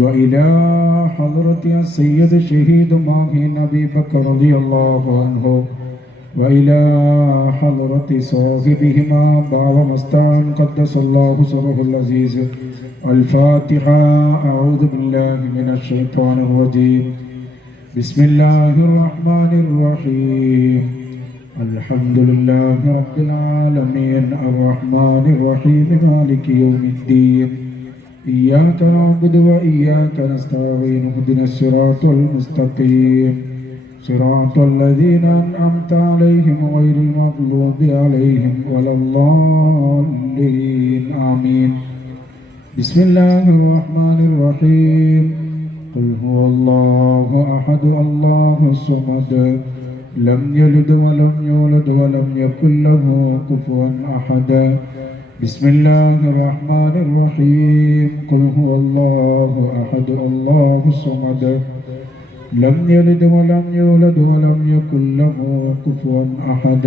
وإلى حضرة السيد الشهيد ماهين أبي بكر رضي الله عنه وإلى حضرة صاحبهما باب مستان قدس الله سره العزيز. الفاتحة. أعوذ بالله من الشيطان الرجيم. بسم الله الرحمن الرحيم. الحمد لله رب العالمين الرحمن الرحيم مالك يوم الدين. إياك نعبد وإياك نستعين اهدنا الصراط المستقيم صراط الذين أنعمت عليهم غير المغضوب عليهم ولا الضالين آمين. بسم الله الرحمن الرحيم. قل هو الله أحد الله الصمد لم يلد ولم يولد ولم يكن له كفوا أحد. بسم الله الرحمن الرحيم. قل هو الله أحد الله الصمد لم يلد ولم يولد ولم يكن له كفوا أحد.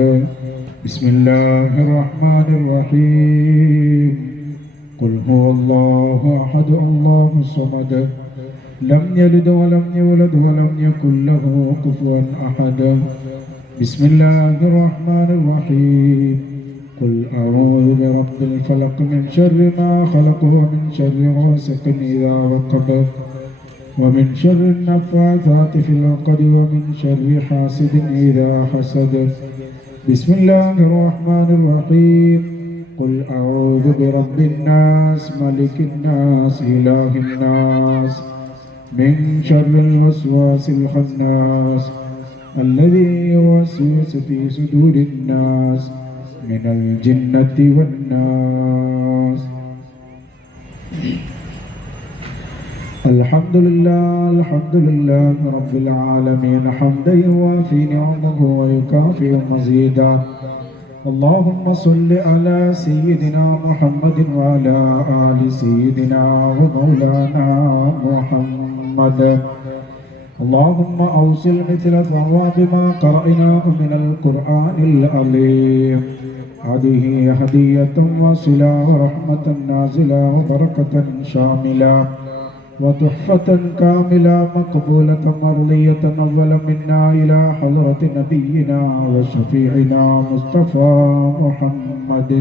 بسم الله الرحمن الرحيم. قل هو الله أحد الله الصمد لم يلد ولم يولد ولم يكن له كفوا أحد. بسم الله الرحمن الرحيم. قل أعوذ برب الفلق من شر ما خلق ومن شر غاسق إذا وقب ومن شر النفاثات في العقد ومن شر حاسد إذا حسد. بسم الله الرحمن الرحيم. قل أعوذ برب الناس ملك الناس إله الناس من شر الوسواس الخناس الذي يوسوس في صدور الناس من الجنة والناس. الحمد لله رب العالمين حمدا يوافي نعمه ويكافئ مزيدا. اللهم صل على سيدنا محمد وعلى آل سيدنا ومولانا محمد. اللهم أوصل مثل ثواب ما قرأناه من القرآن العظيم. هذه هدية واصلة ورحمة نازلة وبركة شاملة وتحفة كاملة مقبولة مرضية أولا منا إلى حضرة نبينا وشفيعنا مصطفى محمد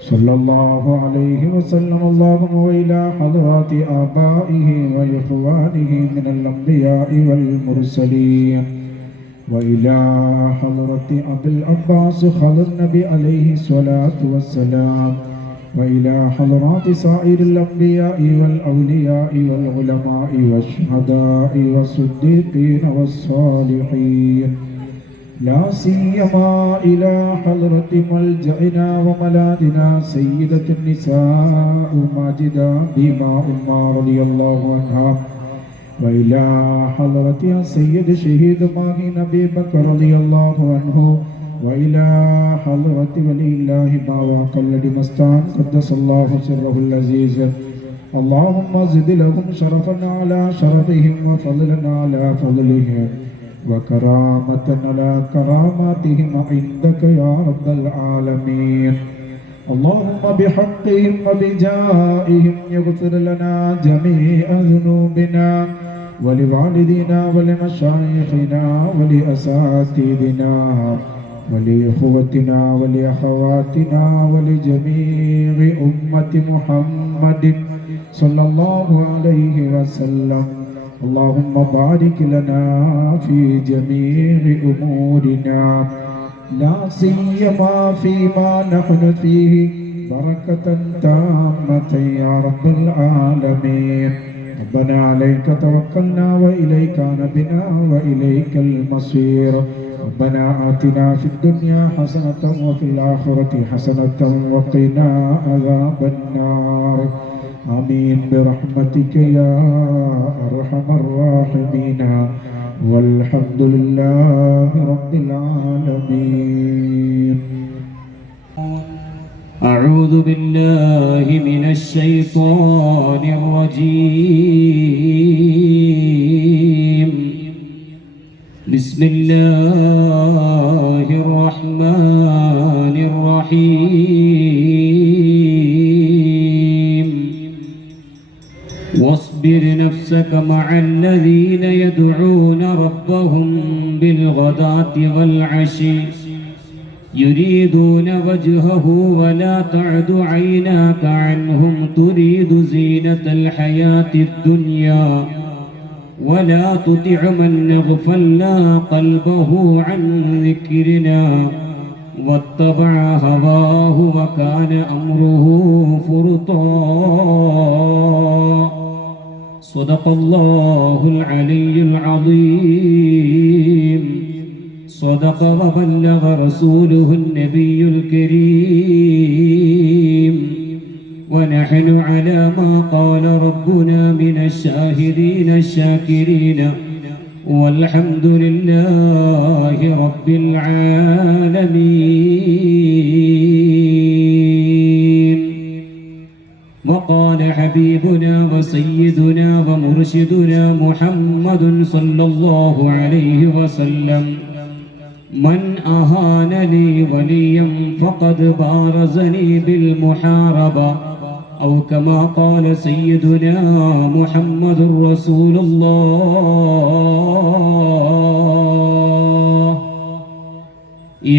صلى الله عليه وسلم. اللهم وإلى حضرات آبائه وإخوانه من الأنبياء والمرسلين وإلى حضرة أبي العباس خال النبي عليه الصلاة والسلام وإلى حضرات سائر الأنبياء والأولياء والعلماء والشهداء والصديقين والصالحين لا سيما إلى حضرة ملجأنا وملاذنا سيدة النساء ماجدة بما أمة رضي الله عنها وإلى حضرة سيد شهيد ماهين أبي بكر رضي الله عنه وإلى حضرة ولي الله باوا قلد مستان قدس الله سره العزيز. اللهم زد لهم شرفا على شرفهم وفضلا على فضلهم وكرامة على كراماتهم عندك يا رب العالمين. اللهم بحقهم وبجائهم يغفر لنا جميع ذنوبنا ولوالدينا ولمشايخنا ولأساتذتنا ولإخوتنا ولأخواتنا ولجميع أمة محمد صلى الله عليه وسلم. اللهم بارك لنا في جميع أمورنا لا سيما فيما نحن فيه بركة تامة يا رب العالمين. ربنا عليك توكلنا وإليك نبنا وإليك المصير. ربنا آتنا في الدنيا حسنة وفي الآخرة حسنة وقنا عذاب النار. آمين برحمتك يا أرحم الراحمين والحمد لله رب العالمين. أعوذ بالله من الشيطان الرجيم. بسم الله الرحمن الرحيم. واصبر واصبر نفسك مع الذين يدعون ربهم بالغداة والعشي يريدون وجهه ولا تعد عيناك عنهم تريد زينة الحياة الدنيا ولا تطع من أغفلنا قلبه عن ذكرنا واتبع هواه وكان أمره فرطا صدق الله العلي العظيم صدق وبلغ رسوله النبي الكريم ونحن على ما قال ربنا من الشاهدين الشاكرين والحمد لله رب العالمين. وقال حبيبنا وسيدنا ومرشدنا محمد صلى الله عليه وسلم من أهان لي وليا فقد بارزني بالمحاربة أو كما قال سيدنا محمد رسول الله.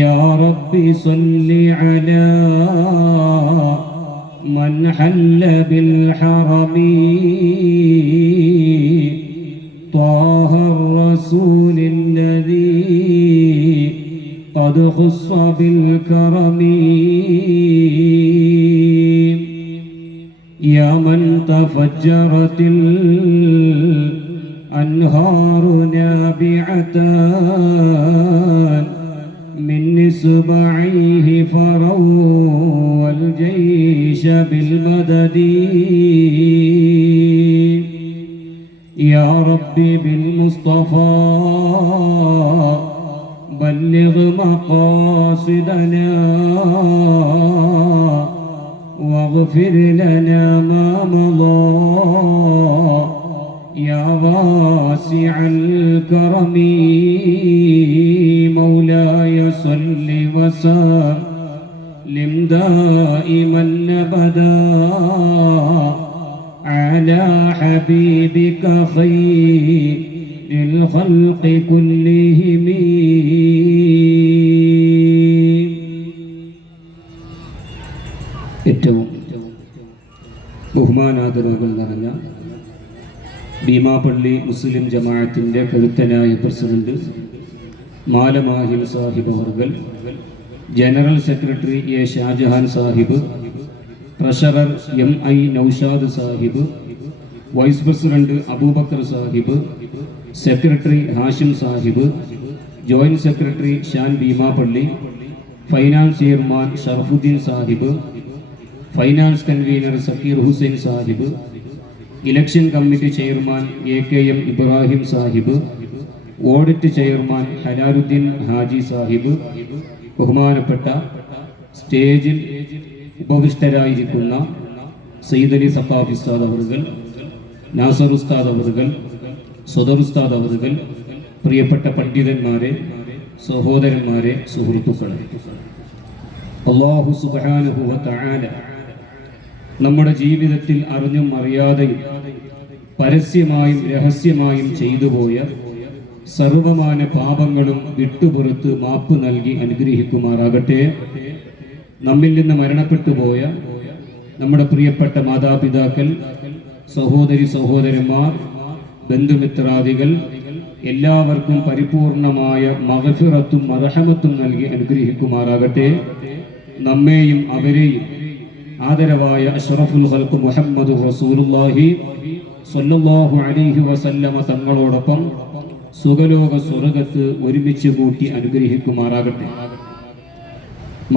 يا ربي صل على من حل بالحرم طه الرسول الذي قد خص بالكرم يا من تفجرت الأنهار نابعة من إصبعيه فروا الجيش بالمدد يا ربي بالمصطفى بلغ مقاصدنا واغفر لنا ما مضى يا واسع الكرم مولاي صل وسلم دائما أبدا على حبيبك خير الخلق كلهم. ഏറ്റവും ബഹുമാനാദരവുകൾ നിറഞ്ഞ ഭീമാപള്ളി മുസ്ലിം ജമാഅത്തിൻ്റെ കരുത്തനായ പ്രസിഡന്റ് മാലമാഹിൽ സാഹിബ് അവർകൾ, general secretary A Shajahan sahib, treasurer MI Noushad sahib, vice president Abubakar sahib, secretary Hashim sahib, joint secretary Shan Beemapally, finance chairman Sharafuddin sahib, finance convener Sakkir Hussain sahib, election committee chairman AKM Ibrahim sahib, audit chairman Halaluddin Haji sahib, ബഹുമാനപ്പെട്ട സ്റ്റേജിൽ ഉപവിഷ്ടരായിരിക്കുന്ന സയ്യിദ് അലി സഖാഫി ഉസ്താദ് അവറുകൾ, നാസർ ഉസ്താദ് അവറുകൾ, സദർ ഉസ്താദ് അവറുകൾ, പ്രിയപ്പെട്ട പണ്ഡിതന്മാരെ, സഹോദരന്മാരെ, സുഹൃത്തുക്കളെ, അല്ലാഹു സുബ്ഹാനഹു വ തആല നമ്മുടെ ജീവിതത്തിൽ അറിഞ്ഞും അറിയാതെയും പരസ്യമായും രഹസ്യമായും ചെയ്തുപോയ സർവമാന പാപങ്ങളും വിട്ടുപുറത്ത് മാപ്പ് നൽകി അനുഗ്രഹിക്കുമാറാകട്ടെ. നമ്മിൽ നിന്ന് മരണപ്പെട്ടു പോയ നമ്മുടെ പ്രിയപ്പെട്ട മാതാപിതാക്കൾ, സഹോദരി സഹോദരന്മാർ, ബന്ധുമിത്രാദികൾ എല്ലാവർക്കും പരിപൂർണമായ മഗ്ഫിറത്തും മർഹമത്തും നൽകി അനുഗ്രഹിക്കുമാറാകട്ടെ. നമ്മെയും അവരെയും ആദരവായ അഷ്റഫുൽ ഖൽഖ് മുഹമ്മദ് റസൂലുള്ളാഹി സ്വല്ലല്ലാഹു അലൈഹി വസല്ലമ തങ്ങളോടൊപ്പം സുഖലോക സ്വർഗത്ത് ഒരുമിച്ച് കൂട്ടി അനുഗ്രഹിക്കുമാറാകട്ടെ.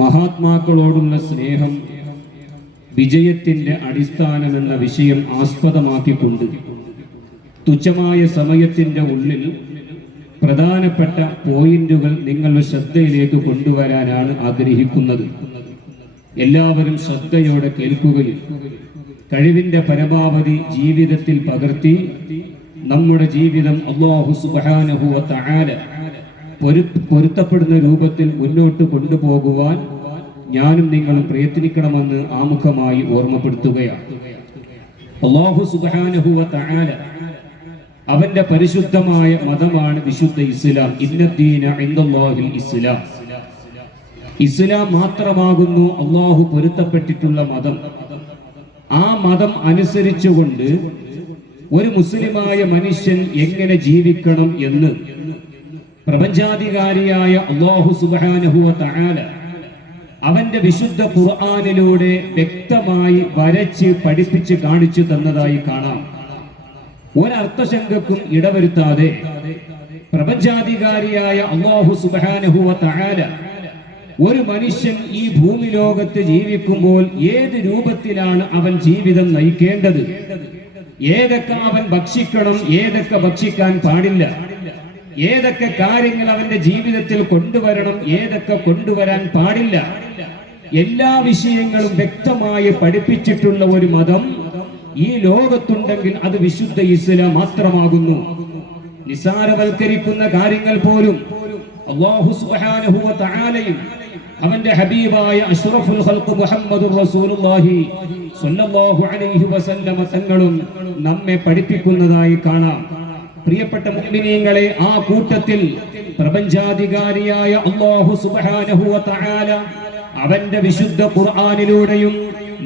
മഹാത്മാക്കളോടുള്ള സ്നേഹം വിജയത്തിന്റെ അടിസ്ഥാനമെന്ന വിഷയം ആസ്പദമാക്കിക്കൊണ്ട് തുച്ഛമായ സമയത്തിന്റെ ഉള്ളിൽ പ്രധാനപ്പെട്ട പോയിന്റുകൾ നിങ്ങളുടെ ശ്രദ്ധയിലേക്ക് കൊണ്ടുവരാനാണ് ആഗ്രഹിക്കുന്നത്. എല്ലാവരും ശ്രദ്ധയോടെ കേൾക്കുകയും കഴിവിന്റെ പരമാവധി ജീവിതത്തിൽ പകർത്തി നമ്മുടെ ജീവിതം അല്ലാഹു സുബ്ഹാനഹു വ തആല പൊരുത്തപ്പെടുന്ന രൂപത്തിൽ മുന്നോട്ട് കൊണ്ടുപോകുവാൻ ഞാനും നിങ്ങളും പ്രയത്നിക്കണമെന്ന് ആമുഖമായി ഓർമ്മപ്പെടുത്തുകയാണ്. അല്ലാഹു സുബ്ഹാനഹു വ തആല അവന്റെ പരിശുദ്ധമായ മതമാണ് വിശുദ്ധ ഇസ്ലാം. ഇന്നദ്ദീന ഇൻദല്ലാഹിൽ ഇസ്ലാം. ഇസ്ലാം മാത്രമാകുന്നു അല്ലാഹു പൊരുത്തപ്പെട്ടിട്ടുള്ള മതം. ആ മതം അനുസരിച്ചുകൊണ്ട് ഒരു മുസ്ലിമായ മനുഷ്യൻ എങ്ങനെ ജീവിക്കണം എന്ന് പ്രപഞ്ചാധികാരിയായ അല്ലാഹു സുബ്ഹാനഹു വ തആല അവന്റെ വിശുദ്ധ ഖുർആനിലൂടെ വ്യക്തമായി വരച്ച് പഠിപ്പിച്ച് കാണിച്ചു തന്നതായി കാണാം. ഒരർത്ഥശങ്കക്കും ഇടവരുത്താതെ പ്രപഞ്ചാധികാരിയായ അല്ലാഹു സുബ്ഹാനഹു വ തആല ഒരു മനുഷ്യൻ ഈ ഭൂമി ലോകത്ത് ജീവിക്കുമ്പോൾ ഏത് രൂപത്തിലാണ് അവൻ ജീവിതം നയിക്കേണ്ടത്, ഏതൊക്കെ അവൻ ഭക്ഷിക്കണം, ഏതൊക്കെ ഭക്ഷിക്കാൻ പാടില്ല, ഏതൊക്കെ കാര്യങ്ങൾ അവന്റെ ജീവിതത്തിൽ കൊണ്ടുവരണം, ഏതൊക്കെ കൊണ്ടുവരാൻ പാടില്ല, എല്ലാ വിഷയങ്ങളും വ്യക്തമായി പഠിപ്പിച്ചിട്ടുള്ള ഒരു മതം ഈ ലോകത്തുണ്ടെങ്കിൽ അത് വിശുദ്ധ ഇസ്ലാം മാത്രമാകുന്നു. നിസാരവൽക്കരിക്കുന്ന കാര്യങ്ങൾ പോലും അല്ലാഹു സുബ്ഹാനഹു വ തആലയും അവന്റെ ഹബീബായ അഷ്റഫുൽ ഖൽഖ് മുഹമ്മദുർ റസൂലുള്ളാഹി സ്വല്ലല്ലാഹു അലൈഹി വസല്ലമ തങ്ങളും നമ്മെ പഠിപ്പിക്കുന്നതായി കാണാം. പ്രിയപ്പെട്ട മുഅ്മിനീങ്ങളെ, ആ കൂട്ടത്തിൽ പ്രപഞ്ചാധികാരിയായ അല്ലാഹു സുബ്ഹാനഹു വ തആല അവന്റെ വിശുദ്ധ ഖുർആനിലൂടെയും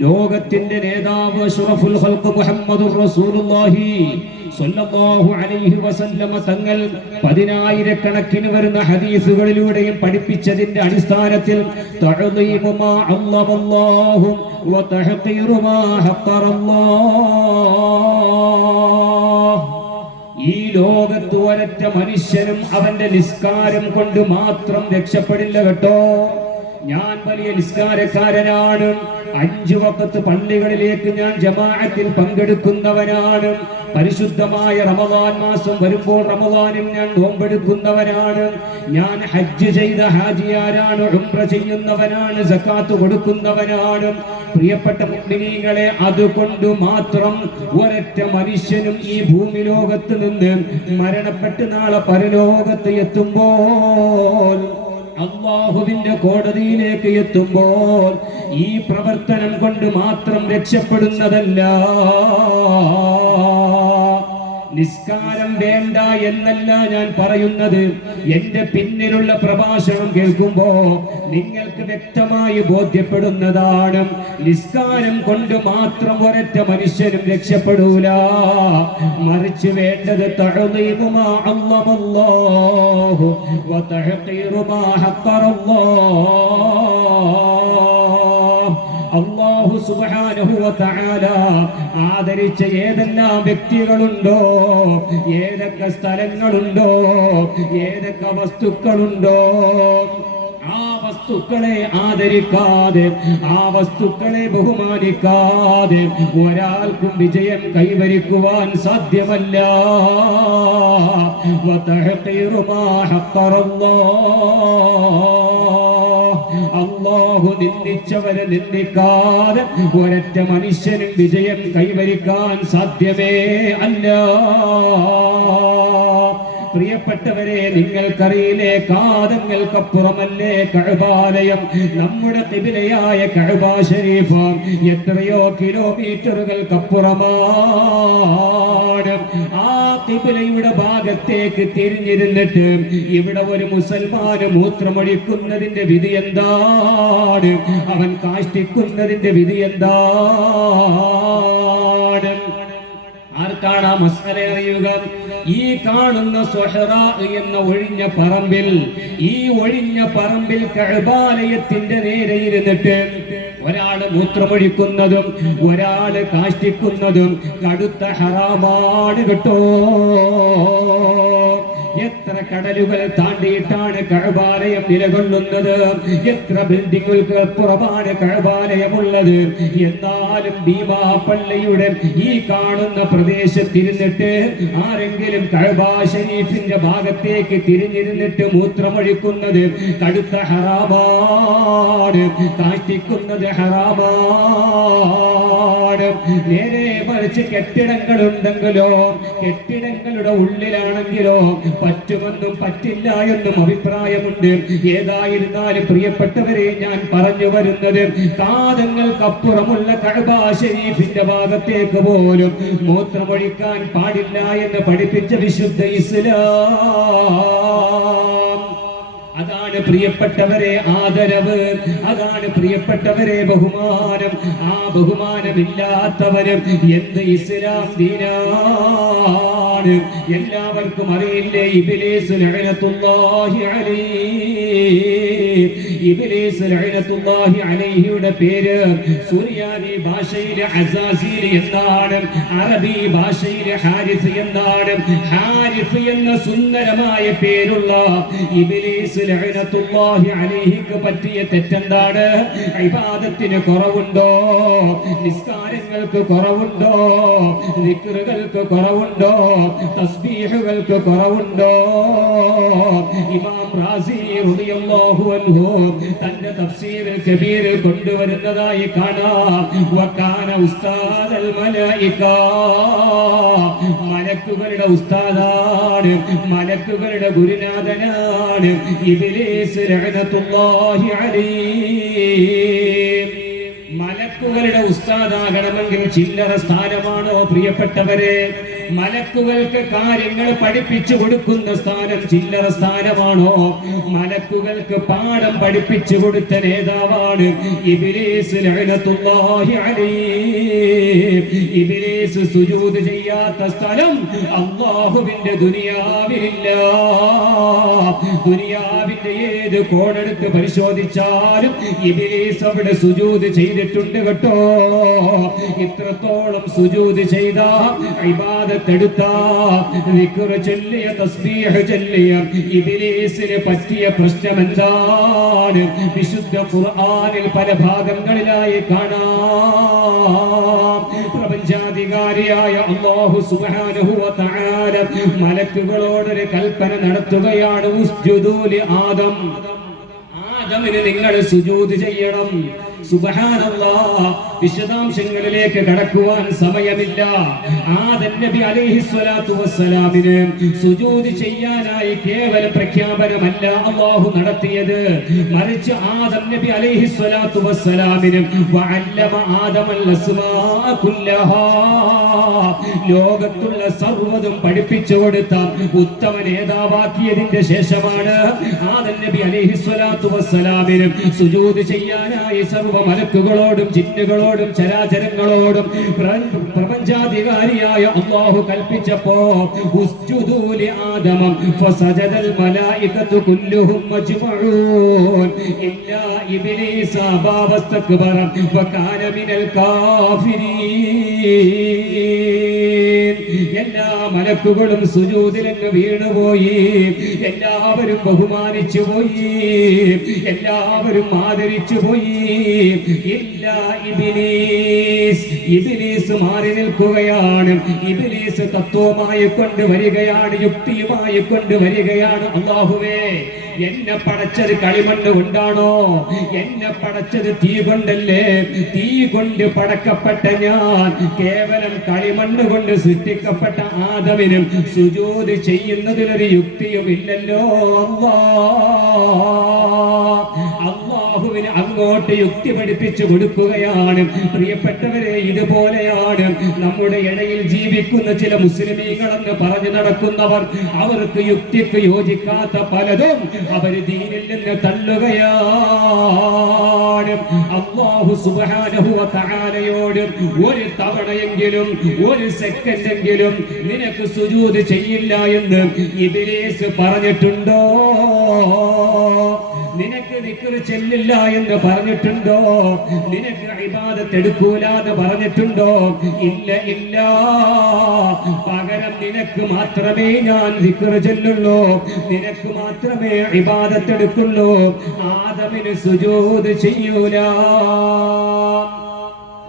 ലോകത്തിന്റെ നേതാവ് അഷ്റഫുൽ ഖൽഖ് മുഹമ്മദുർ റസൂലുള്ളാഹി സ്വല്ലല്ലാഹു അലൈഹി വസല്ലമ തങ്ങൾ പതിനായിരക്കണക്കിന് വരുന്ന ഹദീസുകളിലൂടെയും പഠിപ്പിച്ചതിന്റെ അടിസ്ഥാനത്തിൽ തഅദീമു മാ അല്ലാഹു വ തഹ്ഖീറു മാ ഹഖറല്ലാഹ്. ഈ ലോകത്ത് ഒരൊറ്റ മനുഷ്യനും അവന്റെ നിസ്കാരം കൊണ്ട് മാത്രം രക്ഷപ്പെടില്ല കേട്ടോ. ഞാൻ വലിയ നിസ്കാരക്കാരനാണ്, 5 വഖത്ത് പള്ളികളിലേക്ക് ഞാൻ ജമാഅത്തിൽ പങ്കെടുക്കുന്നവനാണ്, പരിശുദ്ധമായ റമദാൻ മാസം വരുമ്പോൾ റമദാനിൽ ഞാൻ നോമ്പെടുക്കുന്നവനാണ്, ഞാൻ ഹജ്ജ് ചെയ്ത ഹാജിയാരാണ്, ഉംറ ചെയ്യുന്നവനാണ്, സക്കാത്ത് കൊടുക്കുന്നവനാണ്. പ്രിയപ്പെട്ട മുഅ്മിനീങ്ങളെ, അതുകൊണ്ട് മാത്രം ഒരൊറ്റ മനുഷ്യനും ഈ ഭൂമി ലോകത്ത് നിന്ന് മരണപ്പെട്ട് നാളെ പരലോകത്ത് എത്തുമ്പോൾ, അല്ലാഹുവിന്റെ കോടതിയിലേക്ക് എത്തുമ്പോൾ ഈ പ്രവർത്തനം കൊണ്ട് മാത്രം രക്ഷപ്പെടുന്നതല്ല. നിസ്കാരം വേണ്ട എന്നല്ല ഞാൻ പറയുന്നത്. എന്റെ പിന്നിലുള്ള പ്രഭാഷണം കേൾക്കുമ്പോ നിങ്ങൾക്ക് വ്യക്തമായി ബോധ്യപ്പെടുന്നതാണ്, നിസ്കാരം കൊണ്ട് മാത്രം ഒരൊറ്റ മനുഷ്യനും രക്ഷപ്പെടൂല. മറിച്ച് വേണ്ടത് തഅദീമു മാ അല്ലമല്ലാഹു വ തഹ്ഖീറു മാ ഹഖറല്ലാഹ്. അല്ലാഹു സുബ്ഹാനഹു വ തആല ആദരിച്ച ഏതെല്ലാം വ്യക്തികളുണ്ടോ, ഏതൊക്കെ സ്ഥലങ്ങളുണ്ടോ, ഏതൊക്കെ വസ്തുക്കളുണ്ടോ, ആ വസ്തുക്കളെ ആദരിക്കാതെ, ആ വസ്തുക്കളെ ബഹുമാനിക്കാതെ ഒരാൾക്കും വിജയം കൈവരിക്കുവാൻ സാധ്യമല്ല. വ തഹ്ഖീറു മാ ഹഖറല്ലാഹ്. അല്ലാഹു നിന്ദിച്ചവരെ നിന്ദിക്കാതെ ഒരൊറ്റ മനുഷ്യനും വിജയം കൈവരിക്കാൻ സാധ്യമേ അല്ല. പ്രിയപ്പെട്ടവരെ, നിങ്ങൾക്കറിയില്ലേ, കാതങ്ങൾക്കപ്പുറമല്ലേ കഅബാലയം. നമ്മുടെ ഖിബിലയായ കഅബ ശരീഫ് എത്രയോ കിലോമീറ്ററുകൾക്കപ്പുറമാണ്. ആ ഖിബിലയുടെ ഭാഗത്തേക്ക് തിരിഞ്ഞിരുന്നിട്ട് ഇവിടെ ഒരു മുസൽമാന് മൂത്രമൊഴിക്കുന്നതിന്റെ വിധി എന്താണ്? അവൻ കാഷ്ടിക്കുന്നതിന്റെ വിധി എന്താണ്? ആർക്കാണ് ആ മസ്അല അറിയുക? ഈ കാണുന്ന സ്വഹറാ എന്ന ഒഴിഞ്ഞ പറമ്പിൽ, ഈ ഒഴിഞ്ഞ പറമ്പിൽ കഅബാലയത്തിന്റെ നേരെ ഇരുന്നിട്ട് ഒരാള് മൂത്രമൊഴിക്കുന്നതും ഒരാള് കാഷ്ടിക്കുന്നതും കടുത്ത ഹറാമാണ് കേട്ടോ. എത്ര കടലുകൾ താണ്ടിയിട്ടാണ് കഅബാലയം നിലകൊള്ളുന്നത്, എത്ര ബിൽഡിങ്ങുകൾക്ക് പുറമാണ് കഅബാലയമുള്ളത്. എന്നാലും ഭീമാ പള്ളിയുടെ ഈ കാണുന്ന പ്രദേശത്തിരുന്നിട്ട് ആരെങ്കിലും കഅബ ശരീഫിന്റെ ഭാഗത്തേക്ക് തിരിഞ്ഞിരുന്നിട്ട് മൂത്രമൊഴിക്കുന്നത് കടുത്ത ഹറാമാണ്, കാഷ്ടിക്കുന്നത് ഹറാമാണ്. നേരെ മറിച്ച് കെട്ടിടങ്ങളുണ്ടെങ്കിലോ, കെട്ടിടങ്ങളുടെ ഉള്ളിലാണെങ്കിലോ പറ്റു പറ്റുമെന്നും പറ്റില്ല എന്നും അഭിപ്രായമുണ്ട്. ഏതായിരുന്നാലും പ്രിയപ്പെട്ടവരെ, ഞാൻ പറഞ്ഞു വരുന്നത്, കാതങ്ങൾക്കപ്പുറമുള്ള കഅബ ശരീഫിന്റെ ഭാഗത്തേക്ക് പോലും മൂത്രമൊഴിക്കാൻ പാടില്ല എന്ന് പഠിപ്പിച്ച വിശുദ്ധ ഇസ്ലാം. അതാണ് പ്രിയപ്പെട്ടവരെ ആദരവ്, അതാണ് പ്രിയപ്പെട്ടവരെ ബഹുമാനം. ആ ബഹുമാനമില്ലാത്തവരും എന്ത് ഇസ്ലാം ദീനാണ്? എല്ലാവർക്കും അറിയില്ലേ, ഇബ്ലീസ് ലഅനത്തുല്ലാഹി അലൈഹി, ഇബ്ലീസ് ലഅനത്തുല്ലാഹി അലൈഹിയുടെ പേര് സുറിയാനി ഭാഷയിൽ അസാസീൽ എന്നാണ്, അറബി ഭാഷയിൽ ഹാരിസ് എന്നാണ്. ഹാരിസ് എന്ന സുന്ദരമായ പേരുള്ള ഇബ്ലീസ് ലഅനത്തുല്ലാഹി അലൈഹിക്ക് പറ്റിയ തെറ്റെന്താണ്? ഇബാദത്തിന് കുറവുണ്ടോ? നിസ്കാരങ്ങൾക്ക് കുറവുണ്ടോ? ദിക്റുകൾക്ക് കുറവുണ്ടോ? തസ്ബീഹുകൾക്ക് കുറവുണ്ടോ? ഇമാം റാസി റളിയല്ലാഹു അൻഹു തന്റെ തഫ്സീർ കബീർ കൊണ്ടുവരുന്നതായി കാണാം. വകാന ഉസ്താദൽ മലായിക, മലക്കുകളുടെ ഉസ്താദാണ്, മലക്കുകളുടെ ഗുരുനാഥനാണ് ഇബ്ലീസ് ലഅനത്തുല്ലാഹി അലൈഹി. മലക്കുകളുടെ ഉസ്താദാകണമെങ്കിൽ ചില്ലറ സ്ഥാനമാണോ പ്രിയപ്പെട്ടവരെ? മലക്കുകൾക്ക് കാര്യങ്ങൾ പഠിപ്പിച്ചു കൊടുക്കുന്ന സ്ഥാനം ചില്ലറ സ്ഥാനമാണോ? മലക്കുകൾക്ക് പാഠം പഠിപ്പിച്ചു കൊടുത്ത നേതാവാണ് ഇബ്ലീസ് ലഅനത്തുല്ലാഹി അലൈഹി. ഇബ്ലീസ് സുജൂദ് ചെയ്യാത്ത സ്ഥലം അല്ലാഹുവിന്റെ ദുനിയാവിലില്ല. ദുനിയാവിന്റെ ഏത് കോണെടുത്ത് പരിശോധിച്ചാലും ഇബ്ലീസ് അവിടെ സുജൂദ് ചെയ്തിട്ടുണ്ട് കേട്ടോ. ഇത്രത്തോളം സുജൂദ് ചെയ്ത, ഇബാദത്തെടുത്ത, ദിക്ർ ചൊല്ലിയ, തസ്ബീഹ് ചൊല്ലിയ ഇബ്ലീസിന് പറ്റിയ പ്രശ്നം എന്താണ്? വിശുദ്ധ ഖുർആനിൽ പല ഭാഗങ്ങളിലായി കാണാം. പ്രപഞ്ചാധികാരിയായ അല്ലാഹു സുബ്ഹാനഹു വ തആല മലക്കുകളോടൊരു കൽപ്പന നടത്തുകയാണ്. ഉസ്ജുദൂ ലി ആദം, ആദമിന് നിങ്ങൾ സുജൂദ് ചെയ്യണം. സുബ്ഹാനല്ലാഹ്, വിശദാംശങ്ങളിലേക്ക് കടക്കുവാൻ സമയമില്ല. ആദം നബി അലൈഹിസ്സലാത്തു വസ്സലാമിന് സുജൂദ് ചെയ്യാനായി കേവല പ്രഖ്യാപനമല്ല അല്ലാഹു നടത്തിയത്, മറിച്ച് ആദം നബി അലൈഹിസ്സലാത്തു വസ്സലാമിന് വഅല്ലമ ആദമൽ അസ്മാഅ കുല്ലഹാ, ലോകത്തുള്ള സർവ്വതും പഠിപ്പിച്ചു കൊടുത്ത ഉത്തമ നേതാവാക്കിയതിന്റെ ശേഷമാണ് ആദം നബി അലൈഹിസ്സലാത്തു വസ്സലാമിന് സുജൂദ് ചെയ്യാനായി സർവ്വ മലക്കുകളോടും ജിന്നുകളോടും ചരാചരങ്ങളോടും പ്രപഞ്ചാധികാരിയായ അല്ലാഹു കൽപ്പിച്ചപ്പോ ഉസ്ജുദൂ ലി ആദമ ഫസജദൽ മലായികതു കുല്ലുഹും മജ്മഊൻ ഇല്ലാ ഇബ്ലീസ അബാ വസ്തക്ബറ വകാന മിനൽ കാഫിരീൻ. എല്ലാ മലക്കുകളും സുജൂദിലങ്ങ് വീണുപോയി. എല്ലാവരും ബഹുമാനിച്ചു പോയി, എല്ലാവരും ആദരിച്ചു പോയി. ഇല്ലാ ഇബ്ലീസ്, ഇബ്ലീസ് മാറി നിൽക്കുകയാണ്. ഇബ്ലീസ് തത്വമായി കൊണ്ടുവരികയാണ്, യുക്തിയുമായി കൊണ്ടുവരികയാണ്. അല്ലാഹുവേ, എന്നെ പടച്ചത് കളിമണ്ണ് കൊണ്ടാണോ? എന്നെ പടച്ചത് തീ കൊണ്ടല്ലേ? തീ കൊണ്ട് പടക്കപ്പെട്ട ഞാൻ കേവലം കളിമണ്ണ് കൊണ്ട് സൃഷ്ടിക്കപ്പെട്ട ആദമിനും സുജൂദ് ചെയ്യുന്നതിലൊരു യുക്തിയും ഇല്ലല്ലോ. അല്ലാഹുവിന് അങ്ങോട്ട് യുക്തി പഠിപ്പിച്ചു കൊടുക്കുകയാണ്. പ്രിയപ്പെട്ടവരെ, ഇതുപോലെയാണ് നമ്മുടെ ഇടയിൽ ജീവിക്കുന്ന ചില മുസ്ലിമീങ്ങളെന്ന് പറഞ്ഞു നടക്കുന്നവർ. അവർക്ക് യുക്തിക്ക് യോജിക്കാത്ത പലതും അവര് ദീനിൽ നിന്ന് തള്ളുകയാണ്. അല്ലാഹു സുബ്ഹാനഹു വ തആലയോട് ഒരു തവണയെങ്കിലും, ഒരു സെക്കൻഡെങ്കിലും നിനക്ക് സുജൂദ് ചെയ്യില്ല എന്ന് ഇബ്ലീസ് പറഞ്ഞിട്ടുണ്ടോ? നിനക്ക് ദിക്ർ ചെല്ലില്ല എന്ന് പറഞ്ഞിട്ടുണ്ടോ? നിനക്ക് ഇബാദത്ത് എടുക്കൂല എന്ന് പറഞ്ഞിട്ടുണ്ടോ? ഇല്ല, ഇല്ല. പകരം നിനക്ക് മാത്രമേ ഞാൻ ദിക്ർ ചെല്ലുള്ളൂ, നിനക്ക് മാത്രമേ ഇബാദത്ത് എടുക്കുള്ളൂ. ആദമിന് സുജൂദ് ചെയ്യൂല.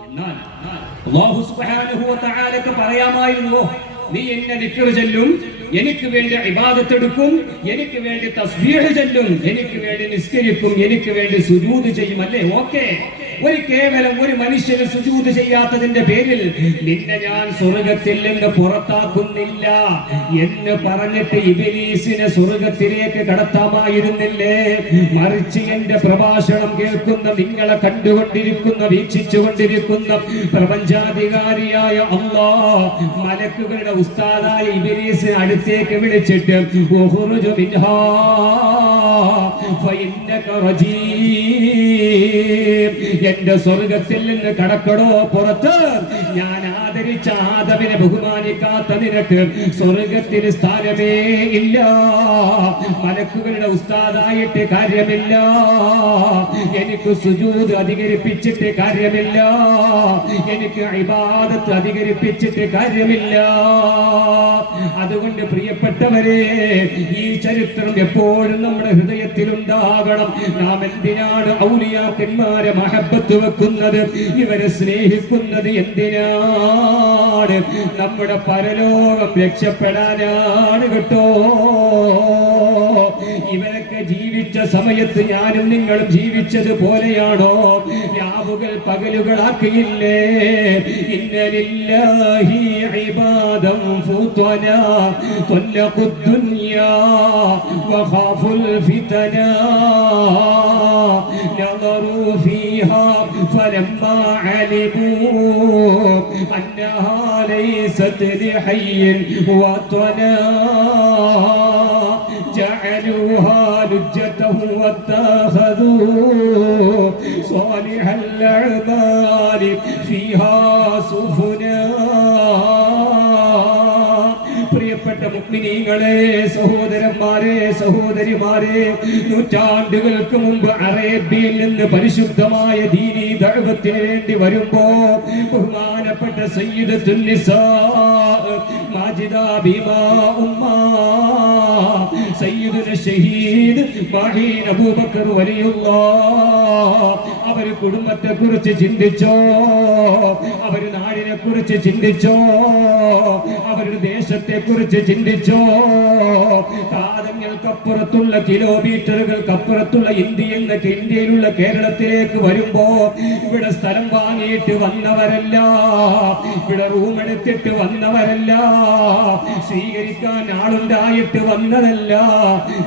എന്നാൽ അല്ലാഹു സുബ്ഹാനഹു വ തആലക്ക് പറയാമായിരുന്നു, നീ എന്നെ ദിക്ർ ചൊല്ലും, എനിക്ക് വേണ്ടി ഇബാദത്ത് എടുക്കും, എനിക്ക് വേണ്ടി തസ്ബീഹ് ചൊല്ലും, എനിക്ക് വേണ്ടി നിസ്കരിക്കും, എനിക്ക് വേണ്ടി സുജൂദ് ചെയ്യും, അല്ലേ? ഓക്കേ. കേവലം ഒരു മനുഷ്യന് സുജൂദ് ചെയ്യാത്തതിന്റെ പേരിൽ നിന്നെ ഞാൻ സ്വർഗത്തിൽ നിന്ന് പുറത്താക്കുന്നില്ല എന്ന് പറഞ്ഞിട്ട് ഇബ്ലീസിനെ സ്വർഗത്തിലേക്ക് കടത്താമായിരുന്നില്ലേ? മറിച്ച് എന്റെ പ്രഭാഷണം കേൾക്കുന്ന, നിങ്ങളെ കണ്ടുകൊണ്ടിരിക്കുന്ന, വീക്ഷിച്ചുകൊണ്ടിരിക്കുന്ന പ്രപഞ്ചാധികാരിയായ അല്ലാഹ് മലക്കുകളുടെ ഉസ്താദായ ഇബ്ലീസിനെ അടുത്തേക്ക് വിളിച്ചിട്ട് ഉഖ്റുജു മിൻഹാ ഫഇന്നക റജീം, എന്റെ സ്വർഗത്തിൽ നിന്ന് കടക്കടോ പുറത്ത്. ഞാൻ ആദരിച്ച ആദമിനെ ബഹുമാനിക്കാത്ത നിനക്ക് സ്വർഗത്തിൽ സ്ഥാനമേ ഇല്ല. മലക്കുകളുടെ ഉസ്താദായിട്ട് കാര്യമില്ല, എനിക്ക് സുജൂദ് അധികരിപ്പിച്ചിട്ട് കാര്യമില്ല, എനിക്ക് ഇബാദത്ത് അധികരിപ്പിച്ചിട്ട് കാര്യമില്ല. അതുകൊണ്ട് പ്രിയപ്പെട്ടവരെ, ഈ ചരിത്രം എപ്പോഴും നമ്മുടെ ഹൃദയത്തിൽ ഉണ്ടാകണം. നാം എന്തിനാണ് ഔലിയാക്കന്മാരെ മഹബത്ത് വെക്കുന്നത്, ഇവരെ സ്നേഹിക്കുന്നത് എന്തിനാണ്? നമ്മുടെ പരലോകം രക്ഷപ്പെടാനാണ് കേട്ടോ. ഇവരൊക്കെ ജീവിച്ച സമയത്ത് ഞാനും നിങ്ങളും ജീവിച്ചത് പോലെയാണോ? രാവുകൾ പകലുകളാക്കിയില്ലേ? ഇന്നലില്ലാഹി ഇബാദൻ ഫുതനാ തല്ലഖുദ് ദുനിയാ വഖാഫുൽ ഫിതനാ നദറു ഫീഹാ ഫലമ്മാ അലിമൂ അന്നഹാ ലൈസത് ലിഹയ്യിൻ വതനാ جعلوها لجته واتخذوا صالح الأعمال فيها سفنا. പ്രിയപ്പെട്ട മുഅ്മിനീങ്ങളെ, സഹോദരന്മാരെ, സഹോദരിമാരെ, നൂറ്റാണ്ടുകൾക്ക് മുമ്പ് അറേബ്യയിൽ നിന്ന് പരിശുദ്ധമായ ദീനീ ദഅവത്തിന് വേണ്ടി വരുമ്പോ ബഹുമാനപ്പെട്ട സയ്യിദത്തുൻ നിസാ മാജിദ ബീമാ ഉമ്മ സയ്യിദുന ഷഹീദ് മഹീൻ അബൂബക്കർ വലിയുള്ളാഹ് അവർ കുടുംബത്തെ കുറിച്ച് ചിന്തിച്ചോ? അവർ നാടിനെ കുറിച്ച് ചിന്തിച്ചോ? അവരുടെ ദേശത്തെ കുറിച്ച് ചിന്തിച്ചോ? കാതങ്ങൾക്കപ്പുറത്തുള്ള, കിലോമീറ്ററുകൾക്കപ്പുറത്തുള്ള ഇന്ത്യയിലുള്ള കേരളത്തിലേക്ക് വരുമ്പോ ഇവിടെ സ്ഥലം വാങ്ങിയിട്ട് വന്നവരല്ല, ഇവിടെ റൂം എടുത്തിട്ട് വന്നവരല്ല, സ്വീകരിക്കാൻ ആളുണ്ടായിട്ട് വന്നതല്ല.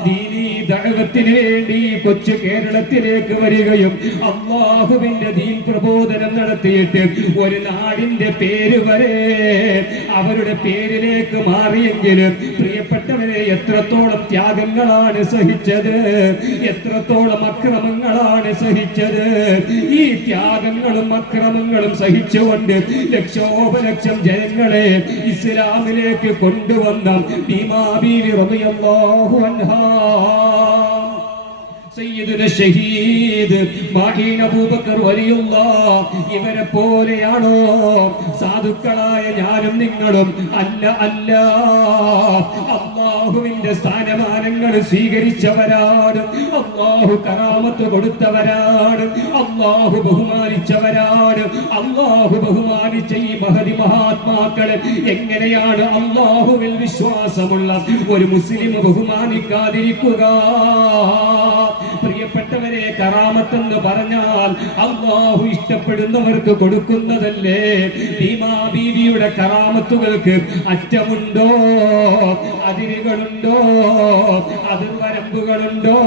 ദീനീ ദഅവത്തിന് വേണ്ടി കൊച്ചു കേരളത്തിലേക്ക് വരികയും അല്ലാഹുവിന്റെ ദീൻ പ്രബോധനം നടത്തിയിട്ട് ഒരു നാടിന്റെ പേര് വരെ അവരുടെ പേരിലേക്ക് മാറിയെങ്കിലും പ്രിയപ്പെട്ടവരെ, എത്രത്തോളം ത്യാഗങ്ങളാണ് സഹിച്ചത്, എത്രത്തോളം അക്രമങ്ങളാണ് സഹിച്ചത്. ഈ ത്യാഗങ്ങളും അക്രമങ്ങളും സഹിച്ചുകൊണ്ട് ലക്ഷോപലക്ഷം ജനങ്ങളെ ഇസ്ലാമിലേക്ക് കൊണ്ടുവന്ന ബീമാ ബീവി റളിയല്ലാഹു അൻഹാ, സയ്യിദുന ഷഹീദ് മഹീൻ അബൂബക്കർ വലിയുള്ളാഹ് ഇവരെ പോലെയാണോ സാധുക്കളായ ഞാനും നിങ്ങളും? അല്ല, അല്ല. അല്ലാഹുവിന്റെ സ്ഥാനമാനങ്ങൾ സ്വീകരിച്ചവരാണ്, അല്ലാഹു കറാമത്ത് കൊടുത്തവരാണ്, അല്ലാഹു ബഹുമാനിച്ചവരാണ്. അല്ലാഹു ബഹുമാനിച്ച ഈ മഹദി മഹാത്മാക്കളെ എങ്ങനെയാണ് അല്ലാഹുവിൽ വിശ്വാസമുള്ള ഒരു മുസ്ലിം ബഹുമാനിക്കാതിരിക്കുക? പ്രിയപ്പെട്ടവരെ, കറാമത്തെന്ന് പറഞ്ഞാൽ അല്ലാഹു ഇഷ്ടപ്പെടുന്നവർക്ക് കൊടുക്കുന്നതല്ലേ? ബീമാ ബീവിയുടെ കറാമത്തുകൾക്ക് അറ്റമുണ്ടോ? അതിരുകളുണ്ടോ? അതിർവരമ്പുകളുണ്ടോ?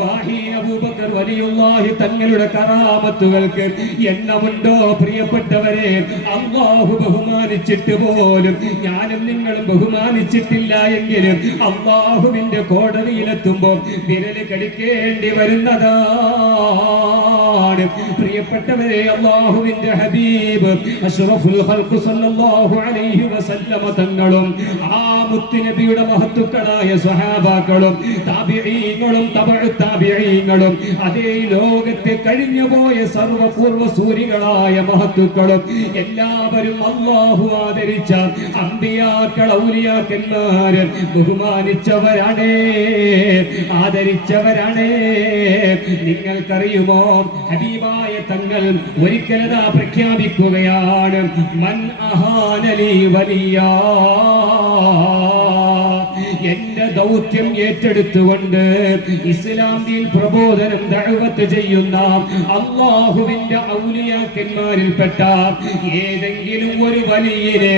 മഹീൻ അബൂബക്കർ വലിയുള്ളാഹി തങ്ങളുടെ കറാമത്തുകൾക്ക് എണ്ണമുണ്ടോ? പ്രിയപ്പെട്ടവരെ, അല്ലാഹു ബഹുമാനിച്ചിട്ട് പോലും ഞാനും നിങ്ങളും ബഹുമാനിച്ചിട്ടില്ല എങ്കിലും അല്ലാഹുവിന്റെ കോടതിയിലെത്തുമ്പോൾ വിരല് കടിക്കേണ്ടി വരുന്നതാണ്. പ്രിയപ്പെട്ടവരെ, അല്ലാഹുവിന്റെ ഹബീബ് അഷ്റഫുൽ ഖൽഖ് സല്ലല്ലാഹു അലൈഹി വസല്ലമ തങ്ങളും ആ മുത്തുനബിയുടെ മഹത്തുക്കളായ സ്വഹാബാക്കളും താബിഈങ്ങളും തബഉ താബിഈങ്ങളും അതേ ലോകത്തെ കഴിഞ്ഞുപോയ സർവ്വപൂർവ്വ സൂരികളായ മഹത്തുക്കളും എല്ലാവരും അല്ലാഹു ആദരിച്ച അമ്പിയാക്കൾ, ഔലിയാക്കന്മാര് ബഹുമാനിച്ചവരാണ്, ആദരിച്ചവരാണ്. നിങ്ങൾക്കറിയുമോ, ഹബീബായ തങ്ങൾ ഒരിക്കലതാ പ്രഖ്യാപിക്കുകയാണ്, മൻ അഹാനലി വലിയ, എന്റെ ദൗത്യം ഏറ്റെടുത്തുകൊണ്ട് ഇസ്ലാം ദീൻ പ്രബോധനം ദഅവത്ത് ചെയ്യുന്ന അല്ലാഹുവിന്റെ ഔലിയാക്കന്മാരിൽപ്പെട്ട ഏതെങ്കിലും ഒരു വലിയനെ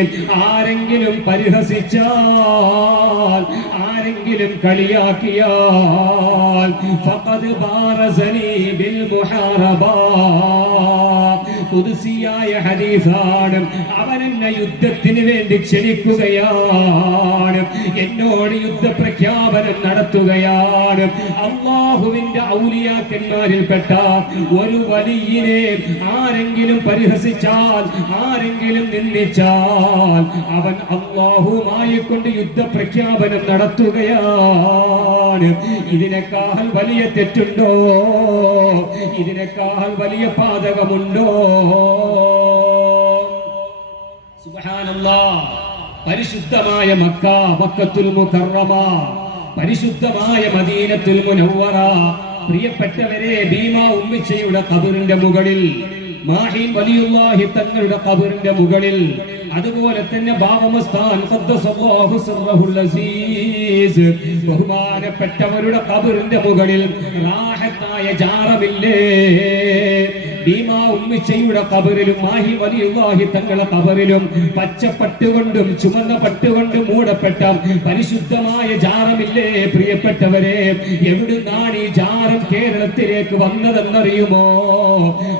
ആരെങ്കിലും പരിഹസിച്ചാൽ, ആരെങ്കിലും കളിയാക്കിയാൽ ഫഖദ് ബാറസനി ബിൽ മുഹാറബ, ഖുദ്സിയായ ഹദീസാണ്. അവൻ എന്നെ യുദ്ധത്തിന് വേണ്ടി ക്ഷണിക്കുകയാണ്, എന്നോട് യുദ്ധപ്രഖ്യാപനം നടത്തുകയാണ്. അല്ലാഹുവിന്റെ ഔലിയാക്കന്മാരിൽപ്പെട്ട ഒരു വലിയനെ ആരെങ്കിലും പരിഹസിച്ചാൽ, ആരെങ്കിലും നിന്ദിച്ചാൽ അവൻ അല്ലാഹുവുമായി കൊണ്ട് യുദ്ധപ്രഖ്യാപനം നടത്തുകയാണ്. ഇതിനേക്കാൾ വലിയ തെറ്റുണ്ടോ? ഇതിനേക്കാൾ വലിയ പാതകമുണ്ടോ? സുബ്ഹാനല്ലാഹ്. പരിശുദ്ധമായ മക്ക, മക്കത്തുൽ മുകറമ, പരിശുദ്ധമായ മദീനത്തുൽ മുനവ്വറ, പ്രിയപ്പെട്ടവരെ, ഭീമാ ഉമ്മിച്ചയുടെ ഖബറിന്റെ മുകളിൽ, മാഹിൻ വലിയുല്ലാഹി തങ്ങളുടെ ഖബറിന്റെ മുകളിൽ, അതുപോലെ തന്നെ ബാവമസ്താൻ ഖദ്ദസല്ലാഹു സിർറഹുൽ അസീസ്, ബഹുമാനപ്പെട്ടവരുടെ ഖബറിന്റെ മുകളിൽ റാഹത്തായ ജാറമില്ലേ? ഭീമാ ഉമ്മിച്ചയുടെ ഖബറിലും മാഹി വലിയുല്ലാഹി തങ്ങളുടെ ഖബറിലും പച്ചപ്പട്ടുകൊണ്ടും ചുമന്ന പട്ടുകൊണ്ടും മൂടപ്പെട്ട പരിശുദ്ധമായ ജാറമില്ലേ? പ്രിയപ്പെട്ടവരെ, എവിടുന്നാണ് ഈ ജാറം കേരളത്തിലേക്ക് വന്നതെന്നറിയുമോ?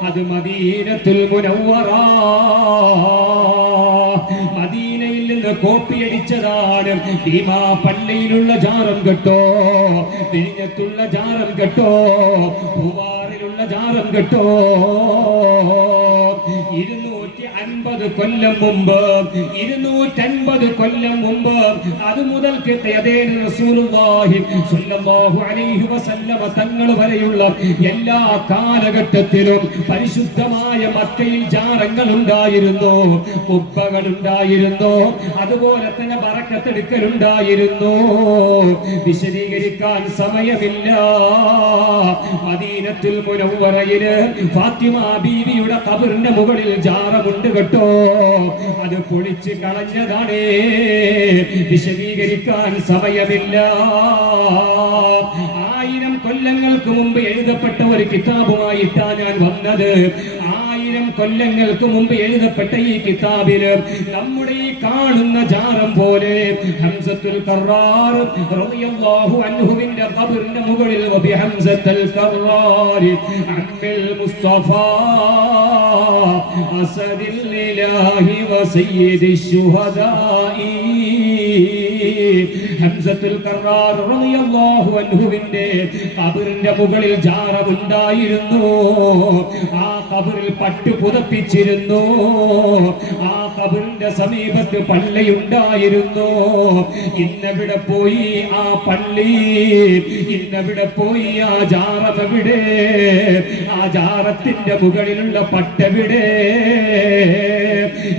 അത് മദീനത്തുൽ മുനവ്വറ, മദീനയിൽ നിന്ന് കോപ്പിയടിച്ചതാണ്. ഭീമാ പള്ളിയിലുള്ള ജാറം കേട്ടോ, വിഴിഞ്ഞത്തുള്ള ജാറം കേട്ടോ, പൂവാറിലുള്ള ജാറം കേട്ടോ. 250 കൊല്ലം മുമ്പ്, 250 കൊല്ലം മുമ്പ് അത് മുതൽക്ക് റസൂലുള്ളാഹി സ്വല്ലല്ലാഹു അലൈഹി വസല്ലമ തങ്ങൾ വരെയുള്ള എല്ലാ കാലഘട്ടത്തിലും പരിശുദ്ധമായ മക്കയിൽ ജാറങ്ങൾ ഉണ്ടായിരുന്നു, കുബ്ബകൾ ഉണ്ടായിരുന്നു, അതുപോലെ തന്നെ ബറക്കത്തെടുക്കൽ ഉണ്ടായിരുന്നു. വിശദീകരിക്കാൻ സമയമില്ല. മദീനത്തുൽ മുനവ്വറയില് ഫാത്തിമ ബീവിയുടെ ഖബറിന്റെ മുകളിൽ ജാറമുണ്ട് കേട്ടോ, അത് പൊളിച്ച് കളഞ്ഞതാണ്. വിശദീകരിക്കാൻ സമയമില്ല. 1000 കൊല്ലങ്ങൾക്ക് മുമ്പ് എഴുതപ്പെട്ട ഒരു കിതാബുമായിട്ടാണ് ഞാൻ വന്നത്. 1000 കൊല്ലങ്ങൾക്ക് മുമ്പ് എഴുതപ്പെട്ട ഈ കിതാബില് നമ്മുടെ ഈ കാണുന്ന ജാറം പോലെ ഹംസത്തുൽ ഖറാർ റളിയല്ലാഹു അൻഹുവിന്റെ ഖബറിന്റെ മുകളിൽ വബി ഹംസത്തുൽ ഖറാർ അമ്മിൽ മുസ്തഫ അസദിൽ ഇലാഹി വസയ്യിദിശ് ശുഹദാഇ, ഹംസത്തുൽ ഖറാർ റളിയല്ലാഹു അൻഹുവിന്റെ ഖബറിന്റെ മുകളിൽ ജാറമുണ്ടായിരുന്നു. ആ ഖബറിൽ പട്ടു പുതപ്പിച്ചിരുന്നു. ആ ഖബറിന്റെ സമീപത്ത് പള്ളിയുണ്ടായിരുന്നു. ഇന്നെവിടെ പോയി ആ പള്ളി? ഇന്നെവിടെ പോയി ആ ജാറമെവിടെ? ആ ജാറത്തിന്റെ മുകളിലുള്ള പട്ടെവിടെ?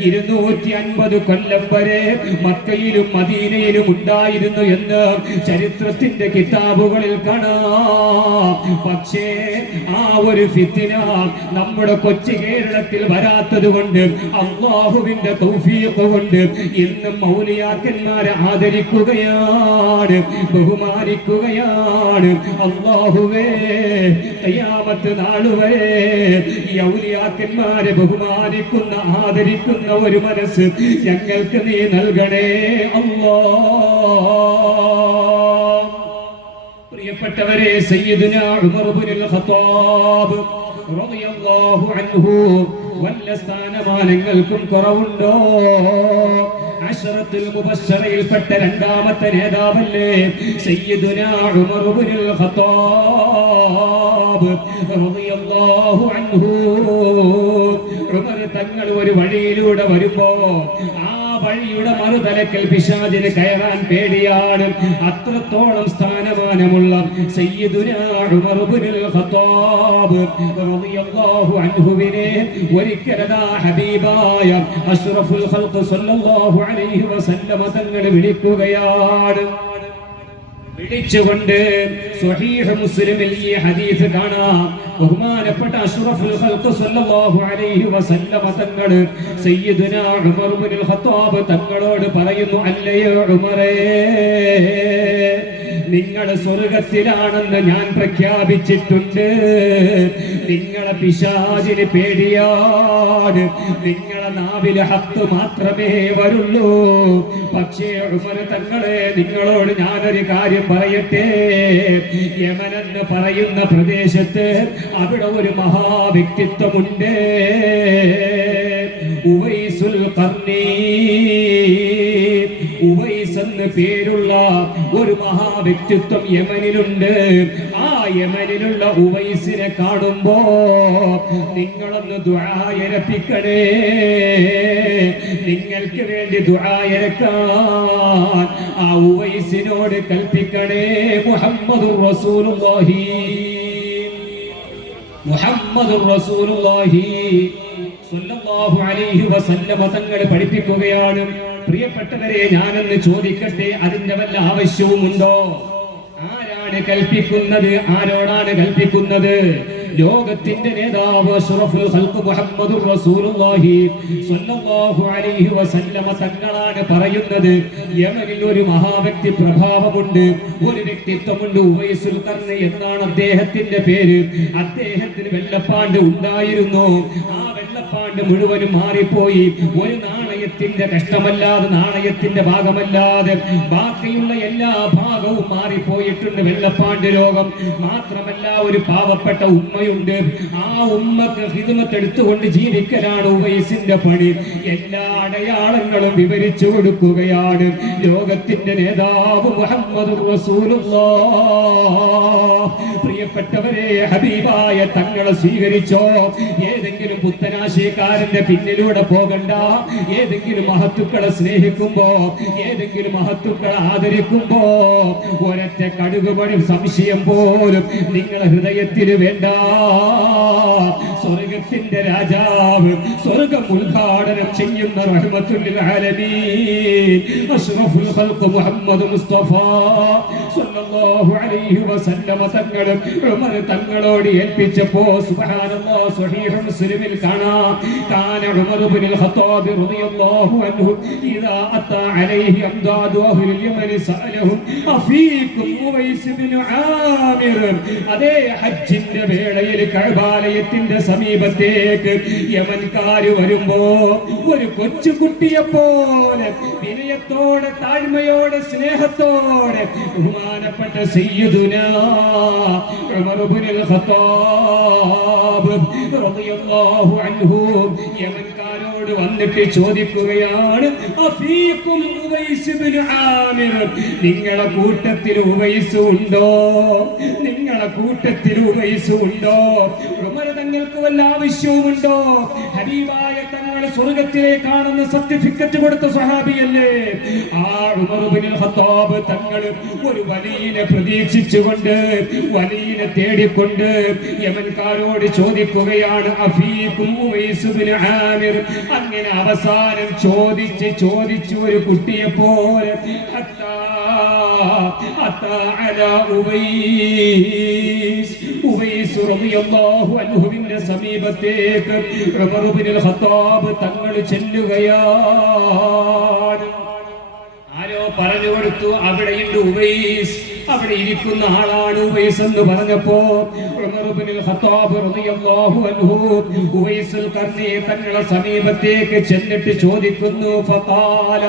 250 കൊല്ലം വരെ മക്കയിലും മദീനയിലും ഉണ്ടായിരുന്നു എന്ന് ചരിത്രത്തിന്റെ കിതാബുകളിൽ കാണാം. പക്ഷേ ആ ഒരു ഫിത്ന നമ്മുടെ കൊച്ചു കേരളത്തിൽ വരാത്തത് കൊണ്ട്, അല്ലാഹുവിന്റെ തൗഫീഖ് കൊണ്ട് ഇന്നും ഔലിയാക്കന്മാരെ ആദരിക്കുകയാണ്, ബഹുമാനിക്കുകയാണ്. അല്ലാഹുവേ, ഖിയാമത്ത് നാൾ വരെ ഈ ഔലിയാക്കന്മാരെ ബഹുമാനിക്കുന്ന, ആദരിക്കുന്ന ഒരു മനസ്സ് ഞങ്ങൾക്ക് നീ നൽകണേ അല്ലാഹ്. പ്രിയപ്പെട്ടവരെ, സയ്യിദുനാ ഉമർ ഇബ്നുൽ ഖത്താബ് റളിയല്ലാഹു അൻഹു വല്ല സ്ഥാനമാനങ്ങൾക്കും കുറവുണ്ടോ? അശറത്തുൽ മുബശ്ശറയിൽപ്പെട്ട രണ്ടാമത്തെ നേതാവല്ലേ സയ്യിദുനാ ഉമർ ഇബ്നുൽ ഖത്താബ് റളിയല്ലാഹു അൻഹു. ഉമർ തങ്ങൾ ഒരു വഴിയിലൂടെ വരുമ്പോ ആ വഴിയുടെ മറുതലക്കൽ പിശാചിന് കയറാൻ പേടിയാണ്. അത്രത്തോളം സ്ഥാനമാനമുള്ള സയ്യിദുനാ ഉമർ ഇബ്നുൽ ഖത്താബ് റളിയല്ലാഹു അൻഹുവിനെ ഒരിക്കലതാ ഹബീബായ അഷ്റഫുൽ ഖൽഖ് സ്വല്ലല്ലാഹു അലൈഹി വസല്ലമ തങ്ങൾ വിളിക്കുകയാണ്. വിളിച്ചുകൊണ്ട് സ്വഹീഹ് മുസ്ലിമിൽ ഈ ഹദീസ് കാണാം. ബഹുമാനപ്പെട്ട അഷ്റഫുൽ ഖൽഖ് സല്ലല്ലാഹു അലൈഹി വസല്ലമ തങ്ങൾ സയ്യിദുനാ ഉമർ ഇബ്നുൽ ഖത്താബ് തങ്ങളോട് പറയുന്നു, അല്ലയോ ഉമറേ, നിങ്ങൾ സ്വർഗത്തിലാണെന്ന് ഞാൻ പ്രഖ്യാപിച്ചിട്ടുണ്ട്. നിങ്ങളെ പിശാചിന് പേടിയാണ്. നിങ്ങളെ നാവിലെ ഹക്ക് മാത്രമേ വരുള്ളൂ. പക്ഷേ ഉമർ തങ്ങളെ, നിങ്ങളോട് ഞാനൊരു കാര്യം പറയട്ടെ. യമൻ എന്ന് പറയുന്ന പ്രദേശത്ത് അവിടെ ഒരു മഹാവ്യക്തിത്വമുണ്ട്. ഉവൈസുൽ ഖർനി, ഉവൈസ് എന്ന് പേരുള്ള ഒരു മഹാവ്യക്തിത്വം യമനിലുണ്ട്. ആ യമനിലുള്ള ഉവൈസിനെ കാണുമ്പോ നിങ്ങളൊന്ന് ദുആയിരപ്പിക്കണേ. നിങ്ങൾക്ക് വേണ്ടി ദുആയിരക്കാൻ ആ ഉവൈസിനോട് കൽപ്പിക്കണേ. മുഹമ്മദുർ റസൂലുള്ളാഹി, മുഹമ്മദുർ റസൂലുള്ളാഹി സ്വല്ലല്ലാഹു അലൈഹി വസല്ലമ തങ്ങൾ പഠിപ്പിക്കുകയാണ്. പ്രിയപ്പെട്ടവരെ, ഞാനെന്ന് ചോദിക്കട്ടെ, അതിന്റെ വല്ല ആവശ്യവുമുണ്ടോ? ആരാണ് കൽപ്പിക്കുന്നത്? ആരോടാണ് കൽപ്പിക്കുന്നത്? ലോകത്തിന്റെ നേതാവ് അഷ്റഫുൽ ഖൽഖ് മുഹമ്മദുർ റസൂലുള്ളാഹി സ്വല്ലല്ലാഹു അലൈഹി വസല്ലമ തങ്ങളാണ് പറയുന്നത്. യമനിൽ ഒരു മഹാവ്യക്തി പ്രഭാവമുണ്ട്, ഒരു വ്യക്തിത്വമുണ്ട്. ഉവൈസുൽ ഖർനി എന്നാണ് അദ്ദേഹത്തിന്റെ പേര്. അദ്ദേഹത്തിന് വെള്ളപ്പാണ്ട് ഉണ്ടായിരുന്നു. ആ വെള്ളപ്പാണ്ട് മുഴുവനും മാറിപ്പോയി. ഒരു നാണയത്തിന്റെ കഷ്ടമല്ലാതെ, നാണയത്തിന്റെ ഭാഗമല്ലാതെ ബാക്കിയുള്ള എല്ലാ ഭാഗവും മാറിപ്പോയിട്ടുണ്ട്. വെള്ളപ്പാണ്ട് രോഗം മാത്രമല്ല, ഒരു പാവപ്പെട്ട ഉമ്മയുണ്ട്. ആ ഉമ്മക്ക് ഖിദ്മത്ത് എടുത്തുകൊണ്ട് ജീവിക്കലാണ് ഉവൈസിന്റെ പണി. എല്ലാ അടയാളങ്ങളും വിവരിച്ചു കൊടുക്കുകയാണ്. ലോകത്തിന്റെ നേതാവ് മുഹമ്മദുർ റസൂലുള്ളാഹ്. പ്രിയപ്പെട്ടവരെ, ഹബീബായ തങ്ങളെ സ്വീകരിച്ചോ? ഏതെങ്കിലും പുത്തനാശയക്കാരന്റെ പിന്നിലൂടെ പോകണ്ട. ഏതെങ്കിലും മഹത്തുക്കളെ സ്നേഹിക്കുമ്പോ, ഏതെങ്കിലും മഹത്തുക്കളെ ആദരിക്കുമ്പോ ഒരൊറ്റ കടുകുമണി സംശയം പോലും നിങ്ങളെ ഹൃദയത്തിൽ വേണ്ട. സ്വർഗത്തിന്റെ രാജാവ്, സ്വർഗം ഉദ്ഘാടനം ചെയ്യുന്ന റഹ്മത്തുൽ ആലമീൻ അഷ്റഫുൽ ഖൽഖ് മുഹമ്മദ് മുസ്തഫ സ്വല്ലല്ലാഹു അലൈഹി വസല്ലമ തങ്ങൾ ഉമർ തങ്ങളോട് ഏൽപ്പിച്ചപ്പോ, സുബ്ഹാനല്ലാഹ്, സ്വഹീഹ് മുസ്ലിമിൽ കാണാം, കാന ഉമർ ഇബ്നുൽ ഖത്താബ് റളിയല്ലാഹു അൻഹു ഇദാ അതാ അലൈഹി അംദാദു അഹ്ലുൽ യമൻ സഅലഹും അഫീകും ഉവൈസ് ഇബ്നു ആമിർ. അതേ ഹജ്ജിന്റെ വേളയിൽ കഅബാലയത്തിന്റെ സമീപത്തേക്ക് യമൻകാര് വരുമ്പോ ഒരു കൊച്ചുകുട്ടിയെ പോലെ വിനയത്തോടെ, താഴ്മയോടെ, സ്നേഹത്തോടെ ബഹുമാനപ്പെട്ട സയ്യിദുനാ ഉമർ ഇബ്നുൽ ഖത്താബ് റളിയല്ലാഹു അൻഹു യമൻകാരോട് വന്നിട്ട് ചോദിക്കുകയാണ്, അഫീകും ഉവൈസ് ഇബ്നു ആമിർ, നിങ്ങളെ കൂട്ടത്തിൽ ഉവൈസ് ഉണ്ടോ? നിങ്ങളെ കൂട്ടത്തിൽ ഉവൈസ് ഉണ്ടോ? ഉമർ തങ്ങൾക്ക് വല്ല ആവശ്യവുമുണ്ടോ? ഹബീബായ തങ്ങൾ സ്വർഗത്തിലേക്കാണെന്ന് സർട്ടിഫിക്കറ്റ് കൊടുത്ത സ്വഹാബിയല്ലേ? ആ ഉമർ ഇബ്നുൽ ഖത്താബ് തങ്ങൾ ഒരു വലിയനെ പ്രതീക്ഷിച്ചുകൊണ്ട്, വലിയനെ തേടിക്കൊണ്ട് യമൻകാരോട് ചോദിക്കുകയാണ്, അഫീകും ഉവൈസ് ഇബ്നു ആമിർ. അങ്ങനെ അവസാനം ചോദിച്ച് ഒരു കുട്ടിയെ പോലെ ഉവൈസ് റളിയല്ലാഹു അൻഹുവിന്റെ സമീപത്തേക്ക് ഉമർ ഇബ്നുൽ ഖത്താബ് തങ്ങൾ ചെല്ലുകയാണ്. ആരോ പറഞ്ഞു കൊടുത്തു, അവിടെയുണ്ട് ഉവൈസ്, അവിടെ ഇരിക്കുന്ന ആളാണ് ഉവൈസ് എന്ന് പറഞ്ഞപ്പോ ഉമർ ഇബ്നുൽ ഖത്താബ് റളിയല്ലാഹു അൻഹു ഉവൈസുൽ ഖർനി തങ്ങളുടെ സമീപത്തേക്ക് ചെന്നിട്ട് ചോദിക്കുന്നു, ഫഖാല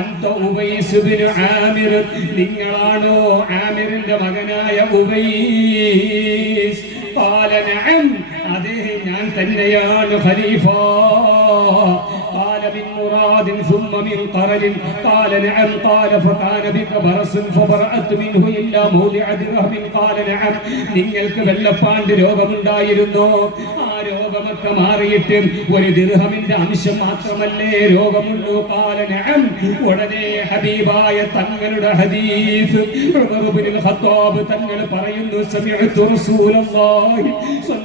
അൻത ഉവൈസ് ഇബ്നു ആമിർ, നിങ്ങളാണോ ആമിറിന്റെ മകനായ ഉവൈസ്? ഖാല നഅം, അതെ, ഞാൻ തന്നെയാണ് ഖലീഫ. قال من مراد ثم من قرن قال نعم قال فكان بك برص فبرأت منه إلا موضع درهم قال نعم, നിങ്ങൾക്ക് വെള്ളപ്പാണ്ട് രോഗമുണ്ടായിരുന്നോ? ആ രോഗമൊക്കെ മാറിയിട്ട് ഒരു ദിർഹമിന്റെ അംശം മാത്രമല്ലേ രോഗമുള്ളൂ? ഖാല നഅം. ഉടനെ ഹബീബായ തങ്ങളുടെ ഹദീസ് ഉമർ ഇബ്നുൽ ഖത്താബ് തങ്ങൾ പറയുന്നു, സമിഅതു റസൂലുള്ളാഹി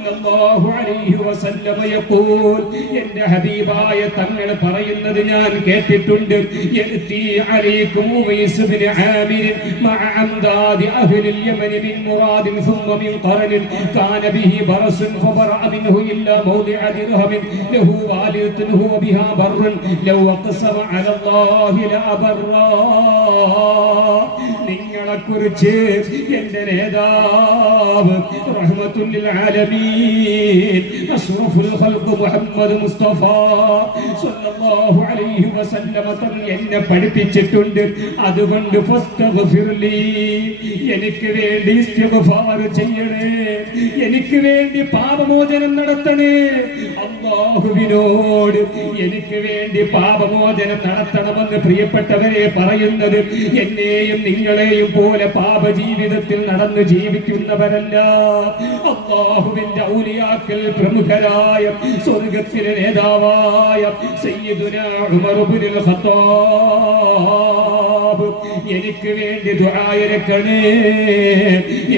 സല്ലല്ലാഹു അലൈഹി വസല്ലം യഖൂൽ എന്റെ ഹബീബായ തങ്ങൾ പറയുന്നത് ഞാൻ കേട്ടിട്ടുണ്ട് യഅതി അലൈക്കും ഉവൈസ് ബിൻ ആമിർ മഅ അംദാദി അഹ്ലിൽ യമൻ മിൻ മുറാദ് ثم من قرن كان به برص فبرأ منه إلا موضع درهم له والدة هو بها بر لو اقسم على الله لأبرا നിങ്ങളെക്കുറിച്ച് എന്റെ നേതാവ് റഹ്മത്തുൽ ലിൽ ആലമീൻ അഷ്റഫുൽ ഖൽഖ് മുഹമ്മദ് മുസ്തഫ സല്ലല്ലാഹു അലൈഹി വസല്ലം തങ്ങൾ എന്നെ പഠിപ്പിച്ചിട്ടുണ്ട്. അതുകൊണ്ട് ഫസ്തഗ്ഫിർലി എനിക്ക് വേണ്ടി ഇസ്തിഗ്ഫാർ ചെയ്യണേ, എനിക്ക് വേണ്ടി പാപമോചനം നടത്തണേ. അല്ലാഹുവിനോട് എനിക്ക് വേണ്ടി പാപമോചനം നടത്തണമെന്ന് പ്രിയപ്പെട്ടവരെ പറയുന്നത് എന്നെയും നിങ്ങളെയും പോലെ പാപജീവിതത്തിൽ നടന്നു ജീവിക്കുന്നവരല്ല. അല്ലാഹുവിന്റെ ഔലിയാക്കൾ പ്രമുഖരായ സ്വർഗ്ഗത്തിലെ നേതാവായ സയ്യിദുനാ ഉമർ ഇബ്നുൽ ഖത്താബ് എനിക്ക് വേണ്ടി ദുആ ഇരക്കണേ,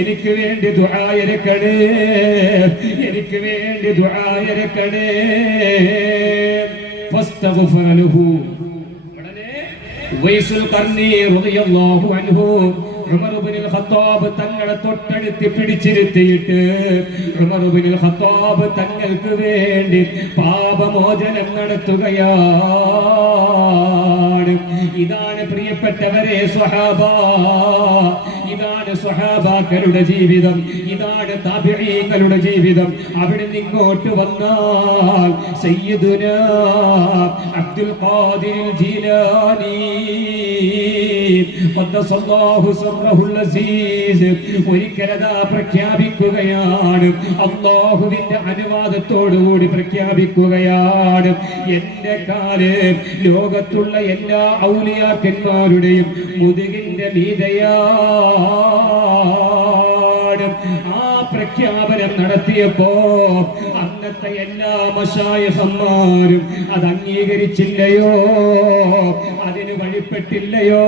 എനിക്ക് വേണ്ടി ദുആ ഇരക്കണേ, എനിക്ക് വേണ്ടി ദുആ ഇരക്കണേ. ഫസ്തഗ്ഫറ ലഹു ഉവൈസുൽ ഖർനി റളിയല്ലാഹു അൻഹു ഉമർ ഇബ്നുൽ ഖത്താബ് തങ്ങളെ തൊട്ടടുത്ത് പിടിച്ചിരുത്തിയിട്ട് ഉമർ ഇബ്നുൽ ഖത്താബ് തങ്ങൾക്ക് വേണ്ടി പാപമോചനം നടത്തുകയാണ്. ഇതാണ് പ്രിയപ്പെട്ടവരെ സ്വഹാബ, ഇതാണ് സ്വഹാബാക്കളുടെ ജീവിതം, ഇതാണ് താബിഈങ്ങളുടെ ജീവിതം. അവിടെ നിങ്ങോട്ട് വന്നാൽ സയ്യിദുനാ അബ്ദുൽ ഖാദിർ ജീലാനി ഖദ്ദസല്ലാഹു സിർറഹുൽ അസീസ് ഒരിക്കലതാ പ്രഖ്യാപിക്കുകയാണ്, അല്ലാഹുവിന്റെ അനുവാദത്തോടുകൂടി പ്രഖ്യാപിക്കുകയാണ്, എന്റെ കാല് ലോകത്തുള്ള എല്ലാ ഔലിയാക്കന്മാരുടെയും മുതുകിന്റെ മീതയാണ്. ആ പ്രഖ്യാപനം നടത്തിയപ്പോ അന്നത്തെ എല്ലാ മശായിഖന്മാരും അത് അംഗീകരിച്ചില്ലയോ, അതിന് വഴിപ്പെട്ടില്ലയോ.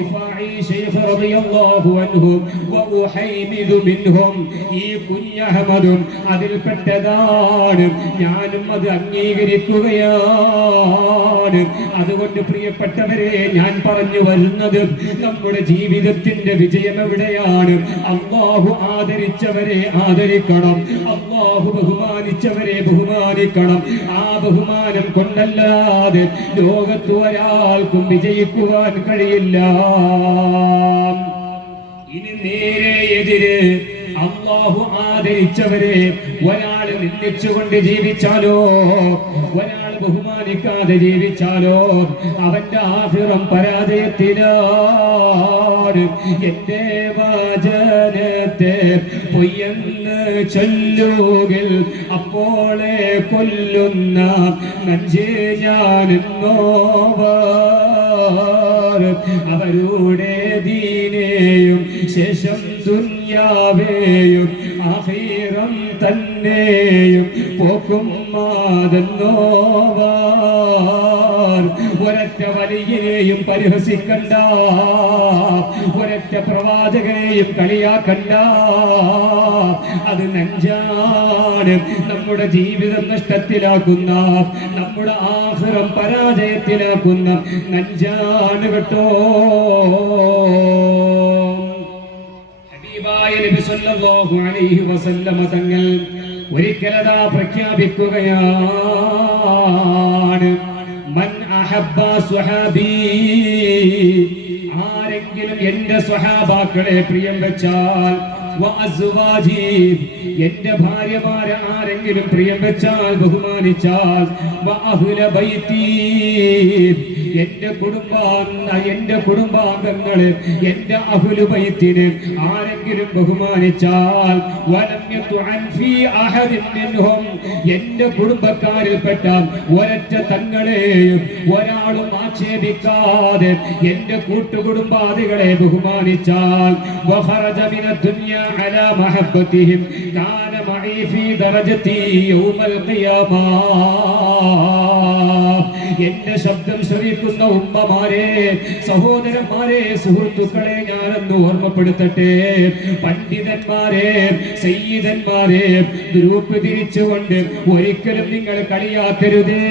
ഇഫാഇ ശൈഖ് റളിയല്ലാഹു അൻഹു വഉഹൈമിദു മിൻഹും, ഈ കുഞ്ഞഹ്മദും അതിൽപ്പെട്ടതാണ്. ഞാനും അത് അംഗീകരിക്കുകയാണ്. അതുകൊണ്ട് പ്രിയപ്പെട്ടവരെ ഞാൻ പറഞ്ഞു വരുന്നത് നമ്മുടെ ജീവിതത്തിന്റെ വിജയം എവിടെയാണ്? അല്ലാഹു ആദരിച്ചവരെ ആദരിക്കണം, അല്ലാഹു ബഹുമാനിച്ചവരെ ബഹുമാനിക്കണം. ആ ബഹുമാനം കൊണ്ടല്ലാതെ ലോകത്ത് ഒരാൾക്കും വിജയിക്കുവാൻ കഴിയില്ല. ഇനി നേരെ എതിര് അല്ലാഹു ആദരിച്ചവരെ ഒരാൾ നിന്ദിച്ചുകൊണ്ട് ജീവിച്ചാലോ, ഒരാൾ ബഹുമാനിക്കാതെ ജീവിച്ചാലോ അവന്റെ ആഖിറം പരാജയത്തിലാണ്. എന്റെ വചനത്തെ പൊയ്യെന്ന് ചൊല്ലുകിൽ അപ്പോളെ കൊല്ലുന്ന നഞ്ചേ ഞാനെന്നോവർ, അവരുടെ ദീനെയും ശേഷം ദുനിയാവേയും ആഖിറം തന്നെയും പോക്കും മാതെന്നോവർ. ഒരൊറ്റ വലിയനെയും പരിഹസിക്കണ്ട, ഒരൊറ്റ പ്രവാചകനെയും കളിയാക്കണ്ട. അത് നെഞ്ചാണ് നമ്മുടെ ജീവിതം നഷ്ടത്തിലാക്കുന്ന, നമ്മുടെ ആഖിറം പരാജയത്തിലാക്കുന്ന നെഞ്ചാണ് കേട്ടോ. ഹബീബായ നബി സല്ലല്ലാഹു അലൈഹി വസല്ലമ തങ്ങൾ ഒരിക്കലതാ പ്രഖ്യാപിക്കുകയാണ്, മൻ അഹബ്ബ സ്വഹാബി, ആരെങ്കിലും എന്റെ സ്വഹാബാക്കളെ പ്രിയം വെച്ചാൽ, വഅസ്വാജി, എന്റെ ഭാര്യമാരെ ആരെങ്കിലും പ്രിയം വെച്ചാൽ ബഹുമാനിച്ചാൽ, വഅഹ്ല ബൈതി, എന്റെ കുടുംബാംഗങ്ങളെ എന്റെ അഹ്ലു ബൈത്തിനെ ആരെങ്കിലും ബഹുമാനിച്ചാൽ, വലം യതുഅൻ ഫീ അഹദിൻ മിൻഹും, എന്റെ കുടുംബക്കാരിൽപ്പെട്ട ഒരൊറ്റ തങ്ങളെയും ഒരാളും ആക്ഷേപിക്കാതെ എന്റെ കൂട്ടുകുടുംബാദികളെ ബഹുമാനിച്ചാൽ, വഖറജ മിന ദുനിയ അലാ മഹബ്ബതിഹിം കാന മഈ ഫീ ദറജതി യൗമൽ ഖിയാമ, എന്റെ ശബ്ദം ശ്രവിക്കുന്ന ഉമ്മമാരെ, സഹോദരന്മാരെ, സുഹൃത്തുക്കളെ ഞാനൊന്ന് ഓർമ്മപ്പെടുത്തട്ടെ. പണ്ഡിതന്മാരെ, സയ്യിദന്മാരെ, ഗ്രൂപ്പ് തിരിച്ചുകൊണ്ട് ഒരിക്കലും നിങ്ങൾ കളിയാക്കരുതേ,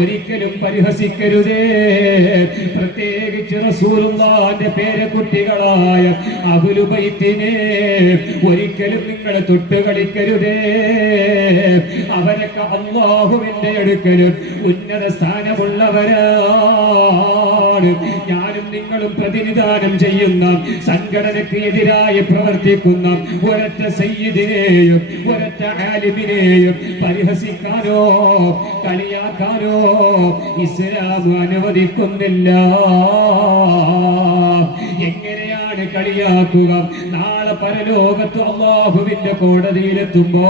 ഒരിക്കലും പരിഹസിക്കരുതേ. പ്രത്യേകിച്ച് റസൂലുള്ളാഹിന്റെ പേരക്കുട്ടികളായ അഹ്ലു ബൈത്തിനെ ഒരിക്കലും നിങ്ങൾ തൊട്ടുകളിക്കരുതേ. അവരൊക്കെ അല്ലാഹുവിന്റെ അടുക്കലും ഉന്നത സ്ഥാനമുള്ളവരാണ്. ഞാനും നിങ്ങളും പ്രതിനിധാനം ചെയ്യുന്ന സംഘടനയ്ക്ക് എതിരായി പ്രവർത്തിക്കുന്ന ഒരൊറ്റ സയ്യിദിനെയും ഒരൊറ്റ ആലിമിനെയും പരിഹസിക്കാനോ കളിയാക്കാനോ ഇസ്ലാം അനുവദിക്കുന്നില്ല. എങ്ങനെയാണ് കളിയാക്കുക? നാളെ പരലോകത്ത് അല്ലാഹുവിന്റെ കോടതിയിലെത്തുമ്പോ,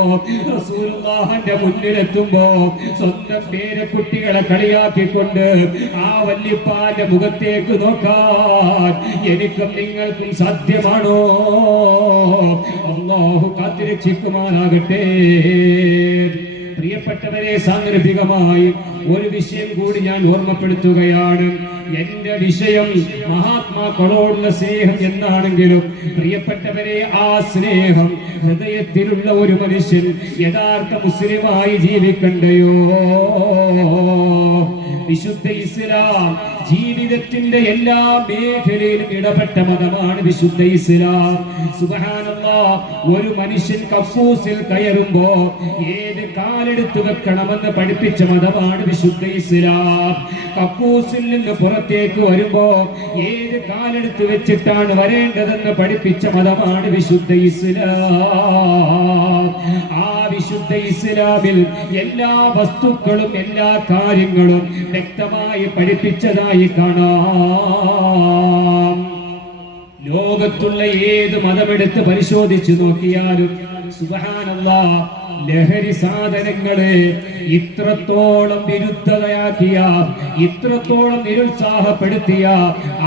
റസൂലുള്ളാഹിന്റെ മുന്നിലെത്തുമ്പോ സ്വന്തം പേരക്കുട്ടികളെ കളിയാക്കിക്കൊണ്ട് ആ വല്യപ്പാന്റെ മുഖത്തേക്ക് നോക്കാൻ എനിക്കും നിങ്ങൾക്കും സാധ്യമാണോ? അല്ലാഹു കാത്തുരക്ഷിക്കുമാറാകട്ടെ. പ്രിയപ്പെട്ടവരെ, സാന്ദർഭികമായി ഒരു വിഷയം കൂടി ഞാൻ ഓർമ്മപ്പെടുത്തുകയാണ്. എന്റെ വിഷയം മഹാത്മാക്കളോടുള്ള സ്നേഹം എന്നാണെങ്കിലും പ്രിയപ്പെട്ടവരെ, ആ സ്നേഹം ഹൃദയത്തിലുള്ള ഒരു മനുഷ്യൻ യഥാർത്ഥ മുസ്ലിമായി ജീവിക്കണ്ടയോ? വിശുദ്ധ ഇസ്ലാം ജീവിതത്തിന്റെ എല്ലാ മേഖലയിലും ഇടപെട്ട മതമാണ് വിശുദ്ധ ഇസ്ലാം. സുബ്ഹാനല്ലാഹ്, ഒരു മനുഷ്യൻ കഫൂസിൽ കയറുമ്പോ ഏത് കാലെടുത്ത് വെക്കണമെന്ന് പഠിപ്പിച്ച മതമാണ് വിശുദ്ധ ഇസ്ലാം. കഫൂസിൽ നിന്ന് പുറത്തേക്ക് വരുമ്പോ ഏത് കാലെടുത്ത് വെച്ചിട്ടാണ് വരേണ്ടതെന്ന് പഠിപ്പിച്ച മതമാണ് വിശുദ്ധ ഇസ്ലാം. ആ വിശുദ്ധ ഇസ്ലാമിൽ എല്ലാ വസ്തുക്കളും എല്ലാ കാര്യങ്ങളും വ്യക്തമായി പഠിപ്പിച്ചതായി കാണാം. ലോകത്തുള്ള ഏത് മതമെടുത്ത് പരിശോധിച്ചു നോക്കിയാലും സുബ്ഹാനല്ലാഹ്, ലഹരി സാധനങ്ങളെ ഇത്രത്തോളം വിരുദ്ധതയാക്കിയ, ഇത്രത്തോളം നിരുത്സാഹപ്പെടുത്തിയ,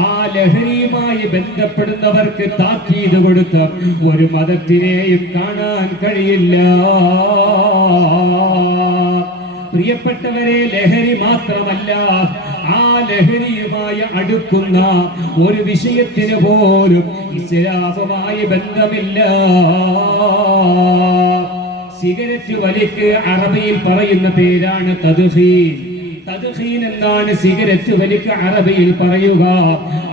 ആ ലഹരിയുമായി ബന്ധപ്പെടുന്നവർക്ക് താക്കീത് കൊടുത്ത ഒരു മതത്തിനെയും കാണാൻ കഴിയില്ല. പ്രിയപ്പെട്ടവരെ, ലഹരി മാത്രമല്ല, ആ ലഹരിയുമായി അടുക്കുന്ന ഒരു വിഷയത്തിന് പോലും ഇസ്ലാമുമായി ബന്ധമില്ല. സിഗരറ്റ് വലിക്ക് അറബിയിൽ പറയുന്ന പേരാണ് തദ്ഖീൻ. തദ്ഖീൻ എന്നാണ് സിഗരറ്റ് വലിക്ക് അറബിയിൽ പറയുക.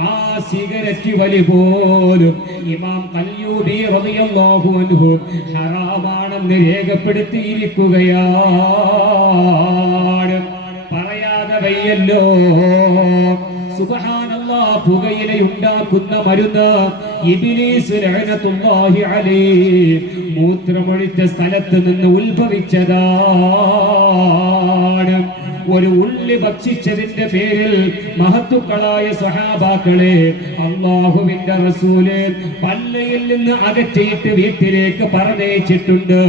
ആ സിഗരറ്റ് വലി പോലും ഇമാം ഖൽയൂബി റളിയല്ലാഹു അൻഹു ഹറാമാണെന്ന് രേഖപ്പെടുത്തിയിരിക്കുകയാണ്. പറയാതെ വയ്യല്ലോ. സുബ്ഹാനല്ലാഹ്, പുകയിലയുണ്ടാക്കുന്ന മരുന്ന് ഇബ്ലീസ് ലഅനത്തുല്ലാഹി അലൈഹി മൂത്രമൊഴിച്ച സ്ഥലത്ത് നിന്ന് ഉത്ഭവിച്ചതാണ്. ഒരു ഉള്ളി ഭക്ഷിച്ചതിന്റെ പേരിൽ മഹത്തുക്കളായ സഹാബാക്കളെ അല്ലാഹുവിന്റെ റസൂല് പള്ളിയിൽ നിന്ന് അകറ്റിയിട്ട് വീട്ടിലേക്ക് പറഞ്ഞയച്ചിട്ടുണ്ട്.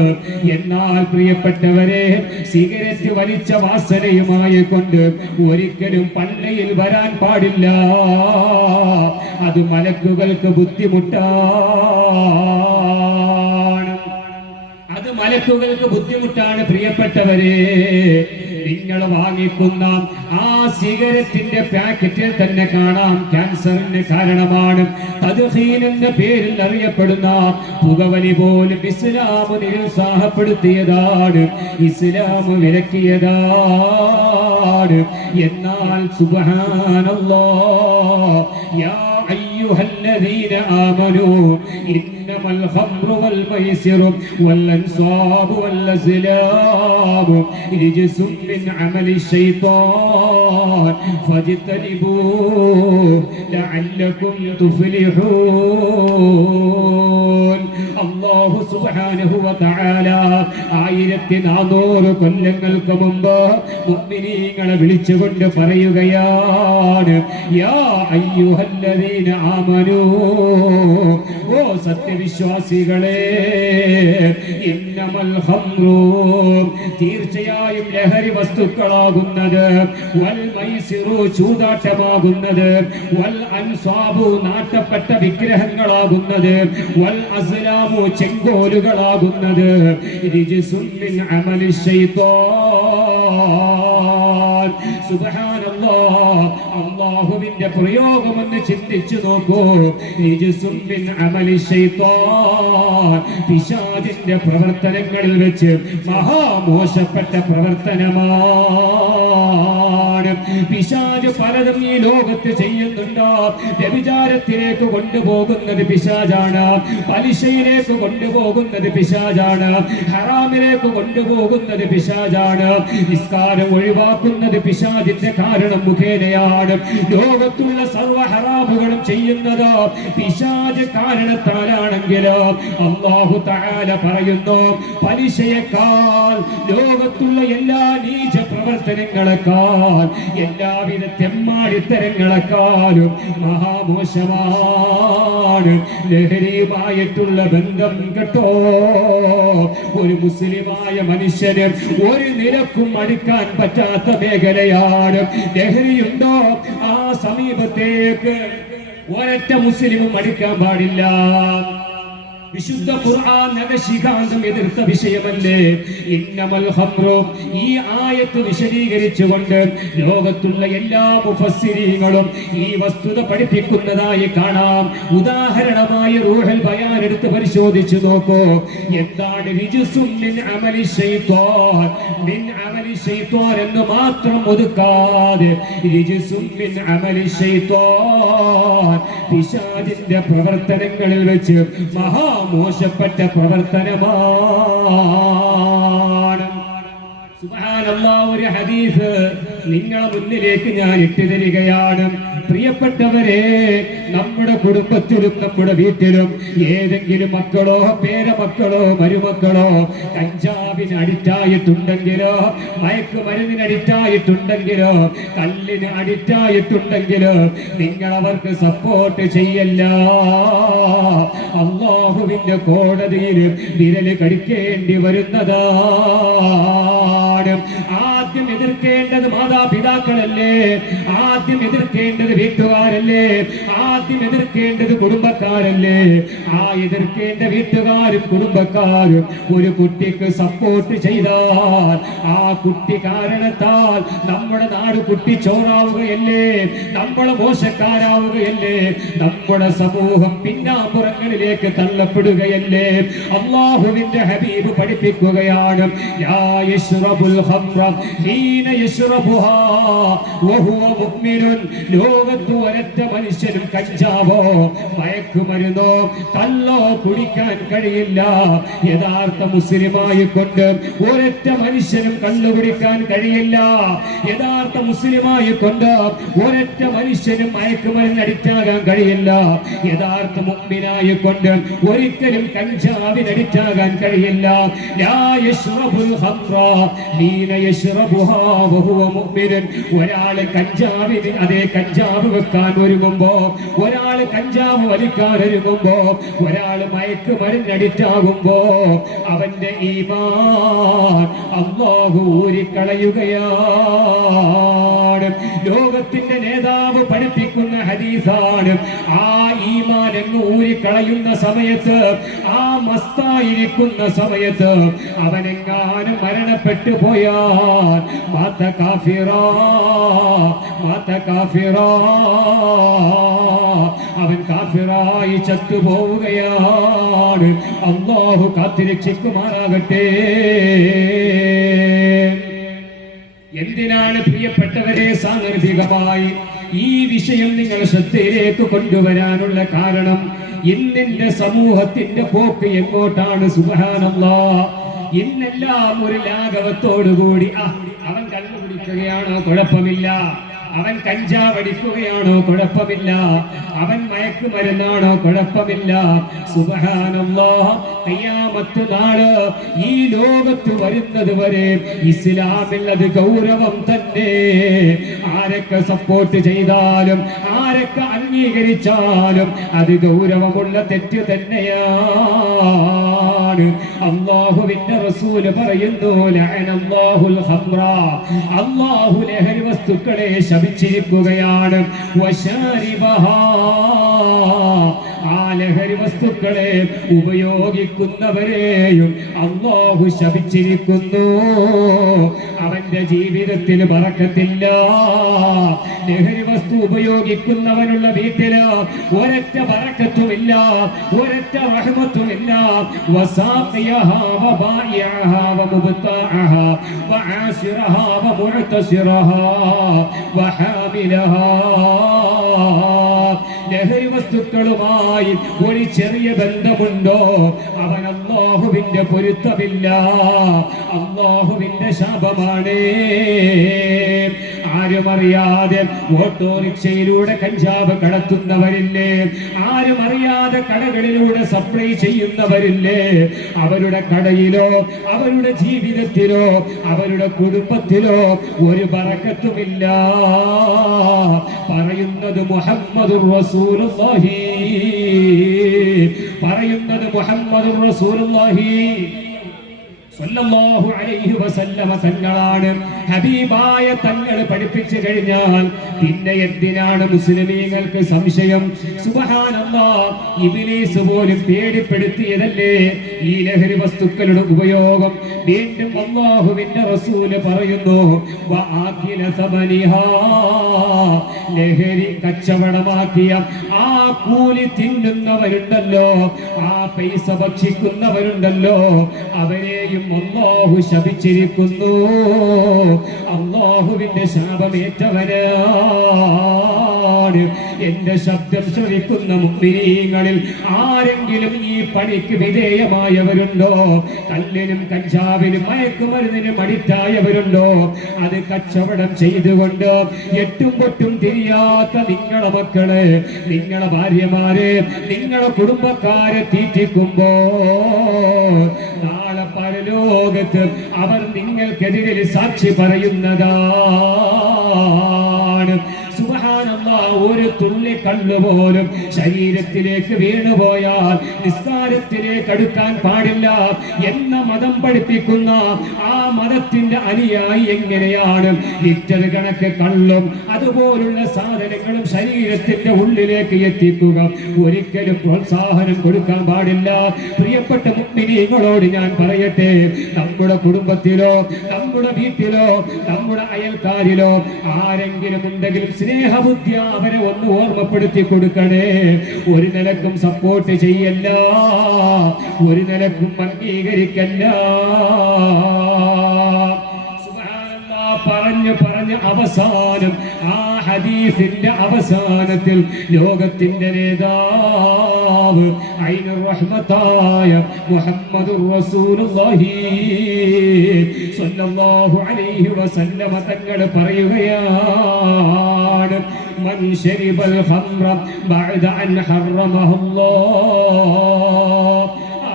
എന്നാൽ പ്രിയപ്പെട്ടവരെ, സിഗരറ്റ് വലിച്ച വാസനയുമായി കൊണ്ട് ഒരിക്കലും പള്ളിയിൽ വരാൻ പാടില്ല. അത് മലക്കുകൾക്ക് ബുദ്ധിമുട്ടാണ്. അത് മലക്കുകൾക്ക് ബുദ്ധിമുട്ടാണ്. പ്രിയപ്പെട്ടവരെ, നിങ്ങൾ വാങ്ങിക്കുന്ന ആ സിഗരറ്റിന്റെ പാക്കറ്റിൽ തന്നെ കാണാം ക്യാൻസറിന് കാരണമാണ്. തദ്ഖീൻ എന്ന പേരിൽ അറിയപ്പെടുന്ന പുകവലി പോലും ഇസ്ലാം നിരുത്സാഹപ്പെടുത്തിയതാണ്, ഇസ്ലാം വിലക്കിയതാണ്. എന്നാൽ സുബ്ഹാനല്ലാഹ്, യാ അയ്യുഹല്ലദീന ആമനൂ ഇന്നമൽ ഖംറു വൽ മൈസിറു വൽ അൻസാബു വൽ അസ്ലാമു റിജ്സും മിൻ അമലി ശൈത്താൻ ഫജ്തനിബൂഹു ലഅല്ലകും തുഫ്ലിഹൂൻ. അല്ലാഹു സുബ്ഹാനഹു വ തആല 1400 കൊല്ലങ്ങൾക്ക് മുമ്പ് മുഅ്മിനീങ്ങളെ വിളിച്ചുകൊണ്ട് പറയുകയാണ്, യാ അയ്യുഹല്ലദീന ആമനൂ, ഓ സത്യവിശ്വാസികളെ, ഇന്നമൽ ഖംറു, തീർച്ചയായും ലഹരി വസ്തുക്കളാകുന്നത്, വൽ മൈസിറു, ചൂതാട്ടമാകുന്നത്, വൽ അൻസാബു, നാട്ടപ്പെട്ട വിഗ്രഹങ്ങളാകുന്നത്, വൽ അസ്ലാമു, ചെങ്കോലുകളാകുന്നത്, റിജ്സും മിൻ അമലി ശൈത്താൻ, സുബ്ഹാനല്ലാഹ്, അല്ലാഹുവിന്റെ പ്രയോഗം ഒന്ന് ചിന്തിച്ചു നോക്കൂ. റിജ്സും മിൻ അമലി ശൈത്താൻ, പിശാചിന്റെ പ്രവർത്തനങ്ങളിൽ വെച്ച് മഹാമോശപ്പെട്ട പ്രവർത്തനമാണ്. പിശാച് പലതും ഈ ലോകത്ത് ചെയ്യുന്നുണ്ട്. വ്യഭിചാരത്തിലേക്ക് കൊണ്ടുപോകുന്നത് പിശാചാണ്, പലിശയിലേക്ക് കൊണ്ടുപോകുന്നത് പിശാചാണ്, ഹറാമിലേക്ക് കൊണ്ടുപോകുന്നത് പിശാചാണ്, നിസ്കാരം ഒഴിവാക്കുന്നത് പിശാചിന്റെ കാരണം മുഖേനയാണ്. ലോകത്തുള്ള സർവ്വ ഹറാമുകളും ചെയ്യുന്നത് പിശാച് കാരണത്താലാണെങ്കിൽ അല്ലാഹു തആല പറയുന്നു, പലിശയേക്കാൾ, ലോകത്തുള്ള എല്ലാ നീച പ്രവർത്തനങ്ങളെക്കാൾ, എല്ലാവിധ തെമ്മാടിത്തരങ്ങളെക്കാളും മഹാമോശമാണ് ലഹരിയുമായിട്ടുള്ള ബന്ധം. കേട്ടോ, ഒരു മുസ്ലിമായ മനുഷ്യന് ഒരു നിരക്കും അടുക്കാൻ പറ്റാത്ത മേഖലയാണ് ലഹരിയുണ്ടോ ആ സമീപത്തേക്ക് ഒരൊറ്റ മുസ്ലിമും അടുക്കാൻ പാടില്ല. വിശുദ്ധ ഖുർആൻ നഖശിഖാന്തം എതിർത്ത വിഷയമല്ലേ ഇന്നമൽ ഖംറു. ഈ ആയത്ത് വിശദീകരിച്ചുകൊണ്ട് ലോകത്തുള്ള എല്ലാ മുഫസ്സിരീങ്ങളും ഈ വസ്തുത പഠിപ്പിക്കുന്നതായി കാണാം. ഉദാഹരണമായി റൂഹുൽ ബയാൻ എടുത്ത് പരിശോധിച്ചു നോക്കൂ. എന്താണ് റിജ്സും മിൻ അമലി ശൈത്താൻ? മിൻ അമലി ശൈത്താൻ എന്ന് മാത്രം ഒതുക്കാതെ റിജ്സും മിൻ അമലി ശൈത്താൻ, പിശാചിന്റെ പ്രവർത്തനങ്ങളിൽ വെച്ച് മോശപ്പെട്ട പ്രവർത്തനമാണ്. സുബ്ഹാനല്ലാഹ്, ഒരു ഹദീസ് നിങ്ങളുടെ മുന്നിലേക്ക് ഞാൻ ഇട്ടുതരികയാണ്. പ്രിയപ്പെട്ടവരെ, നമ്മുടെ കുടുംബത്തിലും നമ്മുടെ വീട്ടിലും ഏതെങ്കിലും മക്കളോ പേരമക്കളോ മരുമക്കളോ കഞ്ചാവിന് അഡിക്റ്റായിട്ടുണ്ടെങ്കിലോ, മയക്കുമരുന്നിന് അഡിക്റ്റായിട്ടുണ്ടെങ്കിലോ, കല്ലിന് അഡിക്റ്റായിട്ടുണ്ടെങ്കിലോ നിങ്ങൾ അവർക്ക് സപ്പോർട്ട് ചെയ്യല്ല. അല്ലാഹുവിന്റെ കോടതിയിൽ വിരല് കടിക്കേണ്ടി വരുന്നതാണ്. ആദ്യം എതിർക്കേണ്ടത് മാതാപിതാക്കളല്ലേ, ആദ്യം എതിർക്കേണ്ടത് വീട്ടുകാരല്ലേ, ആദ്യം എതിർക്കേണ്ടത് കുടുംബക്കാരല്ലേ. ആ എതിർക്കേണ്ട വീട്ടുകാരും കുടുംബക്കാരും ഒരു കുട്ടിക്ക് സപ്പോർട്ട് ചെയ്താൽ ആ കുട്ടി കാരണത്താൽ നമ്മുടെ നാട് കുട്ടിച്ചോറാവുകയല്ലേ, നമ്മൾ മോശക്കാരാവുകയല്ലേ, നമ്മുടെ സമൂഹം പിന്നാമ്പുറങ്ങളിലേക്ക് തള്ളപ്പെടുകയല്ലേ. അല്ലാഹുവിന്റെ ഹബീബ് പഠിപ്പിക്കുകയാണ്, ലാ യശ്റബുൽ ഖംറ ഹീന യശ്റബുഹാ വഹുവ മുഅ്മിനുൻ. ലോകത്ത് ഒരൊറ്റ മനുഷ്യനും കഞ്ചാവോ മയക്കുമരുന്നോ കള്ളോ കുടിക്കാൻ കഴിയില്ല. യഥാർത്ഥ മുസ്ലിമായി കൊണ്ട് ഒരൊറ്റ മനുഷ്യനും കള്ളു കുടിക്കാൻ കഴിയില്ല. യഥാർത്ഥ മുസ്ലിമായി കൊണ്ട് ഒരൊറ്റ മനുഷ്യനും മയക്കുമരുന്ന് അഡിക്റ്റാകാൻ കഴിയില്ല. യഥാർത്ഥ മുഅ്മിനായി കൊണ്ട് ഒരിക്കലും കഞ്ചാവിന് അഡിക്റ്റാകാൻ കഴിയില്ല. ലാ യശ്റബുൽ ഖംറ ഹീന യശ്റബുഹാ വഹുവ മുഅ്മിനുൻ. ഒരാള് കഞ്ചാവിന്, അതേ കഞ്ചാവ് വെക്കാൻ ഒരുങ്ങുമ്പോ, ഒരാള് കഞ്ചാവ് വലിക്കാൻ ഒരുങ്ങുമ്പോ, ഒരാള് മയക്കുമരുന്ന് അഡിക്റ്റാകുമ്പോ അവന്റെ ഈമാൻ അല്ലാഹു ഊരിക്കളയുകയാണ്. ലോകത്തിന്റെ നേതാവ് പഠിപ്പിക്കുന്ന ഹദീസാണ്. ആ ഈമാൻ എന്ന് ഊരിക്കളയുന്ന സമയത്ത്, ആ മസ്തായിരിക്കുന്ന സമയത്ത് അവനെങ്ങാനും മരണപ്പെട്ടു പോയാൽ മാത കാഫിറാ, മാത കാഫിറാ, അവൻ കാഫിറായി ചത്തുപോവുകയാണ്. അല്ലാഹു കാത്തിരക്ഷിക്കുമാറാകട്ടെ. എന്തിനാണ് പ്രിയപ്പെട്ടവരെ സാന്ദർഭികമായി ഈ വിഷയം നിങ്ങൾ ശ്രദ്ധയിലേക്ക് കൊണ്ടുവരാനുള്ള കാരണം? ഇന്നിന്റെ സമൂഹത്തിന്റെ പോക്ക് എങ്ങോട്ടാണ്? സുബ്ഹാനല്ലാഹ്, ഇന്നെല്ലാം ഒരു ലാഘവത്തോടുകൂടി അവൻ കള്ളു കുടിക്കുകയാണോ കുഴപ്പമില്ല, അവൻ കഞ്ചാവ് അടിക്കുകയാണോ കുഴപ്പമില്ല, അവൻ മയക്കുമരുന്നാണോ കുഴപ്പമില്ല. സുബ്ഹാനല്ലാഹ്, ഖിയാമത്ത് നാള് ഈ ലോകത്ത് വരുന്നത് വരെ ഇസ്ലാമിൽ അത് ഗൗരവം തന്നെ. ആരൊക്കെ സപ്പോർട്ട് ചെയ്താലും ആരൊക്കെ അംഗീകരിച്ചാലും അത് ഗൗരവമുള്ള തെറ്റ് തന്നെയാണ്. അല്ലാഹുവിന്റെ റസൂല് പറയുന്നു, ലഅനല്ലാഹുൽ ഖംറ, അല്ലാഹു ലഹരി വസ്തുക്കളെ ശപിച്ചിരിക്കുകയാണ്. വശാരിബഹാ, ആ ലഹരി വസ്തുക്കളെ ഉപയോഗിക്കുന്നവരെയും അല്ലാഹു ശപിച്ചിരിക്കുന്നു. അവന്റെ ജീവിതത്തിൽ ബറക്കത്തില്ല. ലഹരി വസ്തു ഉപയോഗിക്കുന്നവനുള്ള വീട്ടില് ഒരൊറ്റ ബറക്കത്തുമില്ല, ഒരൊറ്റ റഹ്മത്തുമില്ല. വസാഖിയഹാ വബായിഅഹാ വമുബ്താഅഹാ വആശിറഹാ വമുഅ്തസിറഹാ വഹാമിലഹാ. ലഹരി വസ്തുക്കളുമായി ഒരു ചെറിയ ബന്ധമുണ്ടോ അവൻ അല്ലാഹുവിന്റെ പൊരുത്തമില്ല, അല്ലാഹുവിന്റെ ശാപമാണ്. ആരുമറിയാതെ ഓട്ടോറിക്ഷയിലൂടെ കഞ്ചാവ് കടത്തുന്നവരില്ലേ, ആരുമറിയാതെ കടകളിലൂടെ സപ്ലൈ ചെയ്യുന്നവരില്ലേ, അവരുടെ കടയിലോ അവരുടെ ജീവിതത്തിലോ അവരുടെ കുടുംബത്തിലോ ഒരു ബറക്കത്തുമില്ല. പറയുന്നത് മുഹമ്മദുർ റസൂലുള്ളാഹി, പറയുന്നത് മുഹമ്മദുർ റസൂലുള്ളാഹി സല്ലല്ലാഹു അലൈഹി വസല്ലമ തങ്ങളാണ്. ഹബീബായ തങ്ങൾ പഠിപ്പിച്ചു കഴിഞ്ഞാൽ പിന്നെ എന്തിനാണ് മുസ്ലിമീങ്ങൾക്ക് സംശയം? സുബ്ഹാനല്ലാഹ്, ഇബ്ലീസ് പോലും പേടിപ്പെടുത്തിയതല്ലേ ഈ ലഹരി വസ്തുക്കളുടെ ഉപയോഗം. വീണ്ടും അല്ലാഹുവിന്റെ റസൂല് പറയുന്നു, വആകില സമനിഹാ, ലഹരി കച്ചവടമാക്കിയ ആ കൂലി തിന്നുന്നവരുണ്ടല്ലോ, ആ പൈസ ഭക്ഷിക്കുന്നവരുണ്ടല്ലോ, അവരെയും അല്ലാഹു ശപിച്ചിരിക്കുന്നു. അല്ലാഹുവിന്റെ ശാപമേറ്റവനാണ്. എന്റെ ശബ്ദം ശ്രവിക്കുന്ന മുഅ്മിനീങ്ങളിൽ ആരെങ്കിലും ഈ പണിക്ക് വിധേയമായവരുണ്ടോ? കല്ലിനും കഞ്ചാവിനും മയക്കുമരുന്നിനും അടിറ്റായവരുണ്ടോ? അത് കച്ചവടം ചെയ്തുകൊണ്ട് എട്ടും പൊട്ടും തിരിയാത്ത നിങ്ങളെ മക്കളെ, നിങ്ങളെ ഭാര്യമാരെ, നിങ്ങളെ കുടുംബക്കാരെ തീറ്റിക്കുമ്പോ നാളെ പരലോകത്ത് അവർ നിങ്ങൾക്കെതിരെ സാക്ഷി പറയുന്നതാണ്. സുബ്ഹാനല്ലാഹ്, ഒരു തുള്ളി കള്ളു പോലും ശരീരത്തിലേക്ക് വീണുപോയാൽ നിസ്കാരത്തിലേക്ക് അടുക്കാൻ പാടില്ല എന്ന മതം പഠിപ്പിക്കുന്ന ആ മതത്തിന്റെ അനുയായി എങ്ങനെയാണ് ലിറ്റർ കണക്ക് കള്ളും അതുപോലുള്ള സാധനങ്ങളും ശരീരത്തിന്റെ ഉള്ളിലേക്ക് എത്തിക്കുക? ഒരിക്കലും പ്രോത്സാഹനം കൊടുക്കാൻ പാടില്ല. പ്രിയപ്പെട്ട മുഅ്മിനീങ്ങളോട് ഞാൻ പറയട്ടെ, നമ്മുടെ കുടുംബത്തിലോ നമ്മുടെ വീട്ടിലോ നമ്മുടെ അയൽക്കാരിലോ ആരെങ്കിലും ഉണ്ടെങ്കിലും സ്നേഹബുദ്ധി അവരെ ഒന്ന് ഓർമ്മപ്പെടുത്തി കൊടുക്കണേ. ഒരു നിലക്കും സപ്പോർട്ട് ചെയ്യല്ല, ഒരു നിലക്കും അംഗീകരിക്കല്ല. പറഞ്ഞു പറഞ്ഞ് അവസാനം ആ ഹദീസിന്റെ അവസാനത്തിൽ ലോകത്തിന്റെ നേതാവ് ഐനുർ റഹ്മത്തായ മുഹമ്മദുർ റസൂലുള്ളാഹി സ്വല്ലല്ലാഹു അലൈഹി വസല്ലമ തങ്ങൾ പറയുകയാണ്, മൻ ശരിബൽ ഖംറ ബഅദ അൻ ഹറമഹുല്ലാഹ്,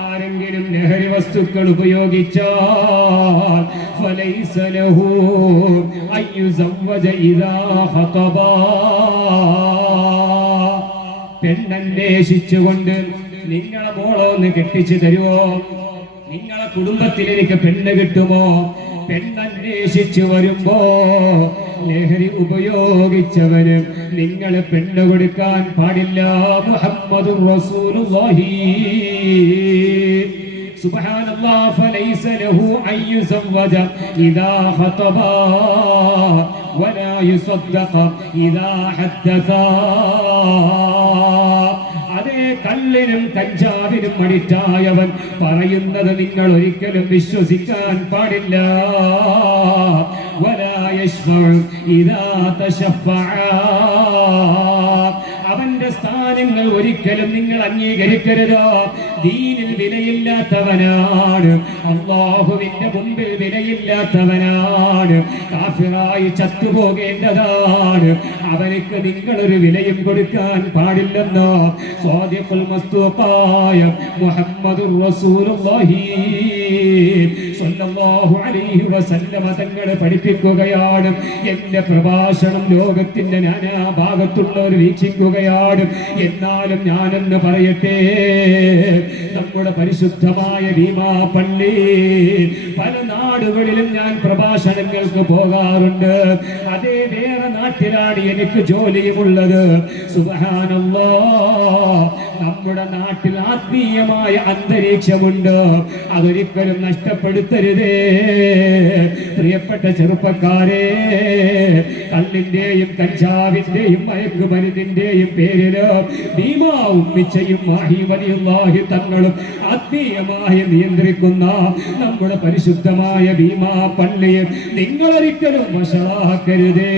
ആരെങ്കിലും ലഹരി വസ്തുക്കൾ ഉപയോഗിച്ചാൽ ഫലൈസ ലഹു അയ്യുസവ്വജ ഇദാ ഖതബാ, പെണ്ണന്വേഷിച്ചുകൊണ്ട് നിങ്ങളെ മോളൊന്ന് കെട്ടിച്ചു തരുമോ? നിങ്ങളെ കുടുംബത്തിൽ എനിക്ക് പെണ്ണ് കിട്ടുമോ? പെണ്ണന്വേഷിച്ചു വരുമ്പോ ലഹരി ഉപയോഗിച്ചവന് നിങ്ങൾ പെണ്ണ് കൊടുക്കാൻ പാടില്ല. മുഹമ്മദുർ റസൂലുള്ളാഹി സുബ്ഹാനല്ലാഹ്, ഫലൈസ ലഹു അൻ യുസവ്വജ ഇദാ ഖതബാ വലാ യുസദ്ദഖ ഇദാ ഹദ്ദസ. അതേ കല്ലിനും കഞ്ചാവിനും അടിറ്റായവൻ പറയുന്നത് നിങ്ങൾ ഒരിക്കലും വിശ്വസിക്കാൻ പാടില്ല. വലാ യശ്ഫഉ ഇദാ തശഫഅ, അവന്റെ സ്ഥാനങ്ങൾ ഒരിക്കലും നിങ്ങൾ അംഗീകരിക്കരുത്. ദീനിൽ വിലയില്ലാത്തവനാണ്, അല്ലാഹുവിന്റെ മുമ്പിൽ വിലയില്ലാത്തവനാണ്, കാഫിറായി ചത്തുപോകേണ്ടതാണ്. അവർക്ക് നിങ്ങളൊരു വിലയും കൊടുക്കാൻ പാടില്ലെന്നോ സ്വാദിഖുൽ മസ്തൂഖായ മുഹമ്മദുർ റസൂലുള്ളാഹി സ്വല്ലല്ലാഹു അലൈഹി വസല്ലമ തങ്ങൾ പഠിപ്പിക്കുകയാണ്. എന്റെ പ്രഭാഷണം ലോകത്തിന്റെ നാനാഭാഗത്തുള്ളവർ വീക്ഷിക്കുകയാണ്. എന്നാലും ഞാനെന്ന് പറയട്ടെ, നമ്മുടെ പരിശുദ്ധമായ ഭീമാ പള്ളി പല നാടുകളിലും ഞാൻ പ്രഭാഷണങ്ങൾക്ക് പോകാറുണ്ട്. അതേ വേറെ നാട്ടിലാണ് എനിക്ക് ജോലിയുമുള്ളത്. സുബ്ഹാനല്ലാഹ്, നമ്മുടെ നാട്ടിൽ ആത്മീയമായ അന്തരീക്ഷമുണ്ട്, അതൊരിക്കലും നഷ്ടപ്പെടുത്തരുതേ. പ്രിയപ്പെട്ട ചെറുപ്പക്കാരെ, കള്ളിന്റെയും കഞ്ചാവിന്റെയും മയക്കുമരുന്നിന്റെയും പേരില് ഭീമാവും മിച്ചയും മാഹി വലിയുള്ളാഹി തങ്ങളും ആത്മീയമായി നിയന്ത്രിക്കുന്ന നമ്മുടെ പരിശുദ്ധമായ ഭീമാ പള്ളിയെ നിങ്ങളൊരിക്കലും വഷളാക്കരുതേ.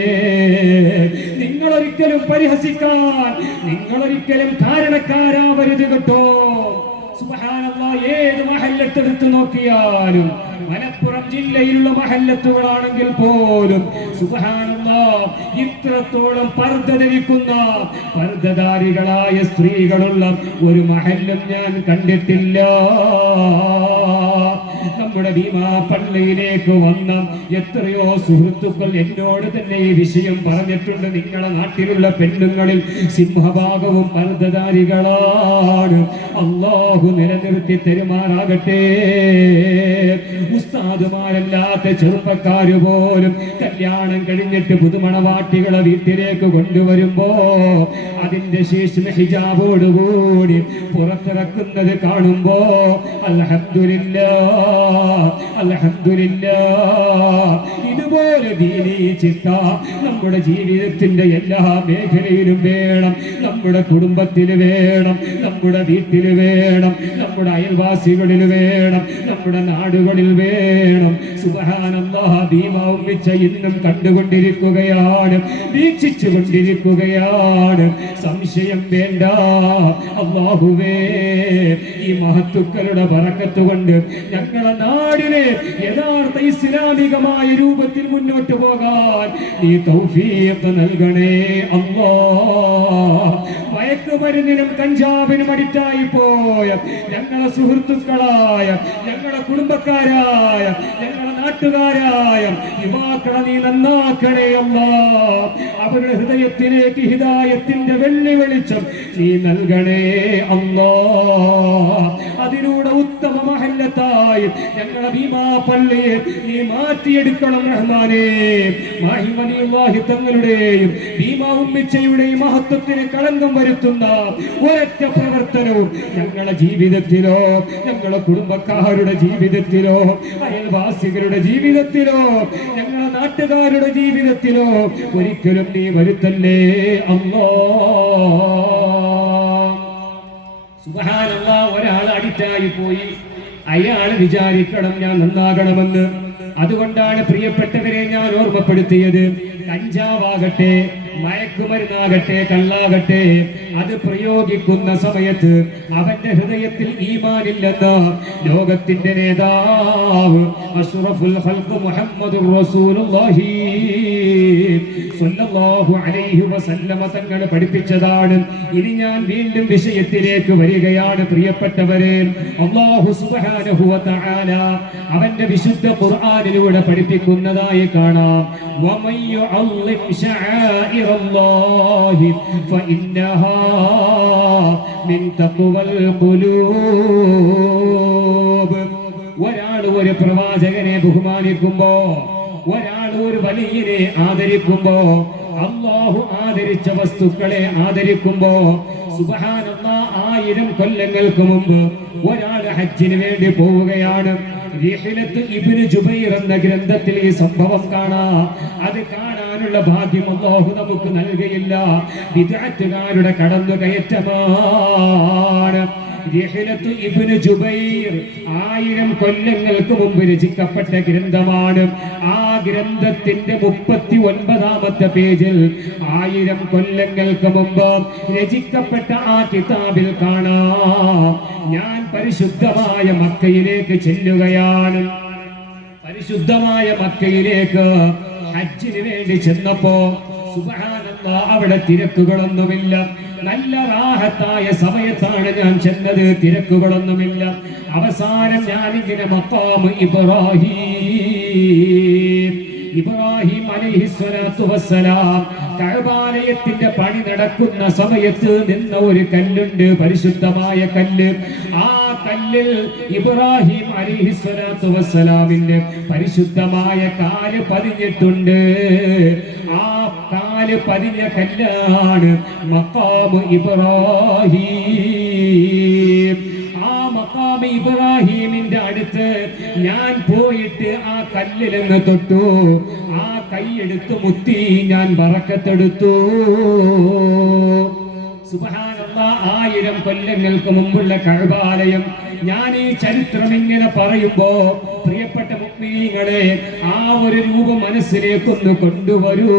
നിങ്ങളൊരിക്കലും പരിഹസിക്കാൻ, നിങ്ങളൊരിക്കലും കാരണക്കാരാവരുത് കേട്ടോ. സുബ്ഹാനല്ലാഹ്, ഏത് മഹല്ലത്തെടുത്ത് നോക്കിയാലും, മലപ്പുറം ജില്ലയിലുള്ള മഹല്ലത്തുകളാണെങ്കിൽ പോലും സുബ്ഹാനല്ലാഹ്, ഇത്രത്തോളം പർദ്ദ ധരിക്കുന്ന പർദ്ദധാരികളായ സ്ത്രീകളുള്ള ഒരു മഹല്ലും ഞാൻ കണ്ടിട്ടില്ല. നമ്മുടെ ഭീമാ പള്ളിയിലേക്ക് വന്ന എത്രയോ സുഹൃത്തുക്കൾ എന്നോട് തന്നെ ഈ വിഷയം പറഞ്ഞിട്ടുണ്ട്. നിങ്ങളുടെ നാട്ടിലുള്ള പെണ്ണുങ്ങളിൽ സിംഹഭാഗവും പർദ്ദധാരികളാണ്. അല്ലാഹു നിലനിർത്തി തെരുമാറാകട്ടെ. ഉസ്താദുമാരല്ലാത്ത ചെറുപ്പക്കാര് പോലും കല്യാണം കഴിഞ്ഞിട്ട് പുതുമണവാട്ടികളെ വീട്ടിലേക്ക് കൊണ്ടുവരുമ്പോ അതിന്റെ ശേഷം ഹിജാബോടുകൂടി പുറത്തിറക്കുന്നത് കാണുമ്പോ അൽഹംദുലില്ലാഹ്, അൽഹംദുലില്ലാഹ്. ഇതുപോലെ ദീനീ ചിട്ട നമ്മുടെ ജീവിതത്തിന്റെ എല്ലാ മേഖലയിലും വേണം. നമ്മുടെ കുടുംബത്തിൽ വേണം, നമ്മുടെ വീട്ടിൽ വേണം, നമ്മുടെ അയൽവാസികളിൽ വേണം, നമ്മുടെ നാടുകളിൽ വേണം. സുബ്ഹാനല്ലാഹ്, ഭീമാവും മിച്ച ഇന്നും കണ്ടുകൊണ്ടിരിക്കുകയാണ്, വീക്ഷിച്ചു കൊണ്ടിരിക്കുകയാണ്. സംശയം വേണ്ട. അല്ലാഹുവേ, ഈ മഹത്തുക്കളുടെ ബറക്കത്ത് കൊണ്ട് ഞങ്ങളുടെ നാടിനെ യഥാർത്ഥ ഇസ്ലാമികമായ രൂപത്തിൽ മുന്നോട്ട് പോകാൻ നീ തൗഫീഖ് നൽകണേ അല്ലാഹ്. മയക്കുമരുന്നിനും കഞ്ചാവിനും അഡിക്റ്റായി പോയ ഞങ്ങളെ സുഹൃത്തുക്കളായ, ഞങ്ങളുടെ കുടുംബക്കാരായ, ഞങ്ങളുടെ നാട്ടുകാരായ യുവാക്കളെ നീ നന്നാക്കണേ അല്ലാഹ്. അവരുടെ ഹൃദയത്തിലേക്ക് ഹിദായത്തിന്റെ വെള്ളി വെളിച്ചം നീ നൽകണേ അല്ലാഹ്. അതിലൂടെ ഉത്തമ മഹല്ലത്തായി ഞങ്ങളുടെ ഭീമാ പള്ളിയെ നീ മാറ്റിയെടുക്കണം റഹ്മാനേ. മാഹി വലിയുള്ളാഹി തങ്ങളുടെയും ഭീമാ ഉമ്മിച്ചയുടെയും മഹത്വത്തിന് കളങ്കം വരുത്തുന്ന ഒരൊറ്റ പ്രവർത്തനവും ഞങ്ങളുടെ ജീവിതത്തിലോ, ഞങ്ങളുടെ കുടുംബക്കാരുടെ ജീവിതത്തിലോ, അയൽവാസികളുടെ ജീവിതത്തിലോ, ഞങ്ങളുടെ നാട്ടുകാരുടെ ജീവിതത്തിലോ ഒരിക്കലും നീ വരുത്തല്ലേ അല്ലാഹ്. സുബ്ഹാനല്ലാഹ്, ഒരാൾ അഡിക്റ്റായി പോയി, അയാൾ വിചാരിക്കണം ഞാൻ നന്നാകണമെന്ന്. അതുകൊണ്ടാണ് പ്രിയപ്പെട്ടവരെ ഞാൻ ഓർമ്മപ്പെടുത്തിയത്, കഞ്ചാവാകട്ടെ, മയക്കുമരുന്നാകട്ടെ, കള്ളാകട്ടെ, അത് പ്രയോഗിക്കുന്ന സമയത്ത് അവന്റെ ഹൃദയത്തിൽ ഈമാനില്ലെന്ന് ലോകത്തിന്റെ നേതാവ് അഷ്റഫുൽ ഖൽഖ് മുഹമ്മദുർ റസൂലുള്ളാഹി സ്വല്ലല്ലാഹു അലൈഹി വസല്ലമ തങ്ങൾ പഠിപ്പിച്ചതാണ്. ഇനി ഞാൻ വീണ്ടും വിഷയത്തിലേക്ക് വരികയാണ് പ്രിയപ്പെട്ടവരെ. അല്ലാഹു സുബ്ഹാനഹു വ തആല അവന്റെ വിശുദ്ധ ഖുർആനിലൂടെ പഠിപ്പിക്കുന്നതായി കാണാം. വമൻ യുഅല്ലിം ശആഇറല്ലാഹി ഫഇന്നഹാ മിൻ തഖ്വൽ ഖുലൂബ്. ഒരാൾ ഒരു പ്രവാചകനെ ബഹുമാനിക്കുമ്പോ, ഒരാൾ ഒരു വലിയനെ ആദരിക്കുമ്പോ, അല്ലാഹു ആദരിച്ച വസ്തുക്കളെ ആദരിക്കുമ്പോ, സുബ്ഹാനല്ലാഹ്, 1000 കൊല്ലങ്ങൾക്ക് മുമ്പ് ഒരാൾ ഹജ്ജിന് വേണ്ടി പോവുകയാണ്. റിഹ്ലത്ത് ഇബ്നു ജുബൈർ എന്ന ഗ്രന്ഥത്തിൽ ഈ സംഭവം കാണാം. അത് കാണാനുള്ള ഭാഗ്യം അല്ലാഹു നമുക്ക് നൽകിയില്ല. ബിദ്അത്തുകാരുടെ കടന്നുകയറ്റമാണ്. റിഹ്ലത്ത് ഇബ്നു ജുബൈർ 1000 കൊല്ലങ്ങൾക്ക് മുമ്പ് രചിക്കപ്പെട്ട ഗ്രന്ഥമാണ്. ആ ഗ്രന്ഥത്തിന്റെ 39ാമത്തെ പേജിൽ 1000 കൊല്ലങ്ങൾക്ക് മുമ്പ് രചിക്കപ്പെട്ട ആ കിതാബിൽ കാണാം, ഞാൻ പരിശുദ്ധമായ മക്കയിലേക്ക് ചെല്ലുകയാണ്. പരിശുദ്ധമായ മക്കയിലേക്ക് ഹജ്ജിന് വേണ്ടി ചെന്നപ്പോ സുബ്ഹാനല്ലാഹ്, അവിടെ തിരക്കുകളൊന്നുമില്ല. നല്ല റാഹത്തായ സമയത്താണ് ഞാൻ ചെന്നത്, തിരക്കുകളൊന്നുമില്ല. അവസാനം ഞാനിങ്ങനെ മഖാം ഇബ്രാഹിം അലൈഹിസ്സലാത്തു വസ്സലാം കഅബാലയത്തിന്റെ പണി നടക്കുന്ന സമയത്ത് നിന്ന ഒരു കല്ലുണ്ട്, പരിശുദ്ധമായ കല്ല്. ആ കല്ല് കല്ലിൽ ഇബ്രാഹിം അലൈഹിസ്സലാത്തു വസ്സലാമിന്റെ പരിശുദ്ധമായ കാല് പതിഞ്ഞിട്ടുണ്ട്. ആ കാല് പതിഞ്ഞ കല്ലാണ് മഖാമു ഇബ്രാഹിം. ആ മഖാമു ഇബ്രാഹിമിന്റെ അടുത്ത് ഞാൻ പോയിട്ട് ആ കല്ലിലങ്ങ് തൊട്ടു. ആ കൈയെടുത്ത് മുത്തി ഞാൻ ബറക്കത്തെടുത്തു. സുബ്ഹാനല്ലാഹ്, 1000 കൊല്ലങ്ങൾക്ക് മുമ്പുള്ള കഅബാലയം. ഞാൻ ഈ ചരിത്രം ഇങ്ങനെ പറയുമ്പോ പ്രിയപ്പെട്ട മുഅ്മിനീങ്ങളെ, ആ ഒരു രൂപം മനസ്സിലേക്കൊന്ന് കൊണ്ടുവരൂ.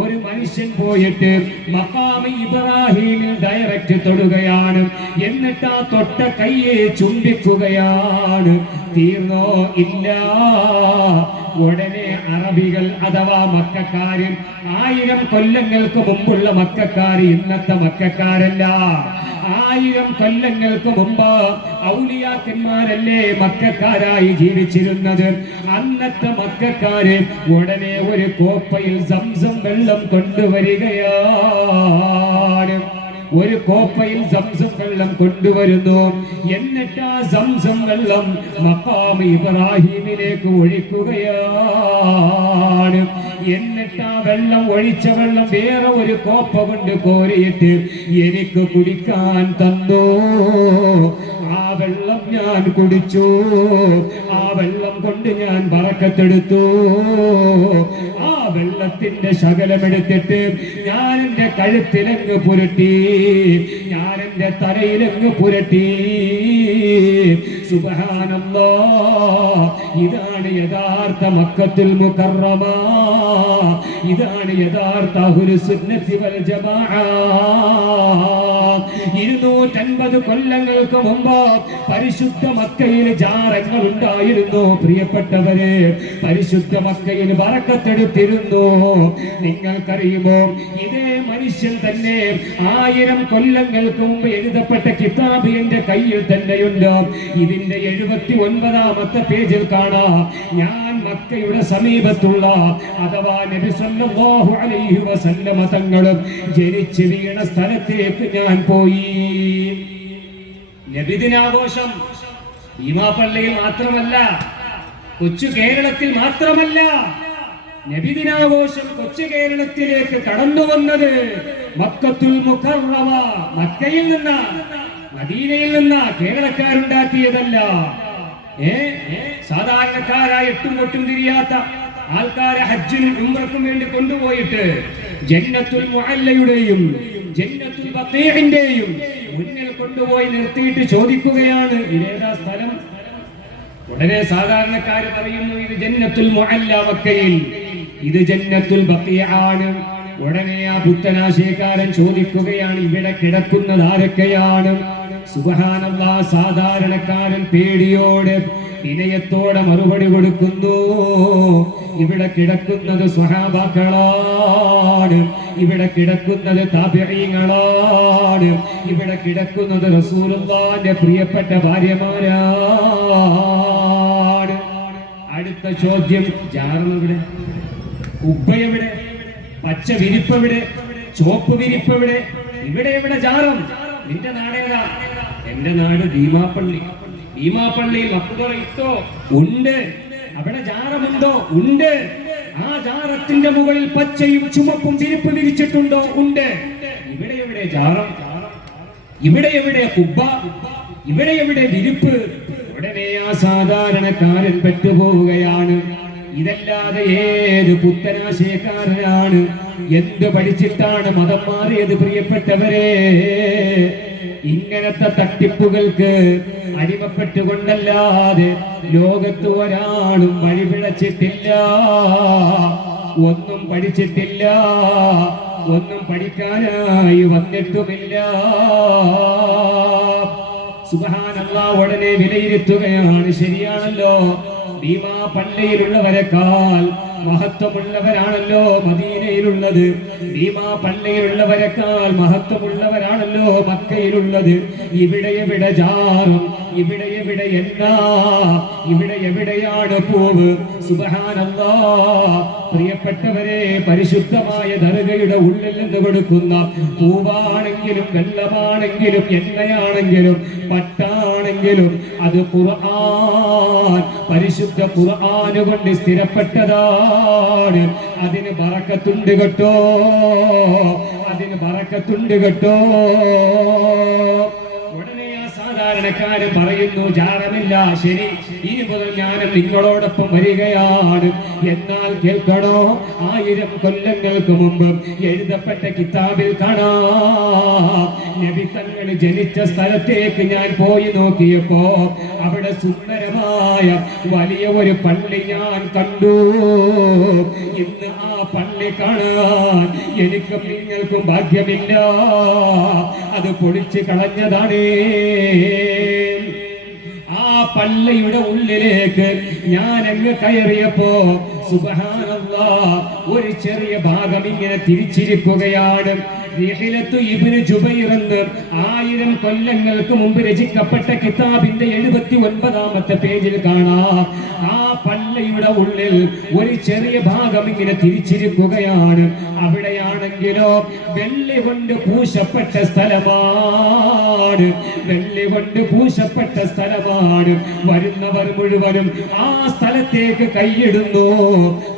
ഒരു മനുഷ്യൻ പോയിട്ട് മഖാമി ഇബ്രാഹിമിൽ ഡയറക്റ്റ് തൊടുകയാണ്. എന്നിട്ട് ആ തൊട്ട കൈയെ ചുംബിക്കുകയാണ്. തീർന്നോ? ഇല്ല. ഉടനെ അറബികൾ അഥവാ മക്കക്കാരും, 1000 കൊല്ലങ്ങൾക്ക് മുമ്പുള്ള മക്കക്കാര് ഇന്നത്തെ മക്കക്കാരല്ല. 1000 കൊല്ലങ്ങൾക്ക് മുമ്പ് ഔലിയാക്കന്മാരല്ലേ മക്കക്കാരായി ജീവിച്ചിരുന്നത്. അന്നത്തെ മക്കക്കാര് ഉടനെ ഒരു കോപ്പയിൽ സംസം വെള്ളം കൊണ്ടുവരികയാണ്. ഒരു കോപ്പയിൽ സംസം വെള്ളം കൊണ്ടുവരുന്നു. എന്നിട്ട് ആ സംസം വെള്ളം മഖാം ഇബ്രാഹിമിലേക്ക് ഒഴിക്കുകയാണ്. എന്നിട്ട് ആ വെള്ളം, ഒഴിച്ച വെള്ളം വേറെ ഒരു കോപ്പ കൊണ്ട് കോരിയിട്ട് എനിക്ക് കുടിക്കാൻ തന്നു. ആ വെള്ളം ഞാൻ കുടിച്ചു. ആ വെള്ളം കൊണ്ട് ഞാൻ ബറക്കത്തെടുത്തു. ആ വെള്ളത്തിന്റെ ശകലമെടുത്തിട്ട് ഞാൻ എന്റെ കഴുത്തിലങ്ങ് പുരട്ടി, ഞാൻ എന്റെ തലയിലങ്ങ് പുരട്ടി. സുബ്ഹാനല്ലാഹ്, ഇതാണ് യഥാർത്ഥ മക്കത്തുൽ മുകറമ. ഇതാണ് യഥാർത്ഥ അഹ്ലുസ് സുന്നത്തി വൽ ജമാഅ. 250 കൊല്ലങ്ങൾക്ക് മുമ്പ് പരിശുദ്ധ മക്കയിൽ ജാറങ്ങൾ ഉണ്ടായിരുന്നു. പ്രിയപ്പെട്ടവരെ, പരിശുദ്ധ മക്കയിൽ ബറക്കത്തെടുത്തിരുന്നു. നിങ്ങൾക്കറിയുമോ, ഇതേ മനുഷ്യൻ തന്നെ 1000 കൊല്ലങ്ങൾക്ക് മുമ്പ് എഴുതപ്പെട്ട കിതാബ് എന്റെ കയ്യിൽ തന്നെയുണ്ട്. ഇതിന്റെ 79ാമത്തെ പേജിൽ കാണാം, ഞാൻ മക്കയുടെ സമീപത്തുള്ള അഥവാ നബി സല്ലല്ലാഹു അലൈഹി വസല്ലമ തങ്ങളും ജനിച്ചു വീണ സ്ഥലത്തേക്ക് ഞാൻ പോയി. നബിദിനാഘോഷം ഭീമാപള്ളിയിൽ മാത്രമല്ല, കൊച്ചു കേരളത്തിൽ മാത്രമല്ല, നബിദിനാഘോഷം കൊച്ചു കേരളത്തിലേക്ക് കടന്നു വന്നത് മക്കത്തുൽ മുകറമ, മക്കയിൽ നിന്ന്, മദീനയിൽ നിന്ന് കേരളക്കാരുണ്ടാക്കിയതല്ല. സാധാരണക്കാരായ എട്ടും പൊട്ടും തിരിയാത്ത ആൾക്കാരെ ഹജ്ജിനും ഉംറക്കും വേണ്ടി കൊണ്ടുപോയിട്ട് ജന്നത്തുൽ മുഅല്ലയുടെയും ജന്നത്തുൽ ബഖീഇന്റെയും മുന്നിൽ കൊണ്ടുപോയി നിർത്തിയിട്ട് ചോദിക്കുകയാണ്, ഇതേതാ സ്ഥലം? ഉടനെ സാധാരണക്കാര് പറയുന്നു, ഇത് ജന്നത്തുൽ മുഅല്ല മക്കയിൽ, ഇത് ജന്നത്തുൽ ബഖീആണ്. ഉടനെ ആ പുത്തനാശയക്കാരൻ ചോദിക്കുകയാണ്, ഇവിടെ കിടക്കുന്നത് ആരൊക്കെയാണ്? സുബ്ഹാനല്ലാഹ്, സാധാരണക്കാരൻ പേടിയോടെ വിനയത്തോടെ മറുപടി കൊടുക്കുന്നു, ഇവിടെ കിടക്കുന്നത് സ്വഹാബാക്കളാണ്, ഇവിടെ കിടക്കുന്നത് താബിഈങ്ങളാണ്, ഇവിടെ കിടക്കുന്നത് റസൂലുള്ളാഹിന്റെ പ്രിയപ്പെട്ട ഭാര്യമാരാണ്. അടുത്ത ചോദ്യം, ജാറെവിടെ? ഉബ്ബയെവിടെ? പച്ച വിരിപ്പെവിടെ? ചുവപ്പ് വിരിപ്പെവിടെ? ഇവിടെ എവിടെ ജാറം? നിന്റെ നാടേതാ? എന്റെ നാട് ഭീമാപ്പള്ളി. ഭീമാപ്പള്ളിയിൽ മക്ബറ ഇട്ടോ? ഉണ്ട്. അവിടെ ജാറമുണ്ടോ? ഉണ്ട്. ആ ജാറത്തിന്റെ മുകളിൽ പച്ചയും ചുമപ്പും വിരിപ്പ് വിരിച്ചിട്ടുണ്ടോ? ഉണ്ട്. ഇവിടെ എവിടെ ജാറം? ഇവിടെ എവിടെ കുബ്ബ? ഇവിടെ എവിടെ വിരിപ്പ്? ഉടനെ ആ സാധാരണക്കാരൻ പെട്ടുപോവുകയാണ്. ഇതല്ലാതെ ഏത് പുത്തനാശയക്കാരനാണ് എന്ത് പഠിച്ചിട്ടാണ് മതം മാറിയത്? പ്രിയപ്പെട്ടവരെ, ഇങ്ങനത്തെ തട്ടിപ്പുകൾക്ക് അടിമപ്പെട്ടുകൊണ്ടല്ലാതെ ലോകത്ത് ഒരാളും വഴിപിഴച്ചിട്ടില്ല, ഒന്നും പഠിച്ചിട്ടില്ല, ഒന്നും പഠിക്കാനായി വന്നിട്ടുമില്ല. സുബ്ഹാനല്ലാഹ്, ഉടനെ വിലയിരുത്തുകയാണ്, ശരിയാണല്ലോ, ഭീമാ പള്ളിയിലുള്ളവരെക്കാൾ മഹത്വമുള്ളവരാണല്ലോ മദീനയിലുള്ളത്, ഭീമാ പള്ളിയിലുള്ളവരെക്കാൾ മഹത്വമുള്ളവരാണല്ലോ മക്കയിലുള്ളത്. ഇവിടെ എവിടെ ജാറം? ഇവിടെ എവിടെ എണ്ണ? ഇവിടെ എവിടെയാണ് പൂവ്? സുബ്ഹാനല്ലാഹ്, പ്രിയപ്പെട്ടവരെ, പരിശുദ്ധമായ ദർഗയുടെ ഉള്ളിൽ നിന്ന് കൊടുക്കുന്ന പൂവാണെങ്കിലും വെള്ളമാണെങ്കിലും എണ്ണയാണെങ്കിലും പട്ടാണെങ്കിലും ആണെങ്കിലും അത് ഖുർആൻ, പരിശുദ്ധ ഖുർആൻ കൊണ്ട് സ്ഥിരപ്പെട്ടതാണ്. അതിന് ബറക്കത്തുണ്ട് കേട്ടോ, അതിന് ബറക്കത്തുണ്ട് കേട്ടോ. സാധാരണക്കാരൻ പറയുന്നു, ജാറമില്ല, ശരി, ഇനി മുതൽ ഞാൻ നിങ്ങളോടൊപ്പം വരികയാണ്. എന്നാൽ കേൾക്കണോ, 1000 കൊല്ലങ്ങൾക്ക് മുമ്പ് എഴുതപ്പെട്ട കിതാബിൽ കാണാം, നബി തങ്ങൾ ജനിച്ച സ്ഥലത്തേക്ക് ഞാൻ പോയി നോക്കിയപ്പോ അവിടെ സുന്ദരമായ വലിയ ഒരു പള്ളി ഞാൻ കണ്ടു. ഇന്ന് ആ പള്ളി കാണാൻ എനിക്കും നിങ്ങൾക്കും ഭാഗ്യമില്ല. അത് പൊളിച്ചു കളഞ്ഞതാണ്. ആ പള്ളിയുടെ ഉള്ളിലേക്ക് ഞാൻ അങ്ങ് കയറിയപ്പോ സുബ്ഹാനല്ലാഹ്, ഒരു ചെറിയ ഭാഗം ഇങ്ങനെ തിരിച്ചിരിക്കുകയാണ്. ഇബ്നു ജുബൈർ എന്ന് 1000 കൊല്ലങ്ങൾക്ക് മുമ്പ് രചിക്കപ്പെട്ട കിതാബിന്റെ 79ാമത്തെ പേജിൽ കാണാം. ആ പള്ളിയുടെ ഉള്ളിൽ ഒരു ചെറിയ ഭാഗം ഇങ്ങനെ തിരിച്ചിരിക്കുകയാണ്. അവിടെയാണെങ്കിലോ വെള്ളി കൊണ്ട് പൂശപ്പെട്ട സ്ഥലമാണ്, വെള്ളി കൊണ്ട് പൂശപ്പെട്ട സ്ഥലമാണ്. വരുന്നവർ മുഴുവനും ആ സ്ഥലത്തേക്ക് കൈയിടുന്നു,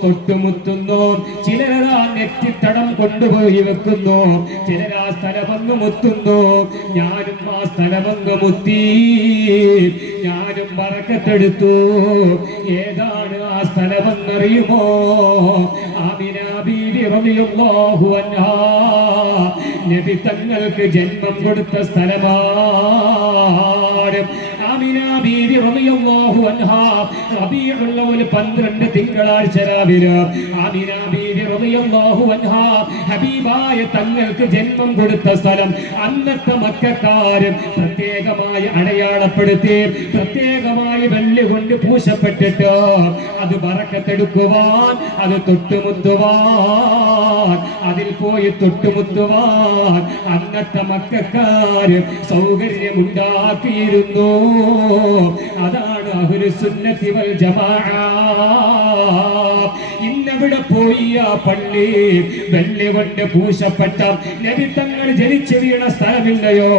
തൊട്ടുമുത്തുന്നു. ചിലരാ നെറ്റിത്തടം കൊണ്ടുപോയി വെക്കുന്നു, ചിലരാ സ്ഥലമങ്ങ് മുത്തുന്നു. ഞാനും ആ സ്ഥലമങ്ങ് മുത്തി, ഞാനും ബറക്കത്തെടുത്തു. ഏതാണ് ആ സ്ഥലമെന്നറിയുമോ? ആമിന ബീവി റളിയല്ലാഹു അൻഹാ നബി തങ്ങൾക്ക് ജന്മം കൊടുത്ത സ്ഥലമാണ്. ആമിന ബീവി റളിയല്ലാഹു അൻഹാ റബീഉൽ അവ്വൽ 12 തിങ്കളാഴ്ച രാവിലെ ആമിന ബീവി റളിയല്ലാഹു അൻഹാ ഹബീബായ തങ്ങൾക്ക് ജന്മം കൊടുത്ത സ്ഥലം അന്നത്തെ മക്കക്കാരും പ്രത്യേകമായി അടയാളപ്പെടുത്തി, പ്രത്യേകമായി വെള്ളി കൊണ്ട് പൂശപ്പെട്ടിട്ട് അത് ബറക്കത്തെടുക്കുവാൻ, അത് തൊട്ടുമുത്തുവാൻ, അതിൽ പോയി തൊട്ടുമുത്തുവാൻ അന്നത്തെ മക്കക്കാര് സൗകര്യമുണ്ടാക്കിയിരുന്നു. അതാണ് അഹ്ലുസുന്നത്തി വൽ ജമാഅ. ഇന്നവിടെ പോയി ആ പള്ളി വെള്ളി കൊണ്ട് പൂശപ്പെട്ട നബി തങ്ങൾ ജനിച്ചു വീണ സ്ഥലമില്ലയോ?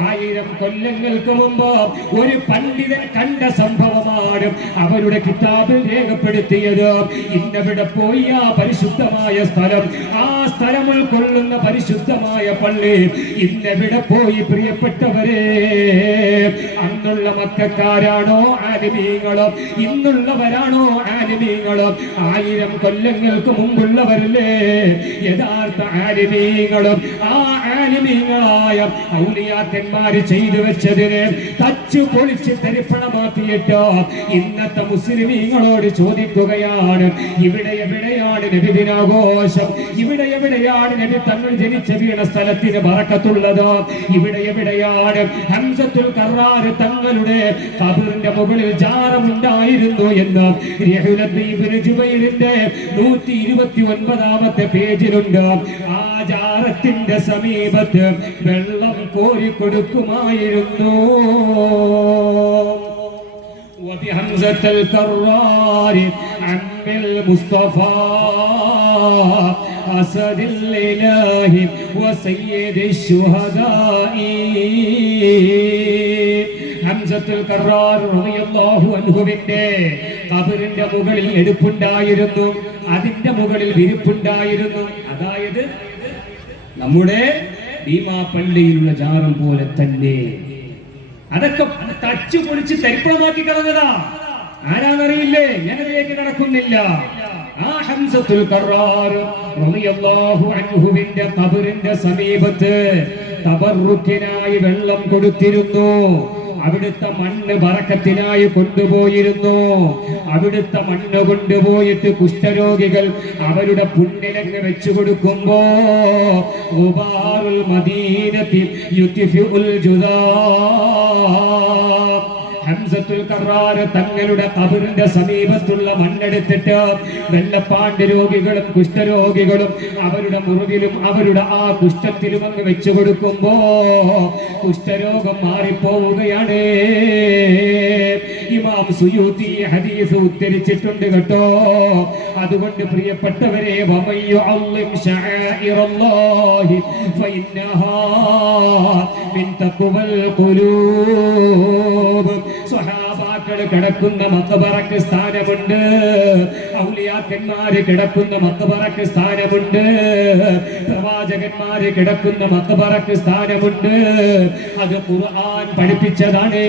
1000 കൊല്ലങ്ങൾക്ക് മുമ്പ് ഒരു പണ്ഡിതൻ കണ്ട സംഭവമാണ് അവരുടെ കിതാബിൽ രേഖപ്പെടുത്തിയത്. ഇന്നവിടെ പോയി ആ പരിശുദ്ധമായ സ്ഥലം, ആ സ്ഥലം ഉൾക്കൊള്ളുന്ന പരിശുദ്ധമായ പള്ളി ഇന്നവിടെ പോയി. പ്രിയപ്പെട്ടവരെ, അന്നുള്ള മക്കക്കാരാണോ ആലിമീങ്ങളോ? ഇന്നുള്ളവരാണോ ആലിമീങ്ങളോ? 1000 കൊല്ലങ്ങൾക്ക് മുമ്പുള്ളവരല്ലേ യഥാർത്ഥ ആലിമീങ്ങളും? ആ ആലിമീങ്ങളായ ഔലിയാക്കന്മാര് ചെയ്തു വെച്ചതിനെ തച്ചു പൊളിച്ച് തരിപ്പണമാക്കിയിട്ട് ഇന്നത്തെ മുസ്ലിമീങ്ങളോട് ചോദിക്കുകയാണ്, ഇവിടെ എവിടെയാണ് നബിദിനാഘോഷം? ഇവിടെ എവിടെയാണ് നബി തങ്ങൾ ജനിച്ച വീണ സ്ഥലത്തിന് ബറക്കത്തുള്ളത്? ഇവിടെ എവിടെയാണ് ഹംസത്തുൽ കറാർ തങ്ങളുടെ ഖബറിന്റെ മുകളിൽ ജാറമുണ്ടായിരുന്നു എന്ന് ഇബ്നു ജുബൈറിന്റെ 129ാമത്തെ പേജിലുണ്ട്. ആ ജാറത്തിന്റെ സമീപത്ത് വെള്ളം കോരി കൊടുക്കുമായിരുന്നു. وبحمزة الكرار عم المصطفى أسد الإله وسيد الشهداء. ഹംസത്തുൽ കറാർ റളിയല്ലാഹു അൻഹുവിന്റെ ഖബറിന്റെ മുകളിൽ എടുപ്പുണ്ടായിരുന്നു, അതിന്റെ മുകളിൽ വിരിപ്പുണ്ടായിരുന്നു. അതായത് നമ്മുടെ ഭീമാ പള്ളിയിലുള്ള ജാറം പോലെ തന്നെ. അതൊക്കെ തച്ചു പൊളിച്ച് തരിപ്പണമാക്കി കളഞ്ഞതാ. ആരാന്നറിയില്ലേ? ഞാനതിലേക്ക് നടക്കുന്നില്ല. ആ ഹംസത്തുൽ കറാർ റളിയല്ലാഹു അൻഹുവിന്റെ ഖബറിന്റെ സമീപത്ത് തബറുക്കിനായി വെള്ളം കൊടുത്തിരുന്നു. അവിടുത്തെ മണ്ണ് ബറക്കത്തിനായി കൊണ്ടുപോയിരുന്നു. അവിടുത്തെ മണ്ണ് കൊണ്ടുപോയിട്ട് കുഷ്ഠരോഗികൾ അവരുടെ പുണ്യലങ്ങ് വെച്ചു കൊടുക്കുമ്പോ ഉബാറുൽ മദീനത്തി യുത്ഫിഉൽ ജുദാ. ഹംസത്തുൽ കറാർ തങ്ങളുടെ ഖബറിന്റെ സമീപത്തുള്ള മണ്ണെടുത്തിട്ട് വെള്ളപ്പാണ്ട് രോഗികളും കുഷ്ഠരോഗികളും അവരുടെ മുറിവിലും അവരുടെ ആ കുഷ്ഠത്തിലും അങ്ങ് വെച്ചു കൊടുക്കുമ്പോ കുഷ്ഠരോഗം മാറിപ്പോവുകയാണ്. ഇമാം സുയൂത്തി ഹദീസ് ഉദ്ധരിച്ചിട്ടുണ്ട് കേട്ടോ. അതുകൊണ്ട് പ്രിയപ്പെട്ടവരെ, വമയ്യുഅള്ളിം ശആഇറല്ലാഹി ഫഇന്നഹാ മിൻ തഖ്വൽ ഖുലൂബ്. സ്വഹാബാക്കൾ കിടക്കുന്ന മഖബറക്ക് സ്ഥാനമുണ്ട്, ഔലിയാക്കന്മാര് കിടക്കുന്ന മഖബറക്ക് സ്ഥാനമുണ്ട്, പ്രവാചകന്മാര് കിടക്കുന്ന മഖബറക്ക് സ്ഥാനമുണ്ട്. അത് ഖുർആൻ പഠിപ്പിച്ചതാണ്.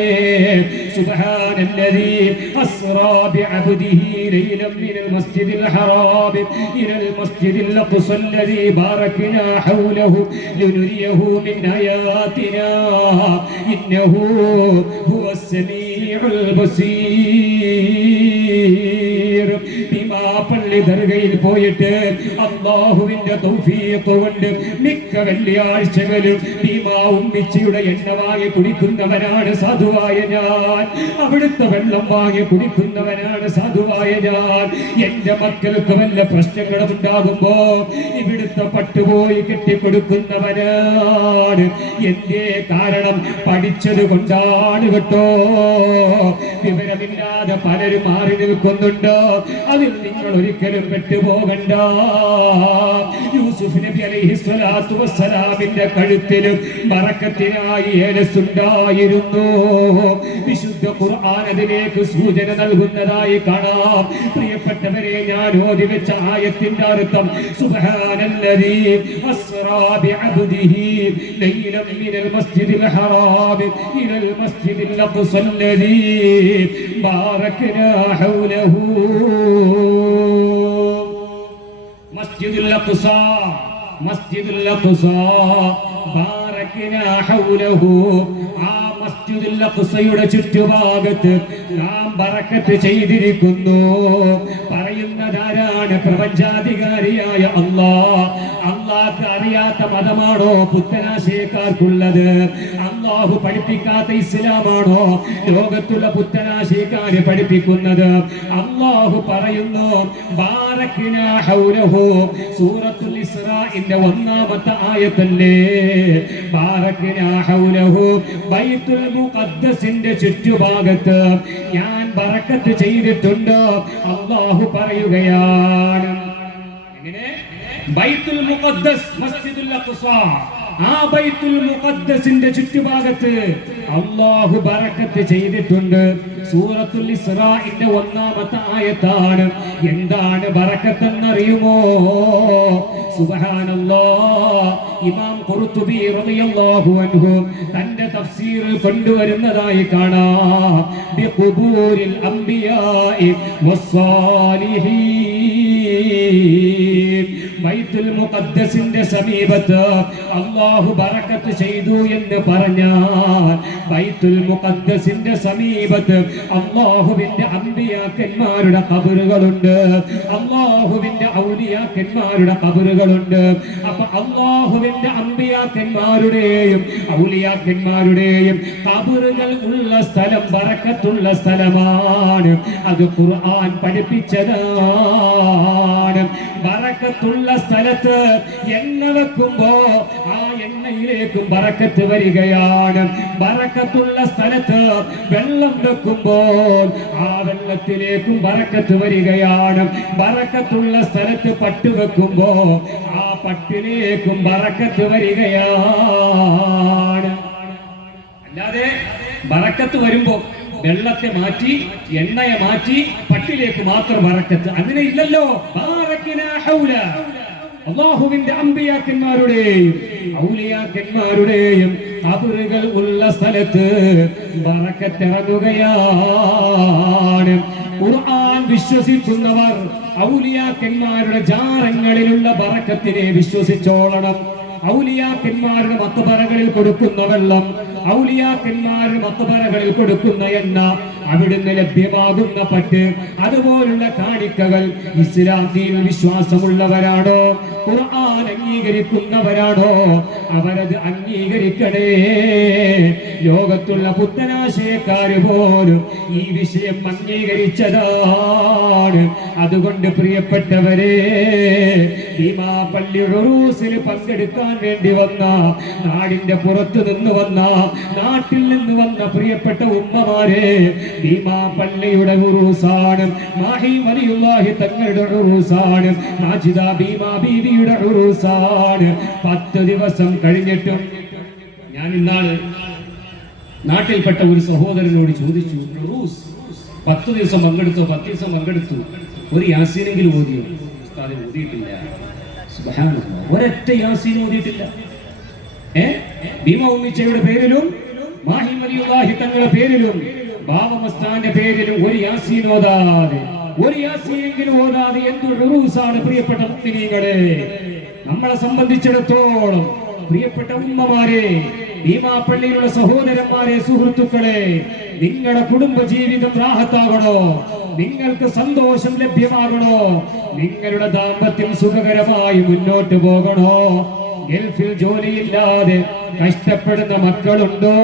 സുബ്ഹാനല്ലദീ അസ്റാ ബിഅബ്ദിഹി ലൈലൻ മിനൽ മസ്ജിദിൽ ഹറാം ഇലൽ മസ്ജിദിൽ അഖ്സല്ലദീ ബാറക്നാ ഹൗലഹു ലിനുരിയഹു മിൻ ആയാതിനാ ഇന്നഹു ഹുവസ് സമീഉൽ ബസീർ. പള്ളി ദർഗയിൽ പോയിട്ട് അല്ലാഹുവിന്റെ തൗഫീഖ് കൊണ്ട് മിക്ക വെള്ളിയാഴ്ചകളിലും ഭീമാ ഉമ്മിച്ചിയുടെ എണ്ണ വാങ്ങി കുടിക്കുന്നവനാണ് സാധുവായ ഞാൻ. അവിടുത്തെ വെള്ളം വാങ്ങി കുടിക്കുന്നവനാണ് സാധുവായ ഞാൻ. എന്റെ മക്കൾക്ക് വല്ല പ്രശ്നങ്ങളും ഉണ്ടാകുമ്പോ ഇവിടുത്തെ പട്ടുപോയി കെട്ടിക്കൊടുക്കുന്നവനാണ്. എന്തേ കാരണം? പഠിച്ചത് കൊണ്ടാണ് കേട്ടോ. വിവരമില്ലാതെ പലരും മാറി നിൽക്കുന്നുണ്ട്. അതിൽ നിങ്ങൾ ഒരിക്കലും പെട്ടുപോകണ്ട. യൂസുഫ് നബി അലൈഹിസ്സലാത്തു വസ്സലാമിന്റെ കഴുത്തിലും ബറക്കത്തിനായി ഏലസ് ഉണ്ടായിരുന്നു. വിശുദ്ധ ഖുർആൻ അതിലേക്ക് സൂചന നൽകുന്നതായി കാണാം. പ്രിയപ്പെട്ടവരെ, ഞാൻ ഓതി വെച്ച ആയത്തിന്റെ അർത്ഥം സുബ്ഹാനല്ലദീ അസ്റാ ബിഅബ്ദിഹി ലൈലൻ മിനൽ മസ്ജിദിൽ ഹറാം ഇലൽ മസ്ജിദിൽ അഖ്സല്ലദീ ബാറക്നാ ഹൗലഹു. മസ്ജിദുൽ അഖ്സാ, മസ്ജിദുൽ അഖ്സാ ബാറക്നാ ഹൗലഹു. ആ മസ്ജിദുൽ അഖ്സയുടെ ചുറ്റുഭാഗത്ത് നാം ബറക്കത്ത് ചെയ്തിരിക്കുന്നു. പറയുന്നതാരാണ്? പ്രപഞ്ചാധികാരിയായ അല്ലാഹ്. അല്ലാഹ്ക്ക് അറിയാത്ത മതമാണോ പുത്തനാശയക്കാർക്കുള്ളത്? അല്ലാഹു പഠിപ്പിക്കാത്ത ഇസ്ലാമാണോ ലോകത്തുള്ള പുത്തനാശയക്കാര് പഠിപ്പിക്കുന്നത്? അല്ലാഹു പറയുന്നു ബാറക്നാ ഹൗലഹു. സൂറത്തുൽ ഇസ്രാഇന്റെ 1-ാമത്തെ ആയത്തല്ലേ ബാറക്നാ ഹൗലഹു. ബൈത്തുൽ മുഖദ്ദസിന്റെ ചുറ്റുഭാഗത്ത് ഞാൻ ബറക്കത്ത് ചെയ്തിട്ടുണ്ട്. അല്ലാഹു പറയുകയാണ്. എങ്ങനെ? ബൈത്തുൽ മുഖദ്ദസ്, മസ്ജിദുൽ അഖ്സാ, ആ ബൈത്തുൽ മുഖദ്ദസിന്റെ ചുറ്റുഭാഗത്ത് അല്ലാഹു ബറക്കത്ത് ചെയ്തിട്ടുണ്ട്. സൂറത്തുൽ ഇസ്രാഇന്റെ 1-ാമത്തെ ആയത്താണ്. എന്താണ് ബറക്കത്ത് എന്നറിയുമോ? സുബ്ഹാനല്ലാഹ്. ഇമാം ഖുർതുബി റളിയല്ലാഹു അൻഹു തന്റെ തഫ്സീറിൽ കൊണ്ടുവരുന്നതായി കാണാം. ബിഖുബൂരിൽ അംബിയാഇ വസ്സാലിഹീൻ. ബൈത്തുൽ മുഖദ്ദസിന്റെ സമീപത്ത് അല്ലാഹു ബറക്കത്ത് ചെയ്തു എന്ന് പറഞ്ഞാൽ ബൈത്തുൽ മുഖദ്ദസിന്റെ സമീപത്ത് അല്ലാഹുവിന്റെ അമ്പിയാക്കന്മാരുടെ ഖബറുകളുണ്ട്, അല്ലാഹുവിന്റെ ഔലിയാക്കന്മാരുടെ ഖബറുകളുണ്ട്. അപ്പൊ അല്ലാഹുവിന്റെ അമ്പിയാക്കന്മാരുടെയും ഔലിയാക്കന്മാരുടെയും ഖബറുകൾ ഉള്ള സ്ഥലം ബറക്കത്തുള്ള സ്ഥലമാണ്. അത് ഖുർആൻ പഠിപ്പിച്ചതാണ്. ബറക്കത്തുള്ള സ്ഥലത്ത് എണ്ണ വെക്കുമ്പോ ആ എണ്ണയിലേക്കും ബറക്കത്ത് വരികയാണ്. ബറക്കത്തുള്ള സ്ഥലത്ത് വെള്ളം വെക്കുമ്പോൾ ആ വെള്ളത്തിലേക്കും ബറക്കത്ത് വരികയാണ്. ബറക്കത്തുള്ള സ്ഥലത്ത് പട്ട് വെക്കുമ്പോ ആ പട്ടിലേക്കും ബറക്കത്ത് വരികയാണ്. അല്ലാതെ ബറക്കത്ത് വരുമ്പോ വെള്ളത്തെ മാറ്റി എണ്ണയെ മാറ്റി പട്ടിലേക്ക് മാത്രം ബറക്കത്ത് അങ്ങനെ ഇല്ലല്ലോ. അല്ലാഹുവിന്റെ അമ്പിയാക്കന്മാരുടെയും ഔലിയാക്കന്മാരുടെയും ഖബറുകൾ ഉള്ള സ്ഥലത്ത് ബറക്കത്ത് ഇറങ്ങുകയാണ്. ഖുർആൻ വിശ്വസിക്കുന്നവർ ഔലിയാക്കന്മാരുടെ ജാറങ്ങളിലുള്ള ബറക്കത്തിനെ വിശ്വസിച്ചോളണം. ഔലിയാക്കന്മാരുടെ മക്ബറകളിൽ കൊടുക്കുന്ന വെള്ളം, ഔലിയാക്കന്മാരുടെ മക്ബറകളിൽ കൊടുക്കുന്ന എണ്ണ, അവിടുന്ന് ലഭ്യമാകുന്ന പട്ട്, അതുപോലുള്ള കാണിക്കകൾ ഇസ്ലാമിൽ വിശ്വാസമുള്ളവരാണോ, ഖുർആൻ അംഗീകരിക്കുന്നവരാണോ, അവരത് അംഗീകരിക്കണേ. ലോകത്തുള്ള പുത്തനാശയക്കാര് പോലും ഈ വിഷയം അംഗീകരിച്ചതാണ്. അതുകൊണ്ട് പ്രിയപ്പെട്ടവരെ, ഭീമാ പള്ളി ഉറൂസിൽ പങ്കെടുക്കാൻ വേണ്ടി വന്ന, നാടിന്റെ പുറത്തു നിന്ന് വന്ന, നാട്ടിൽ നിന്ന് വന്ന പ്രിയപ്പെട്ട ഉമ്മമാരെ, ഭീമാ പള്ളിയുടെ ഉറൂസാണ്, മാഹി വലിയുള്ളാഹി തങ്ങളുടെ ഉറൂസാണ്, മാജിദ ഭീമാ ബീവിയുടെ ഉറൂസാണ്. 10 ദിവസം കഴിഞ്ഞിട്ടും ഞാൻ ഇന്നാള് നാട്ടിൽപ്പെട്ട ഒരു സഹോദരനോട് ചോദിച്ചു, 10 ദിവസം പങ്കെടുത്തു, 10 ദിവസം പങ്കെടുത്തു, ഒരു യാസീനെങ്കിലും ഓതിയോ? ഉസ്താദ് ഓതിയിട്ടില്ല. സുബ്ഹാനല്ലാഹ്, ഒരൊറ്റ യാസീൻ ഓതിയിട്ടില്ല. ഭീമ ഉമ്മിച്ചയുടെ പേരിലും മാഹി വലിയുള്ളാഹി തങ്ങളുടെ പേരിലും ബാബ മസ്താന്റെ പേരിലും ഒരു യാസീൻ ഓതാതെ, ഒരു യാസീനെങ്കിലും ഓതാതെ എന്ത് ഉറൂസാണ് പ്രിയപ്പെട്ട മുഅ്മിനീങ്ങളെ. നമ്മളെ സംബന്ധിച്ചിടത്തോളം പ്രിയപ്പെട്ട ഉമ്മമാരെ, ഭീമാപ്പള്ളിയിലുള്ള സഹോദരന്മാരെ, സുഹൃത്തുക്കളെ, നിങ്ങളുടെ കുടുംബ ജീവിതം റാഹത്താകണോ, നിങ്ങൾക്ക് സന്തോഷം ലഭ്യമാകണോ, നിങ്ങളുടെ ദാമ്പത്യം സുഖകരമായി മുന്നോട്ട് പോകണോ, ഗൾഫിൽ ജോലിയില്ലാതെ കഷ്ടപ്പെടുന്ന മക്കളുണ്ടോ,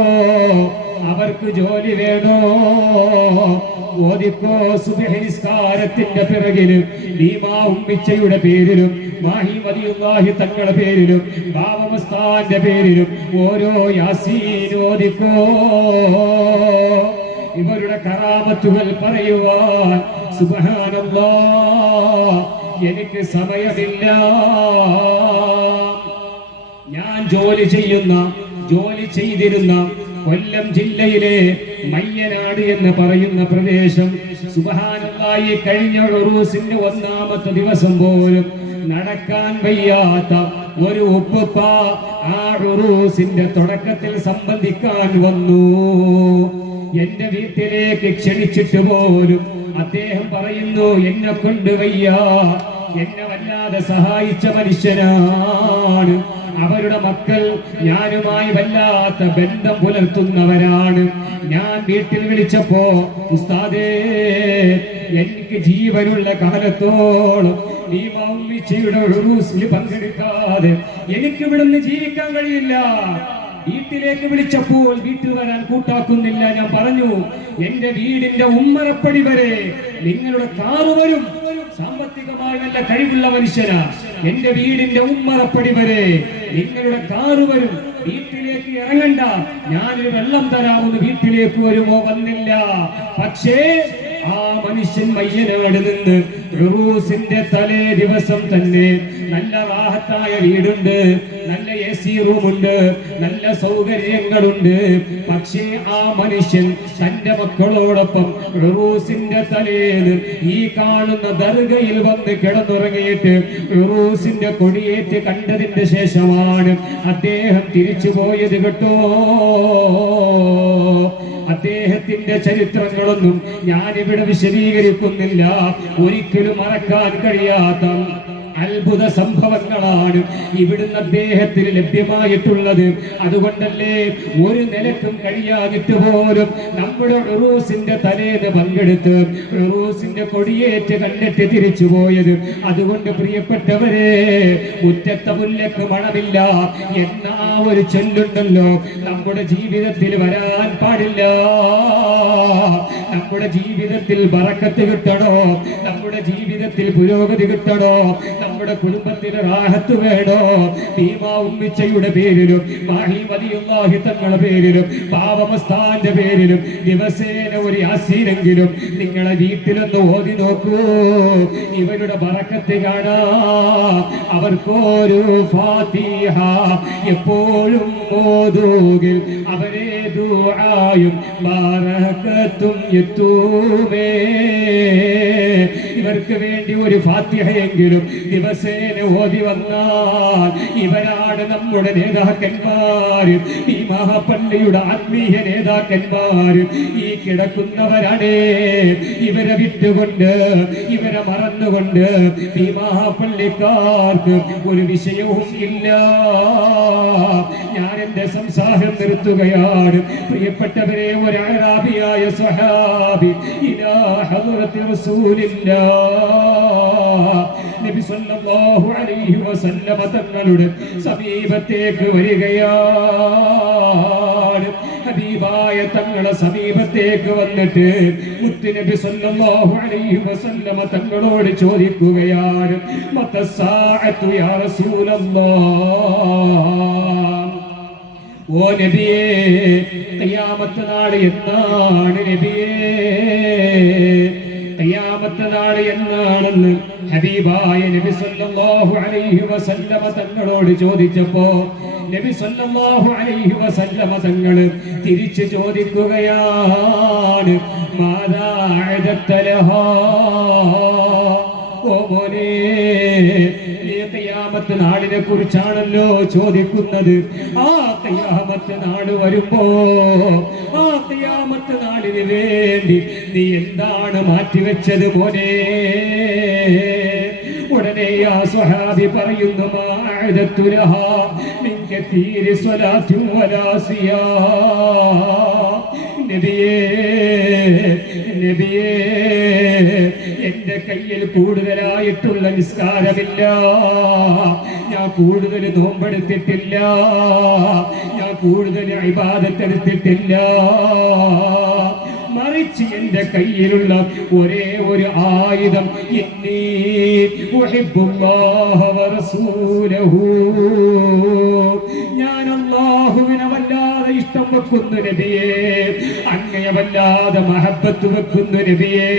അവർക്ക് ജോലി വേണോ? ഓദിക്കോ സുബ്ഹി നിസ്കാരത്തിന്റെ പിറകില് ഭീമാ ഉമ്മിച്ചയുടെ പേരിലും മാഹി വലിയുള്ളാഹി തങ്ങളുടെ പേരിലും ബാബ മസ്താന്റെ പേരിലും ഓരോ യാസീൻ ഓദിക്കോ. ഇവരുടെ കറാമത്തുകൾ പറയുവാൻ സുബ്ഹാനല്ലാഹ് എനിക്ക് സമയമില്ല. ഞാൻ ജോലി ചെയ്തിരുന്ന കൊല്ലം ജില്ലയിലെ മയ്യനാട് എന്ന് പറയുന്ന പ്രദേശം, സുബ്ഹാനല്ലാഹ്, കഴിഞ്ഞ ഉറൂസിന്റെ 1ാമത്തെ ദിവസം പോലും നടക്കാൻ വയ്യാത്ത ഒരു ഉപ്പുപ്പ ആ ഉറൂസിന്റെ തുടക്കത്തിൽ സംബന്ധിക്കാൻ വന്നു. എന്റെ വീട്ടിലേക്ക് ക്ഷണിച്ചിട്ട് പോലും അദ്ദേഹം പറയുന്നു, എന്നെ കൊണ്ട് വയ്യ, എന്നെ വല്ലാതെ സഹായിച്ച മനുഷ്യനാണ്. അവരുടെ മക്കൾ ഞാനുമായി വല്ലാത്ത ബന്ധം പുലർത്തുന്നവരാണ്. ഞാൻ വീട്ടിൽ വിളിച്ചപ്പോ, ഉസ്താദേ, എനിക്ക് ജീവനുള്ള കാലത്തോളം ഈ മൗമിച്ചയുടെ ഉറൂസിൽ പങ്കെടുക്കാതെ എനിക്ക് ഇവിടുന്ന് ജീവിക്കാൻ കഴിയില്ല. വീട്ടിലേക്ക് വിളിച്ചപ്പോൾ വീട്ടിൽ വരാൻ കൂട്ടാക്കുന്നില്ല. ഞാൻ പറഞ്ഞു, എന്റെ വീടിന്റെ ഉമ്മറപ്പടി വരെ നിങ്ങളുടെ കാറ് വരും. സാമ്പത്തികമായി നല്ല കഴിവുള്ള മനുഷ്യനാ. എന്റെ വീടിന്റെ ഉമ്മറപ്പടി വരെ നിങ്ങളുടെ കാറ് വരും. വീട്ടിലേക്ക് ഇറങ്ങണ്ട, ഞാനൊരു വെള്ളം തരാമെന്ന് വീട്ടിലേക്ക് വരുമോ? വന്നില്ല. പക്ഷേ ആ മനുഷ്യൻ മയ്യനാട് നിന്ന് ഉറൂസിന്റെ തലേ ദിവസം തന്നെ നല്ല റാഹത്തായ വീടുണ്ട്, നല്ല AC റൂമുണ്ട്, നല്ല സൗകര്യങ്ങളുണ്ട്. പക്ഷേ ആ മനുഷ്യൻ തന്റെ മക്കളോടൊപ്പം ഉറൂസിന്റെ തലേന്ന് ഈ കാണുന്ന ദർഗയിൽ വന്ന് കിടന്നുറങ്ങിയിട്ട് ഉറൂസിന്റെ കൊടിയേറ്റ് കണ്ടതിന്റെ ശേഷമാണ് അദ്ദേഹം തിരിച്ചു പോയത് കേട്ടോ. അദ്ദേഹത്തിന്റെ ചരിത്രങ്ങളൊന്നും ഞാനിവിടെ വിശദീകരിക്കുന്നില്ല. ഒരിക്കലും മറക്കാൻ കഴിയാത്ത അത്ഭുത സംഭവങ്ങളാണ് ഇവിടുന്ന് അദ്ദേഹത്തിന് ലഭ്യമായിട്ടുള്ളത്. അതുകൊണ്ടല്ലേ ഒരു നിലക്കും കഴിയാതിട്ട് പോലും നമ്മുടെ ഉറൂസിന്റെ തലേന്ന് പങ്കെടുത്ത് ഉറൂസിന്റെ കൊടിയേറ്റ് കണ്ടിട്ട് തിരിച്ചു പോയത്. അതുകൊണ്ട് പ്രിയപ്പെട്ടവരെ, മുറ്റത്തെ മുല്ലക്ക് മണമില്ല എന്ന ആ ഒരു ചൊല്ലുണ്ടല്ലോ, നമ്മുടെ ജീവിതത്തിൽ വരാൻ പാടില്ല. നമ്മുടെ ജീവിതത്തിൽ ബറക്കത്ത് കിട്ടണോ, നമ്മുടെ ജീവിതത്തിൽ പുരോഗതി കിട്ടണോ, നമ്മുടെ കുടുംബത്തിന് റാഹത്ത് വേണോ, ഭീമാ ഉമ്മിച്ചയുടെ പേരിലും മാഹി വലിയുള്ളാഹി തങ്ങളുടെ പേരിലും ബാബ മസ്താന്റെ പേരിലും ദിവസേന ഒരു യാസീനെങ്കിലും നിങ്ങളെ വീട്ടിലൊന്ന് ഓതി നോക്കൂ. ഇവരുടെ ബറക്കത്ത് കാണാ. അവർക്കൊരു ഫാത്തിഹ എപ്പോഴും ഓതുകിൽ അവരെ ദുആയും ബറക്കത്തും എത്തൂമേ. ഇവർക്ക് വേണ്ടി ഒരു ഫാത്തിഹയെങ്കിലും ദിവസേന ഓതി വന്നാൽ ഇവരാണ് നമ്മുടെ നേതാക്കന്മാര്, ഈ മഹാപള്ളിയുടെ ആത്മീയ നേതാക്കന്മാര്. ഈ കിടക്കുന്നവരാണ്. ഇവരെ വിട്ടുകൊണ്ട്, ഇവരെ മറന്നുകൊണ്ട് ഈ മഹാപള്ളിക്കാർക്ക് ഒരു വിഷയവും ഇല്ല. ഞാൻ എന്റെ സംസാരം നിർത്തുകയാണ്. പ്രിയപ്പെട്ടവരെ, ഒരു അറാബിയായ സ്വഹാബി ഇലാ ഹദ്റത്തിൽ റസൂലില്ലാഹ് നബി സല്ലല്ലാഹു അലൈഹി വസല്ലമ തങ്ങളുടെ സമീപത്തേക്ക് വരികയാണ്. ഹബീബായ തങ്ങളുടെ സമീപത്തേക്ക് വന്നിട്ട് മുത്തുനബി സല്ലല്ലാഹു അലൈഹി വസല്ലമ തങ്ങളോട് ചോദിക്കുകയാണ്, മതസ്സാഅത്തു യാ റസൂലല്ലാഹ്, ഓ നബിയേ, ഖിയാമത്ത് നാൾ എന്നാണ് നബിയേ, ഖിയാമത്ത് നാൾ എന്നാണെന്ന് ഹബീബായ നബി സല്ലല്ലാഹു അലൈഹി വസല്ലമ തങ്ങളോട് ചോദിച്ചപ്പോ നബി സല്ലല്ലാഹു അലൈഹി വസല്ലമ തങ്ങൾ തിരിച്ചു ചോദിക്കുകയാണ്, മാദാ അഅദത്ത ലഹാ, ഓ മോനെ, നീ ഖിയാമത്ത് നാളിനെ കുറിച്ചാണല്ലോ ചോദിക്കുന്നത്. ആ ഖിയാമത്ത് നാൾ വരുമ്പോ ആ ഖിയാമത്ത് നാളിന് വേണ്ടി നീ എന്താണ് മാറ്റിവെച്ചത് മോനെ? ഉടനെ ആ സ്വഹാബി പറയുന്നു, മാ അഅദത്തു ലഹാ മിൻ കതീരി സ്വലാത്തി വലാ സിയാം. നബിയേ, നബിയേ, എന്റെ കയ്യിൽ കൂടുതലായിട്ടുള്ള നിസ്കാരമില്ല, ഞാൻ കൂടുതൽ നോമ്പെടുത്തിട്ടില്ല, ഞാൻ കൂടുതൽ ഇബാദത്ത് എടുത്തിട്ടില്ല. മറിച്ച് എന്റെ കയ്യിലുള്ള ഒരേ ഒരു ആയുധം, ഇന്നി ഉഹിബ്ബുല്ലാഹ വറസൂലഹു, ഞാൻ അല്ലാഹുവിനെ വല്ലാതെ ഇഷ്ടം വെക്കുന്നു നബിയേ, അങ്ങയെ വല്ലാതെ മഹബ്ബത്ത് വെക്കുന്നു നബിയേ,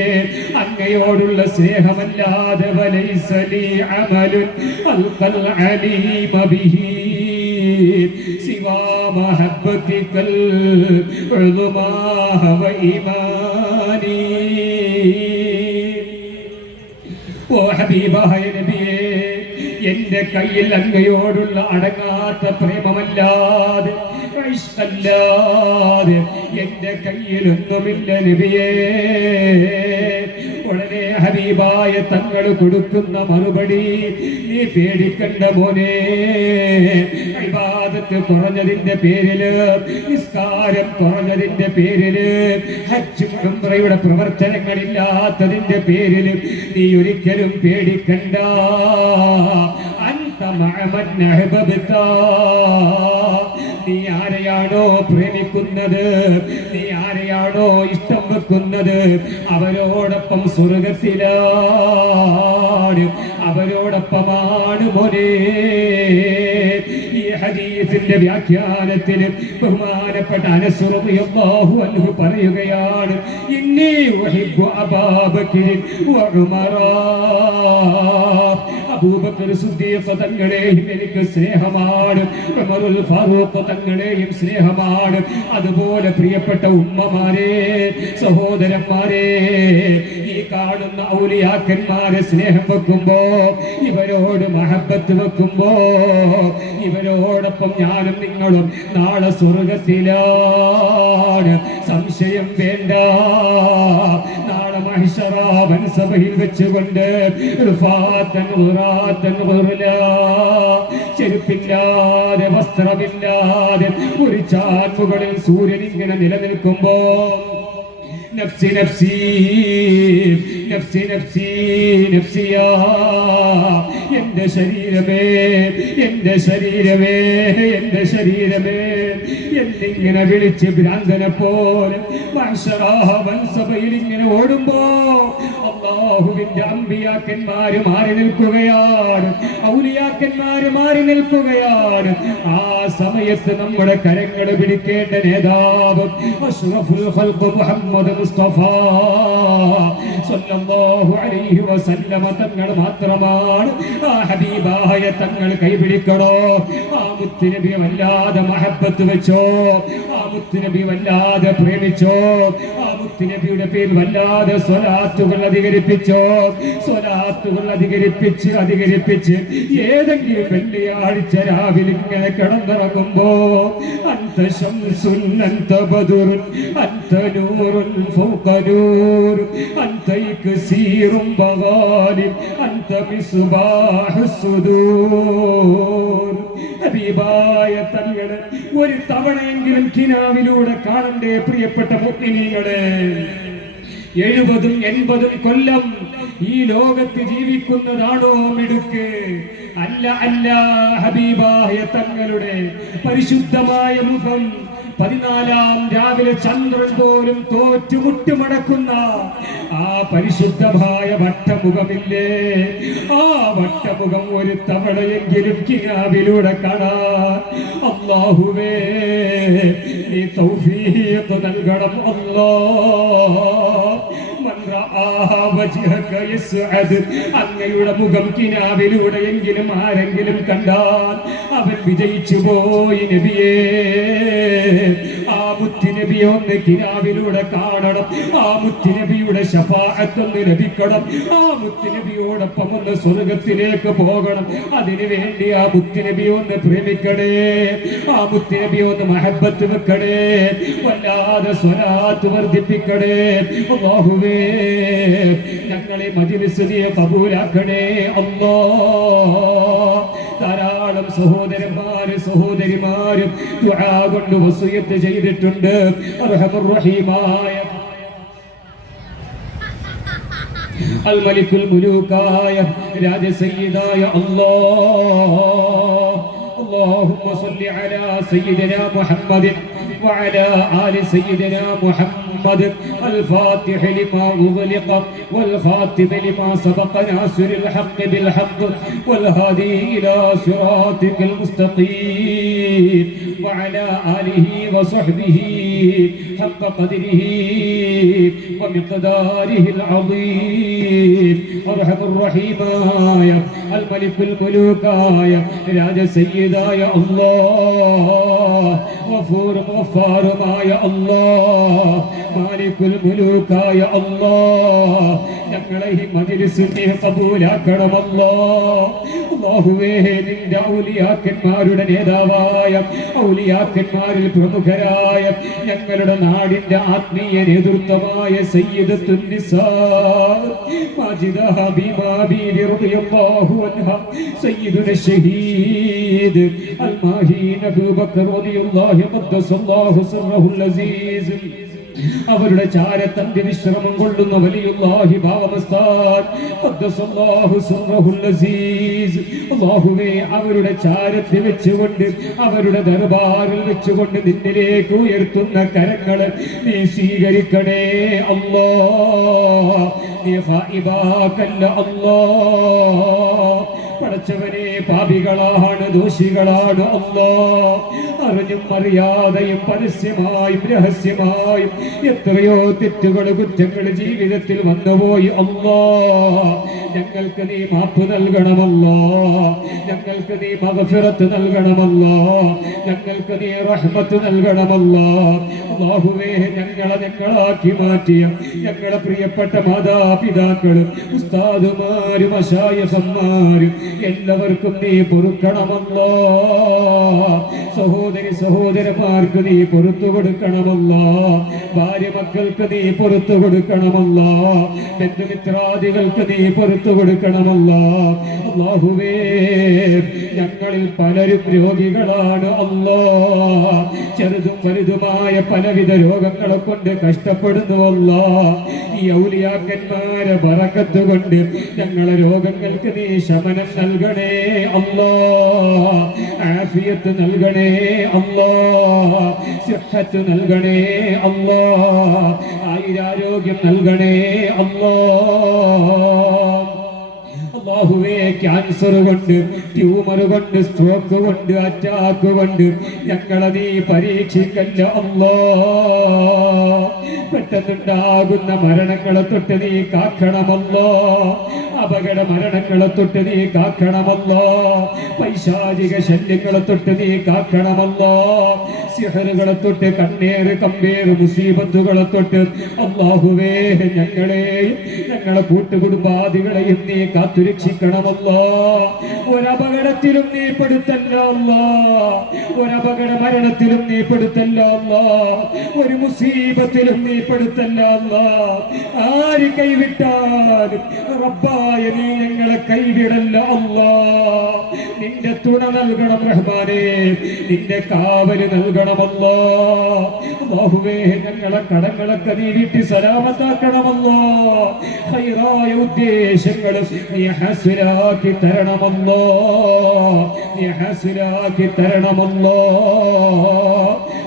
അങ്ങയോടുള്ള സ്നേഹമല്ലാതെ വലൈസ ലീ അമലുൻ അൽഖൽ അലീമ ബിഹി സിവാ മഹബ്ബതികൽ ഉളുമാ വ ഈമാനി. ഓ ഹബീബായ നബിയേ, എന്റെ കയ്യിൽ അങ്ങയോടുള്ള അടങ്ങാത്ത പ്രേമമല്ലാതെ ഇഷ്ടമല്ലാതെ എന്റെ കയ്യിലൊന്നുമില്ല നബിയേ. ഉടനെ ഹബീബായ തങ്ങൾ കൊടുക്കുന്ന മറുപടി, നീ പേടിക്കണ്ട മോനെ, ഇബാദത്ത് കുറഞ്ഞതിന്റെ പേരില്, നിസ്കാരം കുറഞ്ഞതിന്റെ പേരില്, ഹജ്ജ് ഉംറയുടെ പ്രവർത്തനങ്ങളില്ലാത്തതിന്റെ പേരില് നീ ഒരിക്കലും പേടിക്കണ്ട. അൻത മഅ മൻ അഹ്ബബ്ത, നീ ആരെയാണോ പ്രേമിക്കുന്നത്, നീ ആരെയാണോ ഇഷ്ടം വെക്കുന്നത്, അവരോടൊപ്പം സ്വർഗത്തിലാണ്, അവരോടൊപ്പമാണ് മോനെ. ഈ ഹദീസിന്റെ വ്യാഖ്യാനത്തിന് ബഹുമാനപ്പെട്ട അനസ് റളിയല്ലാഹു അൻഹു പറയുകയാണ്, ഇന്നി ഉഹിബ്ബു അബൂബക്കർ വ ഉമറ, അബൂബക്കർ സിദ്ദീഖ് തങ്ങളെയും എനിക്ക് സ്നേഹമാണ്, ഉമറുൽ ഫാറൂഖ് തങ്ങളെയും സ്നേഹമാണ്. അതുപോലെ പ്രിയപ്പെട്ട ഉമ്മമാരെ, സഹോദരന്മാരെ, ഈ കാണുന്ന ഔലിയാക്കന്മാരെ സ്നേഹം വെക്കുമ്പോ, ഇവരോട് മഹബത്ത് വെക്കുമ്പോ, ഇവരോടൊപ്പം ഞാനും നിങ്ങളും നാളെ സ്വർഗത്തിലാണ്, സംശയം വേണ്ട. നാളെ മഹ്ശറ വൻസഭയിൽ വെച്ചുകൊണ്ട് ചെരുപ്പില്ലാതെ വസ്ത്രമില്ലാതെ ഒരു ചാറ്റുകളിൽ സൂര്യൻ ഇങ്ങനെ നിലനിൽക്കുമ്പോ, നഫ്സി നഫ്സി നഫ്സി നഫ്സി നഫ്സിയാ, എന്റെ ശരീരമേ, എന്റെ ശരീരമേ, എന്റെ ശരീരമേ എന്നിങ്ങനെ വിളിച്ച് ഭ്രാന്തനെ പോലെ മഹ്ശറയിൽ ഇങ്ങനെ ഓടുമ്പോ അല്ലാഹുവിന്റെ അമ്പിയാക്കന്മാര് മാറി നിൽക്കുകയാണ്, ഔലിയാക്കന്മാര് മാറി നിൽക്കുകയാണ്. ആ സമയത്ത് നമ്മുടെ കരങ്ങൾ പിടിക്കേണ്ട നേതാവ് അഷ്റഫുൽ ഖൽഖ് മുഹമ്മദ് മുസ്തഫ സല്ലല്ലാഹു അലൈഹി വസല്ലമ തങ്ങൾ മാത്രമാണ്. ആ ഹബീബായ തങ്ങൾ കൈപിടിക്കണോ, ആ മുത്തുനബി വല്ലാതെ മഹബത്ത് വെച്ചോ, ആ മുത്തുനബി വല്ലാതെ പ്രേമിച്ചോ, ആ മുത്തുനബിയുടെ പേരിൽ വല്ലാതെ സ്വലാത്തുകൾ അധികരിപ്പിച്ചോ, സ്വലാത്തുകൾ അധികരിപ്പിച്ച് ഏതെങ്കിലും വെള്ളിയാഴ്ച രാവിലെ ഇങ്ങനെ കിടന്നിറങ്ങുമ്പോ, അന്ത ശംസുൻ അന്ത ബദുറുൻ അന്ത നൂറുൻ ഫൗക നൂർ അന്ത ഇക്സീറുൻ ബഗാലിൻ അന്ത മിസ്ബാഹുസ് സുദൂർ. ഹബീബായ തങ്ങളെ ഒരു തവണയെങ്കിലും കിനാവിലൂടെ കാണണ്ടേ പ്രിയപ്പെട്ട മുഅ്മിനീങ്ങളെ. 70-80 കൊല്ലം ഈ ലോകത്ത് ജീവിക്കുന്നതാണോ മിടുക്ക്? അല്ല അല്ല. ഹബീബായ തങ്ങളുടെ പരിശുദ്ധമായ മുഖം 14-ാം രാവിലെ ചന്ദ്രൻ പോലും തോറ്റുമുട്ടുമടക്കുന്ന ആ പരിശുദ്ധമായ വട്ടമുഖമില്ലേ, ആ വട്ടമുഖം ഒരു തവണയെങ്കിലും കിനാവിലൂടെ കാണാൻ അല്ലാഹുവേ നീ തൗഫീഖ് നൽകണം. അല്ലാഹ് من رأى അങ്ങയുടെ മുഖം കിനാവിലൂടെയെങ്കിലും ആരെങ്കിലും കണ്ടാൽ അവൻ വിജയിച്ചു പോയി നബിയേ. ആ മുത്തുനബിയെ ഒന്ന് കിനാവിലൂടെ കാണണം, ആ മുത്തുനബിയുടെ ശഫാഅത്ത് ഒന്ന് ലഭിക്കണം, ആ മുത്തുനബിയോടൊപ്പം ഒന്ന് സ്വർഗത്തിലേക്ക് പോകണം. അതിനു വേണ്ടി ആ മുത്തുനബിയെ ഒന്ന് പ്രേമിക്കണേ, ആ മുത്തുനബിയെ ഒന്ന് മഹബത്ത് വെക്കണേ, വല്ലാതെ സ്വലാത്ത് വർദ്ധിപ്പിക്കണേ. അല്ലാഹുവേ ഞങ്ങളെ മജ്‌ലിസ് നീ കബൂലാക്കണേ അല്ലാഹ്. ധാരാളം സഹോദരന്മാരും സഹോദരിമാരും ദുആ കൊണ്ട് വസിയത്ത് ചെയ്തിട്ടുണ്ട്. അർഹമർ റഹീമായ അൽ മലിക്കുൽ മുലൂക്കായ രാജസയ്യിദായ അല്ലാഹ്. اللهم صل على سيدنا محمد وعلى آل سيدنا محمد الفاتح لما أغلق والخاتم لما سبق ناصر الحق بالحق والهادي إلى صراطك المستقيم وعلى آله وصحبه حق قدره ومقداره العظيم. أرحم الرحيم الملك الملوك راج سيداയ അല്ലാഹ്, ഗഫൂർ ഗഫാറുമായ അല്ലാഹ്, മാലികുൽ മുലൂക്കായ അല്ലാഹ്, ഞങ്ങളെ ഈ മജ്‌ലിസ് നീ കബൂലാക്കണം അല്ലാഹ്. അല്ലാഹുവേ നിന്റെ ഔലിയാക്കന്മാരുടെ നേതാവായ ഔലിയാക്കന്മാരിൽ പ്രമുഖരായ ഞങ്ങളുടെ നാടിന്റെ ആത്മീയ നേതൃത്വമായ സയ്യിദത്തുൻ നിസാ മാജിദ ഹബീബ ബീവി റളിയല്ലാഹു അൻഹാ സയ്യിദുന ഷഹീദ് അൽ-മാഹീൻ അബൂബക്കർ റളിയല്ലാഹു ഖദ്ദസല്ലാഹു സിർറഹുൽ അസീസ് അവരുടെ ചാരത്തന്റെ വിശ്രമം കൊള്ളുന്ന വലിയുല്ലാഹി ബാവമസ്താദ് ഖദ്ദസല്ലാഹു സിർറഹുൽ അസീസ്. അല്ലാഹുവേ അവരുടെ ചാരത്തിൽ വെച്ചുകൊണ്ട് അവരുടെ ദർബാറിൽ വെച്ചുകൊണ്ട് നിന്നിലേക്ക് ഉയർത്തുന്ന കരങ്ങളെ നീ സ്വീകരിക്കണേ അല്ലാഹ്. നീ ഖായിബാക്കല്ല അല്ലാഹ്. പടച്ചവനെ പാപികളാണ്, ദോഷികളാണ് അല്ലാഹ്. അറിഞ്ഞും അറിയാതെയും പരസ്യമായും രഹസ്യമായും എത്രയോ തെറ്റുകൾ കുറ്റങ്ങൾ ജീവിതത്തിൽ വന്നുപോയി അല്ലാഹ്. ഞങ്ങൾക്ക് നീ മാപ്പ് നൽകണമല്ലാഹ്, ഞങ്ങൾക്ക് നീ മഗ്ഫിറത്ത് നൽകണമല്ലാഹ്, ഞങ്ങൾക്ക് നീ റഹ്മത്ത് നൽകണമല്ലാഹ്. അല്ലാഹുവേ ഞങ്ങളാക്കി മാറ്റിയ ഞങ്ങളെ പ്രിയപ്പെട്ട മാതാപിതാക്കളും ഉസ്താദുമാരും മശായിഖന്മാരും എല്ലാവർക്കും നീ പൊറുക്കണമല്ലാഹ്. സഹോദരന്മാർക്ക് നീ പൊറുത്തു കൊടുക്കണമല്ലാഹ്. ഭാര്യ മക്കൾക്ക് നീ പൊറുത്തു കൊടുക്കണമല്ലാഹ്. ബന്ധുമിത്രാദികൾക്ക് നീ പൊറുത്തു കൊടുക്കണമല്ലാഹ്. അല്ലാഹുവേ ഞങ്ങളിൽ പലരും രോഗികളാണ് അല്ലാഹ്. ചെറുതും വലുതുമായ പലവിധ രോഗങ്ങളെ കൊണ്ട് കഷ്ടപ്പെടുന്നു അല്ലാഹ്. ഈ ഔലിയാക്കന്മാരെ ബറക്കത്ത് കൊണ്ട് ഞങ്ങളെ രോഗങ്ങൾക്ക് നീ ശമനം നൽകണേ അല്ലാഹ്. ആഫിയത്ത് നൽകണേ അല്ലാഹ്. സിഹ്ഹത്ത് നൽകണേ അല്ലാഹ്. ആയുരാരോഗ്യം നൽകണേ അല്ലാഹ്. അല്ലാഹുവേ ക്യാൻസർ കൊണ്ട്, ട്യൂമർ കൊണ്ട്, സ്ട്രോക്ക് കൊണ്ട്, അറ്റാക്ക് കൊണ്ട് ഞങ്ങളെ നീ പരീക്ഷിക്കല്ല അല്ലാഹ്. പെട്ടെന്നുണ്ടാകുന്ന മരണങ്ങളെ തൊട്ട് നീ കാക്കണമല്ലാഹ്. അപകട മരണങ്ങളെ തൊട്ട് നീ കാക്കണമല്ലാഹ്. പൈശാചിക ശല്യങ്ങളെ തൊട്ട് നീ കാക്കണമല്ലാഹ്. സിഹറുകളെ തൊട്ട്, കണ്ണേറ് കമ്പേറ് മുസീബത്തുകളെ തൊട്ട് അല്ലാഹുവേ ഞങ്ങളെയും ഞങ്ങളെ കൂട്ടുകുടുംബാദികളെയും നീ കാത്തുരക്ഷിക്കണമല്ലാഹ്. ഒരപകടത്തിലും നീ പെടുത്തല്ല അല്ലാഹ്. ഒരപകട മരണത്തിലും നീ പെടുത്തല്ല അല്ലാഹ്. ഒരു മുസീബത്തിലും നീ പെടുത്തല്ല അല്ലാഹ്. ആര് കൈവിട്ടാലും റബ്ബായ നീ ഞങ്ങളെ കൈവിടല്ല അല്ലാഹ്. നിന്റെ തുണ നൽകണം റഹ്മാനേ, നിന്റെ കാവല് നൽകണമല്ലാഹ്. അല്ലാഹുവേ ഞങ്ങളെ കടങ്ങളൊക്കെ നീ വീട്ടി സലാമത്താക്കണമല്ലാഹ്. ഖൈറായ ഉദ്ദേശങ്ങൾ നീ ഹാസിലാക്കി തരണമല്ലാഹ്. നീ ഹാസിലാക്കി തരണമല്ലാഹ്.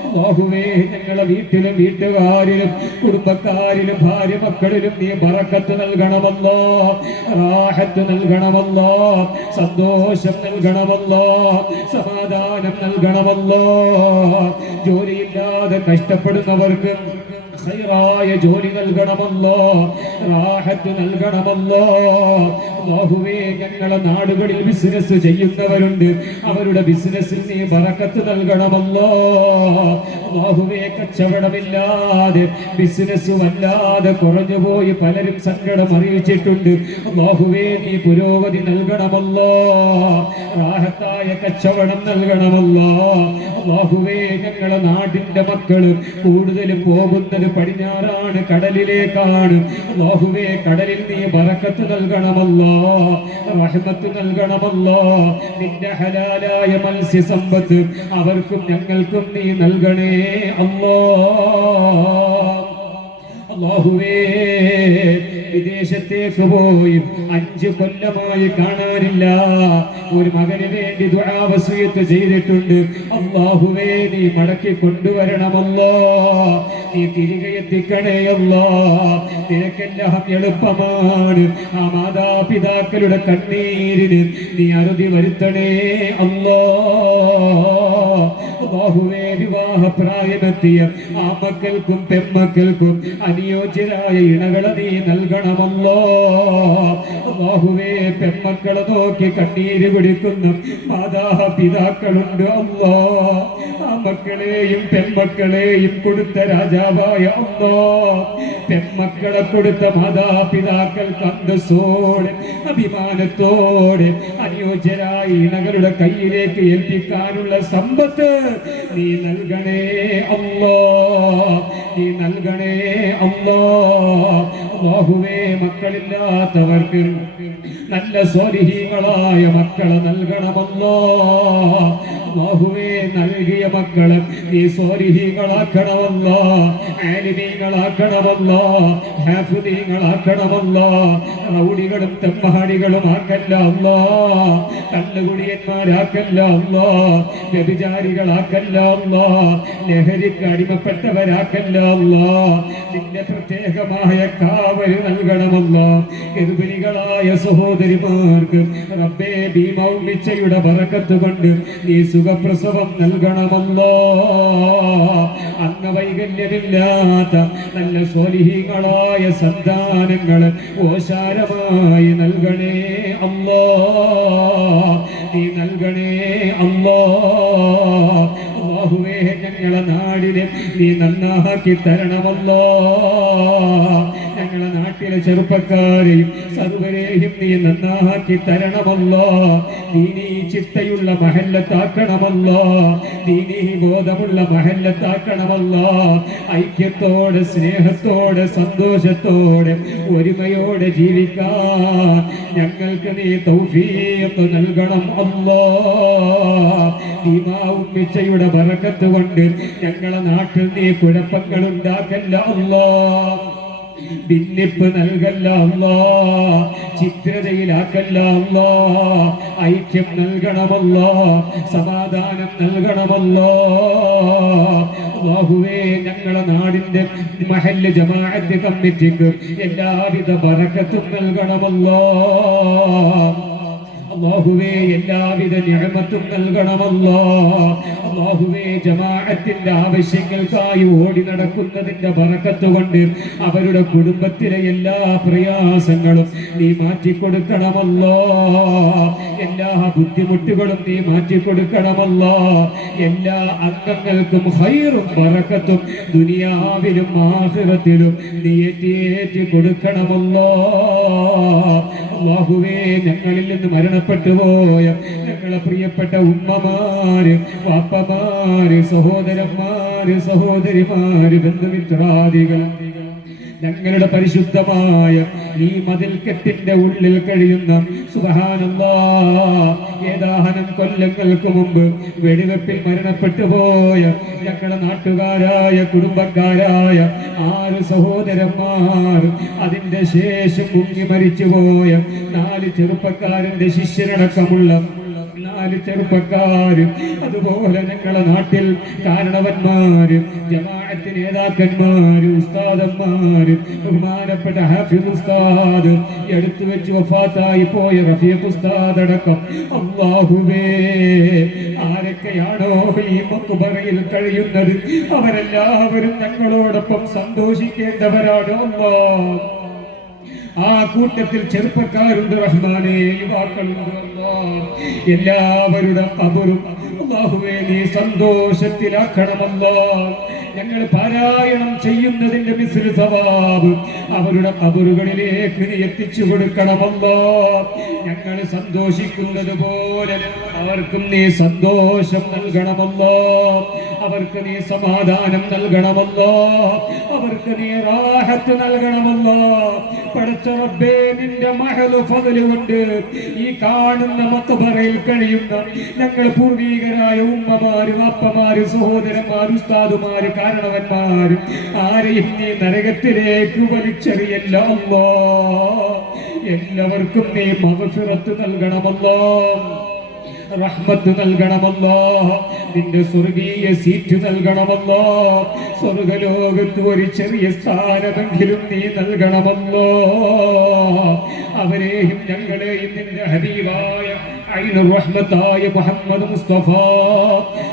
അല്ലാഹുവേ ഞങ്ങളെ വീട്ടിലും വീട്ടുകാരിലും കുടുംബക്കാരിലും ഭാര്യ മക്കളിലും നീ ബറക്കത്ത് നൽകണമല്ലാഹ്. റാഹത്ത് നൽകണമല്ലാഹ്. സന്തോഷം നൽകണമല്ലാഹ്. സമാധാനം നൽകണമല്ലാഹ്. ജോലിയില്ലാതെ കഷ്ടപ്പെടുന്നവർക്ക് ഖൈറായ ജോലി നൽകണമല്ലോ, റാഹത്ത് നൽകണമല്ലോ. അല്ലാഹുവേ, ഞങ്ങളെ നാടുകളിൽ ബിസിനസ് ചെയ്യുന്നവരുണ്ട്, അവരുടെ ബിസിനസ്സിൽ നീ ബറക്കത്ത് നൽകണമല്ലോ. അല്ലാഹുവേ, കച്ചവടമില്ലാതെ ബിസിനസ് വല്ലാതെ കുറഞ്ഞുപോയി പലരും സങ്കടം അറിയിച്ചിട്ടുണ്ട്. അല്ലാഹുവേ, നീ പുരോഗതി നൽകണമല്ലോ, റാഹത്തായ കച്ചവടം നൽകണമല്ലോ. അല്ലാഹുവേ, ഞങ്ങളെ നാടിന്റെ മക്കള് കൂടുതലും പോകുന്നത് പടിഞ്ഞാറാണ്, കടലിലേക്കാണ്. അല്ലാഹുവേ, കടലിൽ നീ ബറക്കത്ത് നൽകണമല്ലോ, റഹ്മത്ത് നൽകണമല്ലോ. നിന്റെ ഹലാലായ മത്സ്യസമ്പത്ത് അവർക്കും ഞങ്ങൾക്കും നീ നൽകണേ അല്ലാഹുവേ. വിദേശത്തേക്ക് പോയി 5 കൊല്ലമായി കാണാനില്ല. ഒരു മകന് വേണ്ടി ദുആ വസിയത്ത് ചെയ്തിട്ടുണ്ട്. അല്ലാഹുവേ, നീ മടക്കി കൊണ്ടുവരണമല്ലോ, നീ തിരികെ എത്തിക്കണേ അല്ലാ. നിനക്കെല്ലാം എളുപ്പമാണ്. ആ മാതാപിതാക്കളുടെ കണ്ണീരിന് നീ അറുതി വരുത്തണേ അല്ലാ. അല്ലാഹുവേ, വിവാഹപ്രായമെത്തിയ ആ മക്കൾക്കും പെൺമക്കൾക്കും അനുയോജ്യരായ ഇണകളെ നീ നൽകണമല്ലോ. അല്ലാഹുവേ, പെൺമക്കളെ നോക്കി കണ്ണീര് പിടിക്കുന്ന മാതാപിതാക്കളുണ്ട് അല്ലാ. ആ മക്കളെയും പെൺമക്കളെയും കൊടുത്ത രാജാവായ അല്ലാ, പെൺമക്കളെ കൊടുത്ത മാതാപിതാക്കൾക്ക് അന്തസ്സോടെ അഭിമാനത്തോടെ അനുയോജ്യരായ ഇണകളുടെ കയ്യിലേക്ക് ഏൽപ്പിക്കാനുള്ള സമ്പത്ത് നീ നൽകണേ അല്ലാ, നീ നൽകണേ അല്ലാ. അല്ലാഹുവേ, മക്കളില്ലാത്തവർക്ക് നല്ല സ്വാലിഹീങ്ങളായ മക്കളെ നൽകണമല്ലോ. അല്ലാഹുവേ, നൽകിയ മക്കളെ നീ സ്വാലിഹീങ്ങളാക്കണമല്ലോ, ആലിമീങ്ങളാക്കണമല്ലോ, ഹാഫിദീങ്ങളാക്കണമല്ലോ. റൗഡികളും തെമ്മാടികളും ആക്കല്ല അല്ലാ, കള്ളുകുടിയന്മാരാക്കല്ല അല്ലാ, വ്യഭിചാരികളാക്കല്ല അല്ലാ, ലഹരിക്ക് അടിമപ്പെട്ടവരാക്കല്ല അല്ലാ. നിന്റെ പ്രത്യേകമായ കാവൽ നൽകണമല്ലോ. ഗർഭിണികളായ സഹോദരിമാർക്ക് റബ്ബേ, ഭീമൗമിച്ചയുടെ ബറക്കത്ത് കൊണ്ട് നീ സുഖപ്രസവം നൽകണമല്ലോ. അംഗവൈകല്യമില്ലാത്ത നല്ല സ്വാലിഹീങ്ങളായ സന്താനങ്ങളെ ഓശാരമായി നൽകണേ അല്ലാ, നീ നൽകണേ അല്ലാ. അല്ലാഹുവേ, ഞങ്ങളെ നാടിനെ നീ നന്നാക്കി തരണമല്ലോ. ഞങ്ങളെ നാട്ടിലെ ചെറുപ്പക്കാരെയും സർവരെയും നീ നന്നാക്കി തരണമല്ലോ. ദീനീ ചിട്ടയുള്ള മഹല്ലത്താക്കണമല്ലോ, ദീനീ ബോധമുള്ള മഹല്ലത്താക്കണമല്ലോ. ഐക്യത്തോടെ, സ്നേഹത്തോടെ, സന്തോഷത്തോടെ, ഒരുമയോടെ ജീവിക്കാൻ ഞങ്ങൾക്ക് നീ തൗഫീഖ് നൽകണം അല്ലാ. ഈമാഉമ്മിച്ചയുടെ ബറക്കത്ത് കൊണ്ട് ഞങ്ങളെ നാട്ടിൽ നീ കുഴപ്പങ്ങൾ ഉണ്ടാക്കല്ല അല്ലാ, ഭിന്നിപ്പ് നൽകല്ല അല്ലാ, ചിത്രതയിലാക്കല്ല അല്ലാ. ഐക്യം നൽകണമല്ലോ, സമാധാനം നൽകണമല്ലോ. അല്ലാഹുവേ, ഞങ്ങളെ നാടിന്റെ മഹല്ല് ജമാഅത്ത് കമ്മിറ്റിക്ക് എല്ലാവിധ ബറക്കത്തും നൽകണമല്ലോ. അല്ലാഹുവേ, എല്ലാവിധ നിഅമത്തും നൽകണമല്ലോ. അല്ലാഹുവേ, ജമാഅത്തിന്റെ ആവശ്യങ്ങൾക്കായി ഓടി നടക്കുന്നതിന്റെ ബറക്കത്ത് കൊണ്ട് അവരുടെ കുടുംബത്തിലെ എല്ലാ പ്രയാസങ്ങളും നീ മാറ്റിക്കൊടുക്കണമല്ലോ. എല്ലാ ബുദ്ധിമുട്ടുകളും നീ മാറ്റിക്കൊടുക്കണമല്ലോ. എല്ലാ അംഗങ്ങൾക്കും ഖൈറും ബറക്കത്തും ദുനിയാവിലും ആഖിറത്തിലും നീ ഏറ്റി കൊടുക്കണമല്ലോ. അല്ലാഹുവേ, ഞങ്ങളിൽ നിന്ന് മരണപ്പെട്ടു പോയ ഞങ്ങളെ പ്രിയപ്പെട്ട ഉമ്മമാര്, വാപ്പമാര്, സഹോദരന്മാര്, സഹോദരിമാര്, ബന്ധുമിത്രാദികൾ, ഞങ്ങളുടെ പരിശുദ്ധമായ ഈ മതിൽക്കെട്ടിന്റെ ഉള്ളിൽ കഴിയുന്ന സുബ്ഹാനല്ലാഹ്, ഏതാനും കൊല്ലങ്ങൾക്ക് മുമ്പ് വെടിവെപ്പിൽ മരണപ്പെട്ടു പോയ ഞങ്ങളുടെ നാട്ടുകാരായ കുടുംബക്കാരായ 6 സഹോദരന്മാർ, അതിന്റെ ശേഷം മുങ്ങി മരിച്ചുപോയ 4 ചെറുപ്പക്കാരന്റെ ശിഷ്യരടക്കമുള്ള 4 ചെറുപ്പക്കാരും അതുപോലെ ഞങ്ങളുടെ നാട്ടിൽ കാരണവന്മാരും ജമാഅത്ത് നേതാക്കന്മാരും ഉസ്താദന്മാരും ബഹുമാനപ്പെട്ട ഹാഫിദ് ഉസ്താദ് എടുത്തു വെച്ച് വഫാത്തായി പോയ റഫീഖ് ഉസ്താദ് അടക്കം അല്ലാഹുവേ ആരൊക്കെയാണോ ഈ മഖ്ബറയിൽ കഴിയുന്നത് അവരെല്ലാവരും ഞങ്ങളോടൊപ്പം സന്തോഷിക്കേണ്ടവരാണ് അല്ലാഹ്. ആ കൂട്ടത്തിൽ ചെറുപ്പക്കാരുണ്ട് റഹ്മാനേ, യുവാക്കളുണ്ട് അല്ലാഹ്. എല്ലാവരുടെ ഖബറും അല്ലാഹുവേ നീ സന്തോഷത്തിലാക്കണമല്ലാ. ഞങ്ങൾ പാരായണം ചെയ്യുന്നതിന്റെ മിസ്ലു സവാബ് അവരുടെ ഖബറുകളിലേക്ക് നീ എത്തിച്ചു കൊടുക്കണമല്ലാ. ഞങ്ങൾ സന്തോഷിക്കുന്നത് പോലെ അവർക്കും നീ സന്തോഷം നൽകണമല്ലോ. അവർക്ക് നീ സമാധാനം നൽകണമല്ലോ. അവർക്ക് നീ റാഹത്ത് നൽകണമല്ലോ. പടച്ച റബ്ബേ, നിന്റെ മഹദ് ഫദ്ല് കൊണ്ട് ഈ കാണുന്ന മഖ്ബറയിൽ കഴിയുന്ന ഞങ്ങൾ പൂർവീകരായ ഉമ്മമാര്, വാപ്പമാര്, സഹോദരന്മാര്, ഉസ്താദുമാര്, കാരണവന്മാര് ആരെയും നീ നരകത്തിലേക്ക് വലിച്ചെറിയല്ല അല്ലാഹ്. എല്ലാവർക്കും നീ മഗ്ഫിറത്ത് നൽകണമല്ലോ, റഹ്മത്ത് നൽകണമല്ലോ. നിന്റെ സ്വർഗീയ സീറ്റ് നൽകണമല്ലോ. സ്വർഗലോകത്ത് ഒരു ചെറിയ സ്ഥാനമെങ്കിലും നീ നൽകണമല്ലോ. അവരെയും ഞങ്ങളെയും നിന്റെ ഹബീബായ ഐനുർ റഹ്മത്തായ മുഹമ്മദ് മുസ്തഫ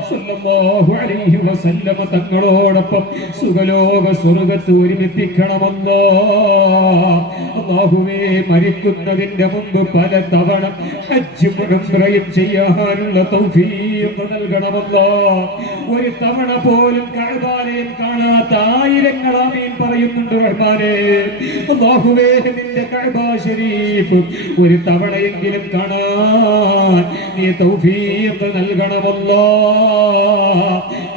സല്ലല്ലാഹു അലൈഹി വസല്ലമ തങ്ങളോടൊപ്പം സുഖലോക സ്വർഗത്ത് ഒരുമിപ്പിക്കണമല്ലോ. അല്ലാഹുവേ, മരിക്കുന്നതിന്റെ മുമ്പ് പല തവണ ഹജ്ജും ഉംറയും ചെയ്യാനുള്ള തൗഫീഖ് നൽകണമല്ലോ. ഒരു തവണ പോലും കഅബാലയം കാണാത്ത ആയിരങ്ങൾ ആമീൻ പറയുന്നുണ്ട് റഹ്മാനേ. അല്ലാഹുവേ, നിന്റെ കഅബ ശരീഫ് ഒരു തവണയെങ്കിലും കാണാൻ നീ തൗഫീഖ് നൽകണമല്ലോ.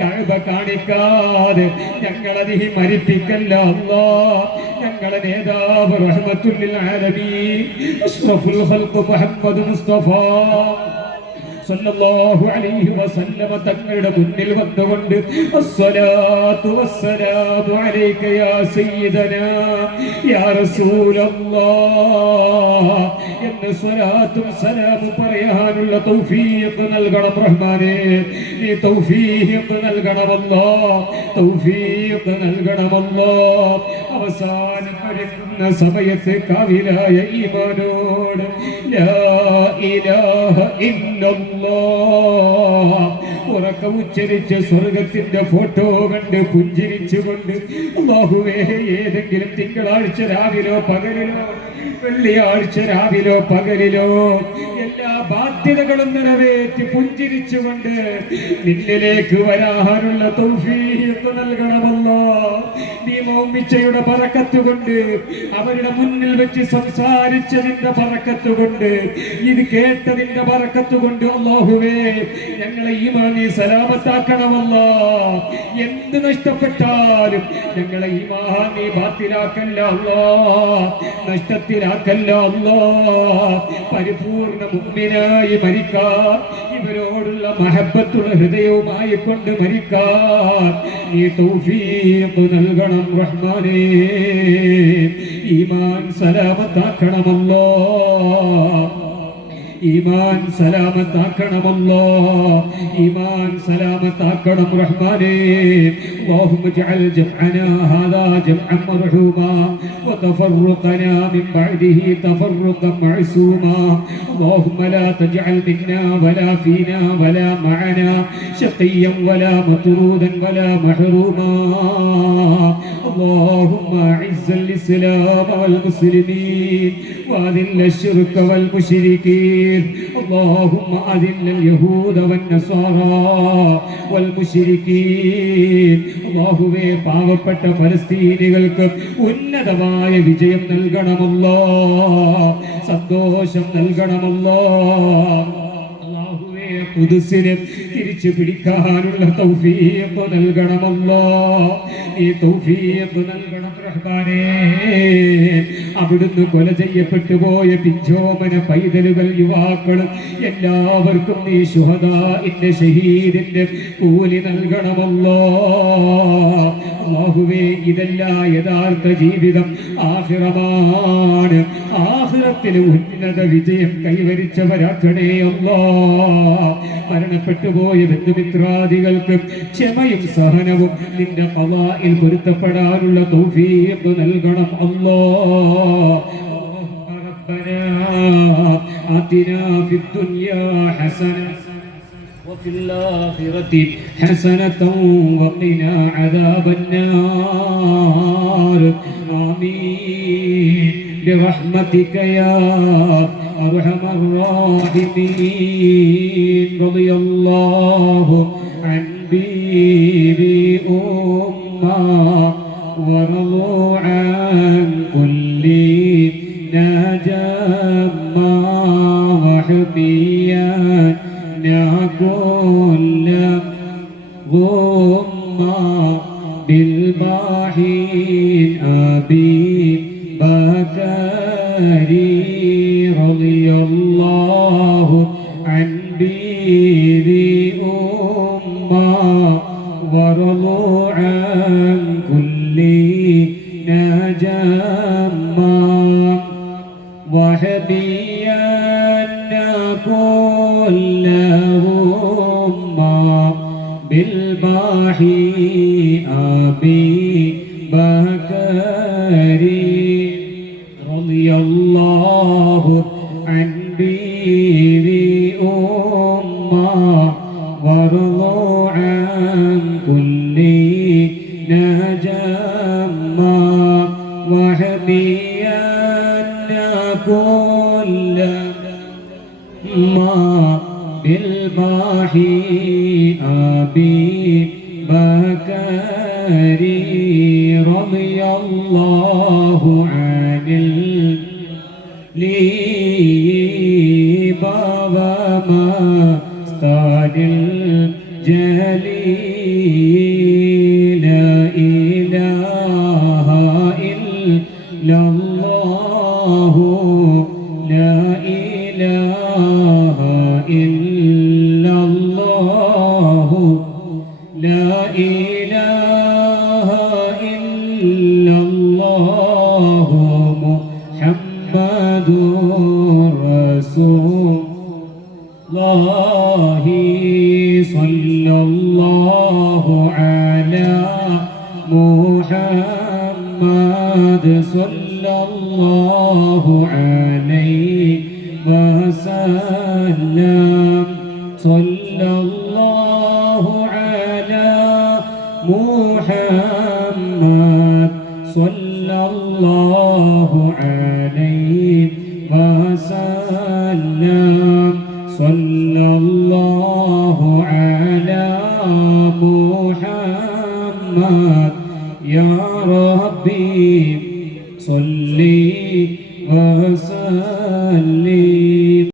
കഅബ കാണിക്കാതെ ഞങ്ങളെ നീ മരിപ്പിക്കല്ല അല്ലാഹ്. ഞങ്ങളുടെ നേതാവ് റഹ്മത്തുൽ ലിൽ ആലമീൻ അഷ്റഫുൽ ഖൽഖ് മുഹമ്മദ് മുസ്തഫ സല്ലല്ലാഹു അലൈഹി വസല്ലമ തങ്ങളുടെ മുന്നിൽ വന്നുകൊണ്ട് അസ്സലാത്തു വസ്സലാമു അലൈക യാ സയ്യിദനാ യാ റസൂലല്ലാഹ് എന്ന് സ്വലാത്തും സലാമും പറയാനുള്ള തൗഫീഖ് നൽകണം റഹ്മാനേ. നീ തൗഫീഖ് നൽകണമല്ലോ, തൗഫീഖ് നൽകണമല്ലോ. അവസാനം മരിക്കുന്ന സമയത്ത് കാവിലായ ഈമാനോട് ലാ ഇലാഹ ഇല്ലല്ലാഹ് ഉറക്കം ഉച്ചരിച്ച് സ്വർഗത്തിന്റെ ഫോട്ടോ കണ്ട് പുഞ്ചിരിച്ചുകൊണ്ട് അല്ലാഹുവേ, ഏതെങ്കിലും തിങ്കളാഴ്ച രാവിലോ പകലിലോ വെള്ളിയാഴ്ച രാവിലോ പകലിലോ എല്ലാ ബാധ്യതകളും നിറവേറ്റി പുഞ്ചിരിച്ചുകൊണ്ട് നിന്നിലേക്ക് വരാനുള്ള തൗഫീഖ് നൽകണമല്ലോ. നീ മൗമിച്ചയുടെ ബറക്കത്ത് കൊണ്ട്, അവരുടെ മുന്നിൽ വെച്ച് സംസാരിച്ചതിന്റെ ബറക്കത്ത് കൊണ്ട്, ഇത് കേട്ടതിന്റെ ബറക്കത്ത് കൊണ്ട് അല്ലാഹുവേ, ഞങ്ങളെ ഈമാൻ നീ സലാമത്താക്കണമല്ലോ. എന്ത് നഷ്ടപ്പെട്ടാലും ഞങ്ങളെ ഈമാൻ നീ ബാത്തിലാക്കല്ല അല്ലാഹ്, നഷ്ടത്തിലാക്കല്ല അല്ലാഹ്. പരിപൂർണ മുഅ്മിനായി മരിക്കാൻ, ഇവരോടുള്ള മഹബ്ബത്തുള്ള ഹൃദയവുമായി കൊണ്ട് മരിക്കാൻ നീ തൗഫീഖ് നൽകണം റഹ്മാനേ. ഈമാൻ സലാമത്താക്കണമല്ലോ, ഈമാൻ സലാമത്താക്കണമല്ലോ, ഈമാൻ സലാമത്താക്കണം റഹ്മാനേ. اللهم اجعل جمعنا هذا جمعا مرحوما وتفرقنا من بعده تفرقا معصوما. اللهم لا تجعل منا ولا فينا ولا معنا شقيا ولا مطرودا ولا محروما. اللهم اعز الاسلام والمسلمين واذل الشرك والمشركين. اللهم اذل اليهود والنصارى والمشركين. അല്ലാഹുവേ, പാവപ്പെട്ട ഫലസ്തീനികൾക്ക് ഉന്നതമായ വിജയം നൽകണമല്ലോ, സന്തോഷം നൽകണമല്ലോ. അല്ലാഹുവേ, ഖുദ്സിനെ തിരിച്ചു പിടിക്കാനുള്ള തൗഫീഖ് നൽകണമല്ലോ. ഈ തൗഫീഖ് നൽകണം റഹ്മാനേ. അവിടുന്ന് കൊല ചെയ്യപ്പെട്ടു പോയ പിഞ്ചോമന പൈതലുകൾ, യുവാക്കൾ എല്ലാവർക്കും നീ ശുഹദാഇന്റെ ഷഹീദിന്റെ കൂലി നൽകണമല്ലോ. അല്ലാഹുവേ, ഇതല്ല യഥാർത്ഥ ജീവിതം. ആഖിറമാണ്. ആഖിറത്തിൽ ഉന്നത വിജയം കൈവരിച്ചവരാക്കണേ അല്ലാഹ്. മരണപ്പെട്ടു പോയ ബന്ധുമിത്രാദികൾക്ക് ക്ഷമയും സഹനവും നിന്റെ ഖളാഇൽ പൊരുത്തപ്പെടാനുള്ള തൗഫീഖ് നൽകണം അല്ലാഹ്. ربنا آتنا في الدنيا حسنة وفي الآخرة حسنة وقنا عذاب النار آمين برحمتك يا أرحم الراحمين. رضي الله عن بيبي ورضوا عن كل نجما وحبيا كل غما بالباحين أبي بكري. رضي الله عن بيبي ورضوا عن كل نجما وحبينا كلهم بالباحي أبي بكري. رضي الله عن بيبي ورضوا عن كل نجما وحبينا كل بالباحي أبي بكري. رضي الله عن وما استعد الجليل. لا إله إلا الله لا إله إلا الله لا إله إلا الله محمد رسول الله. صلى الله على محمد صلى الله عليه وسلم. صلى الله على محمد صلى الله عليه وسلم. صلى الله على محمد. يا ربي صلي وسلم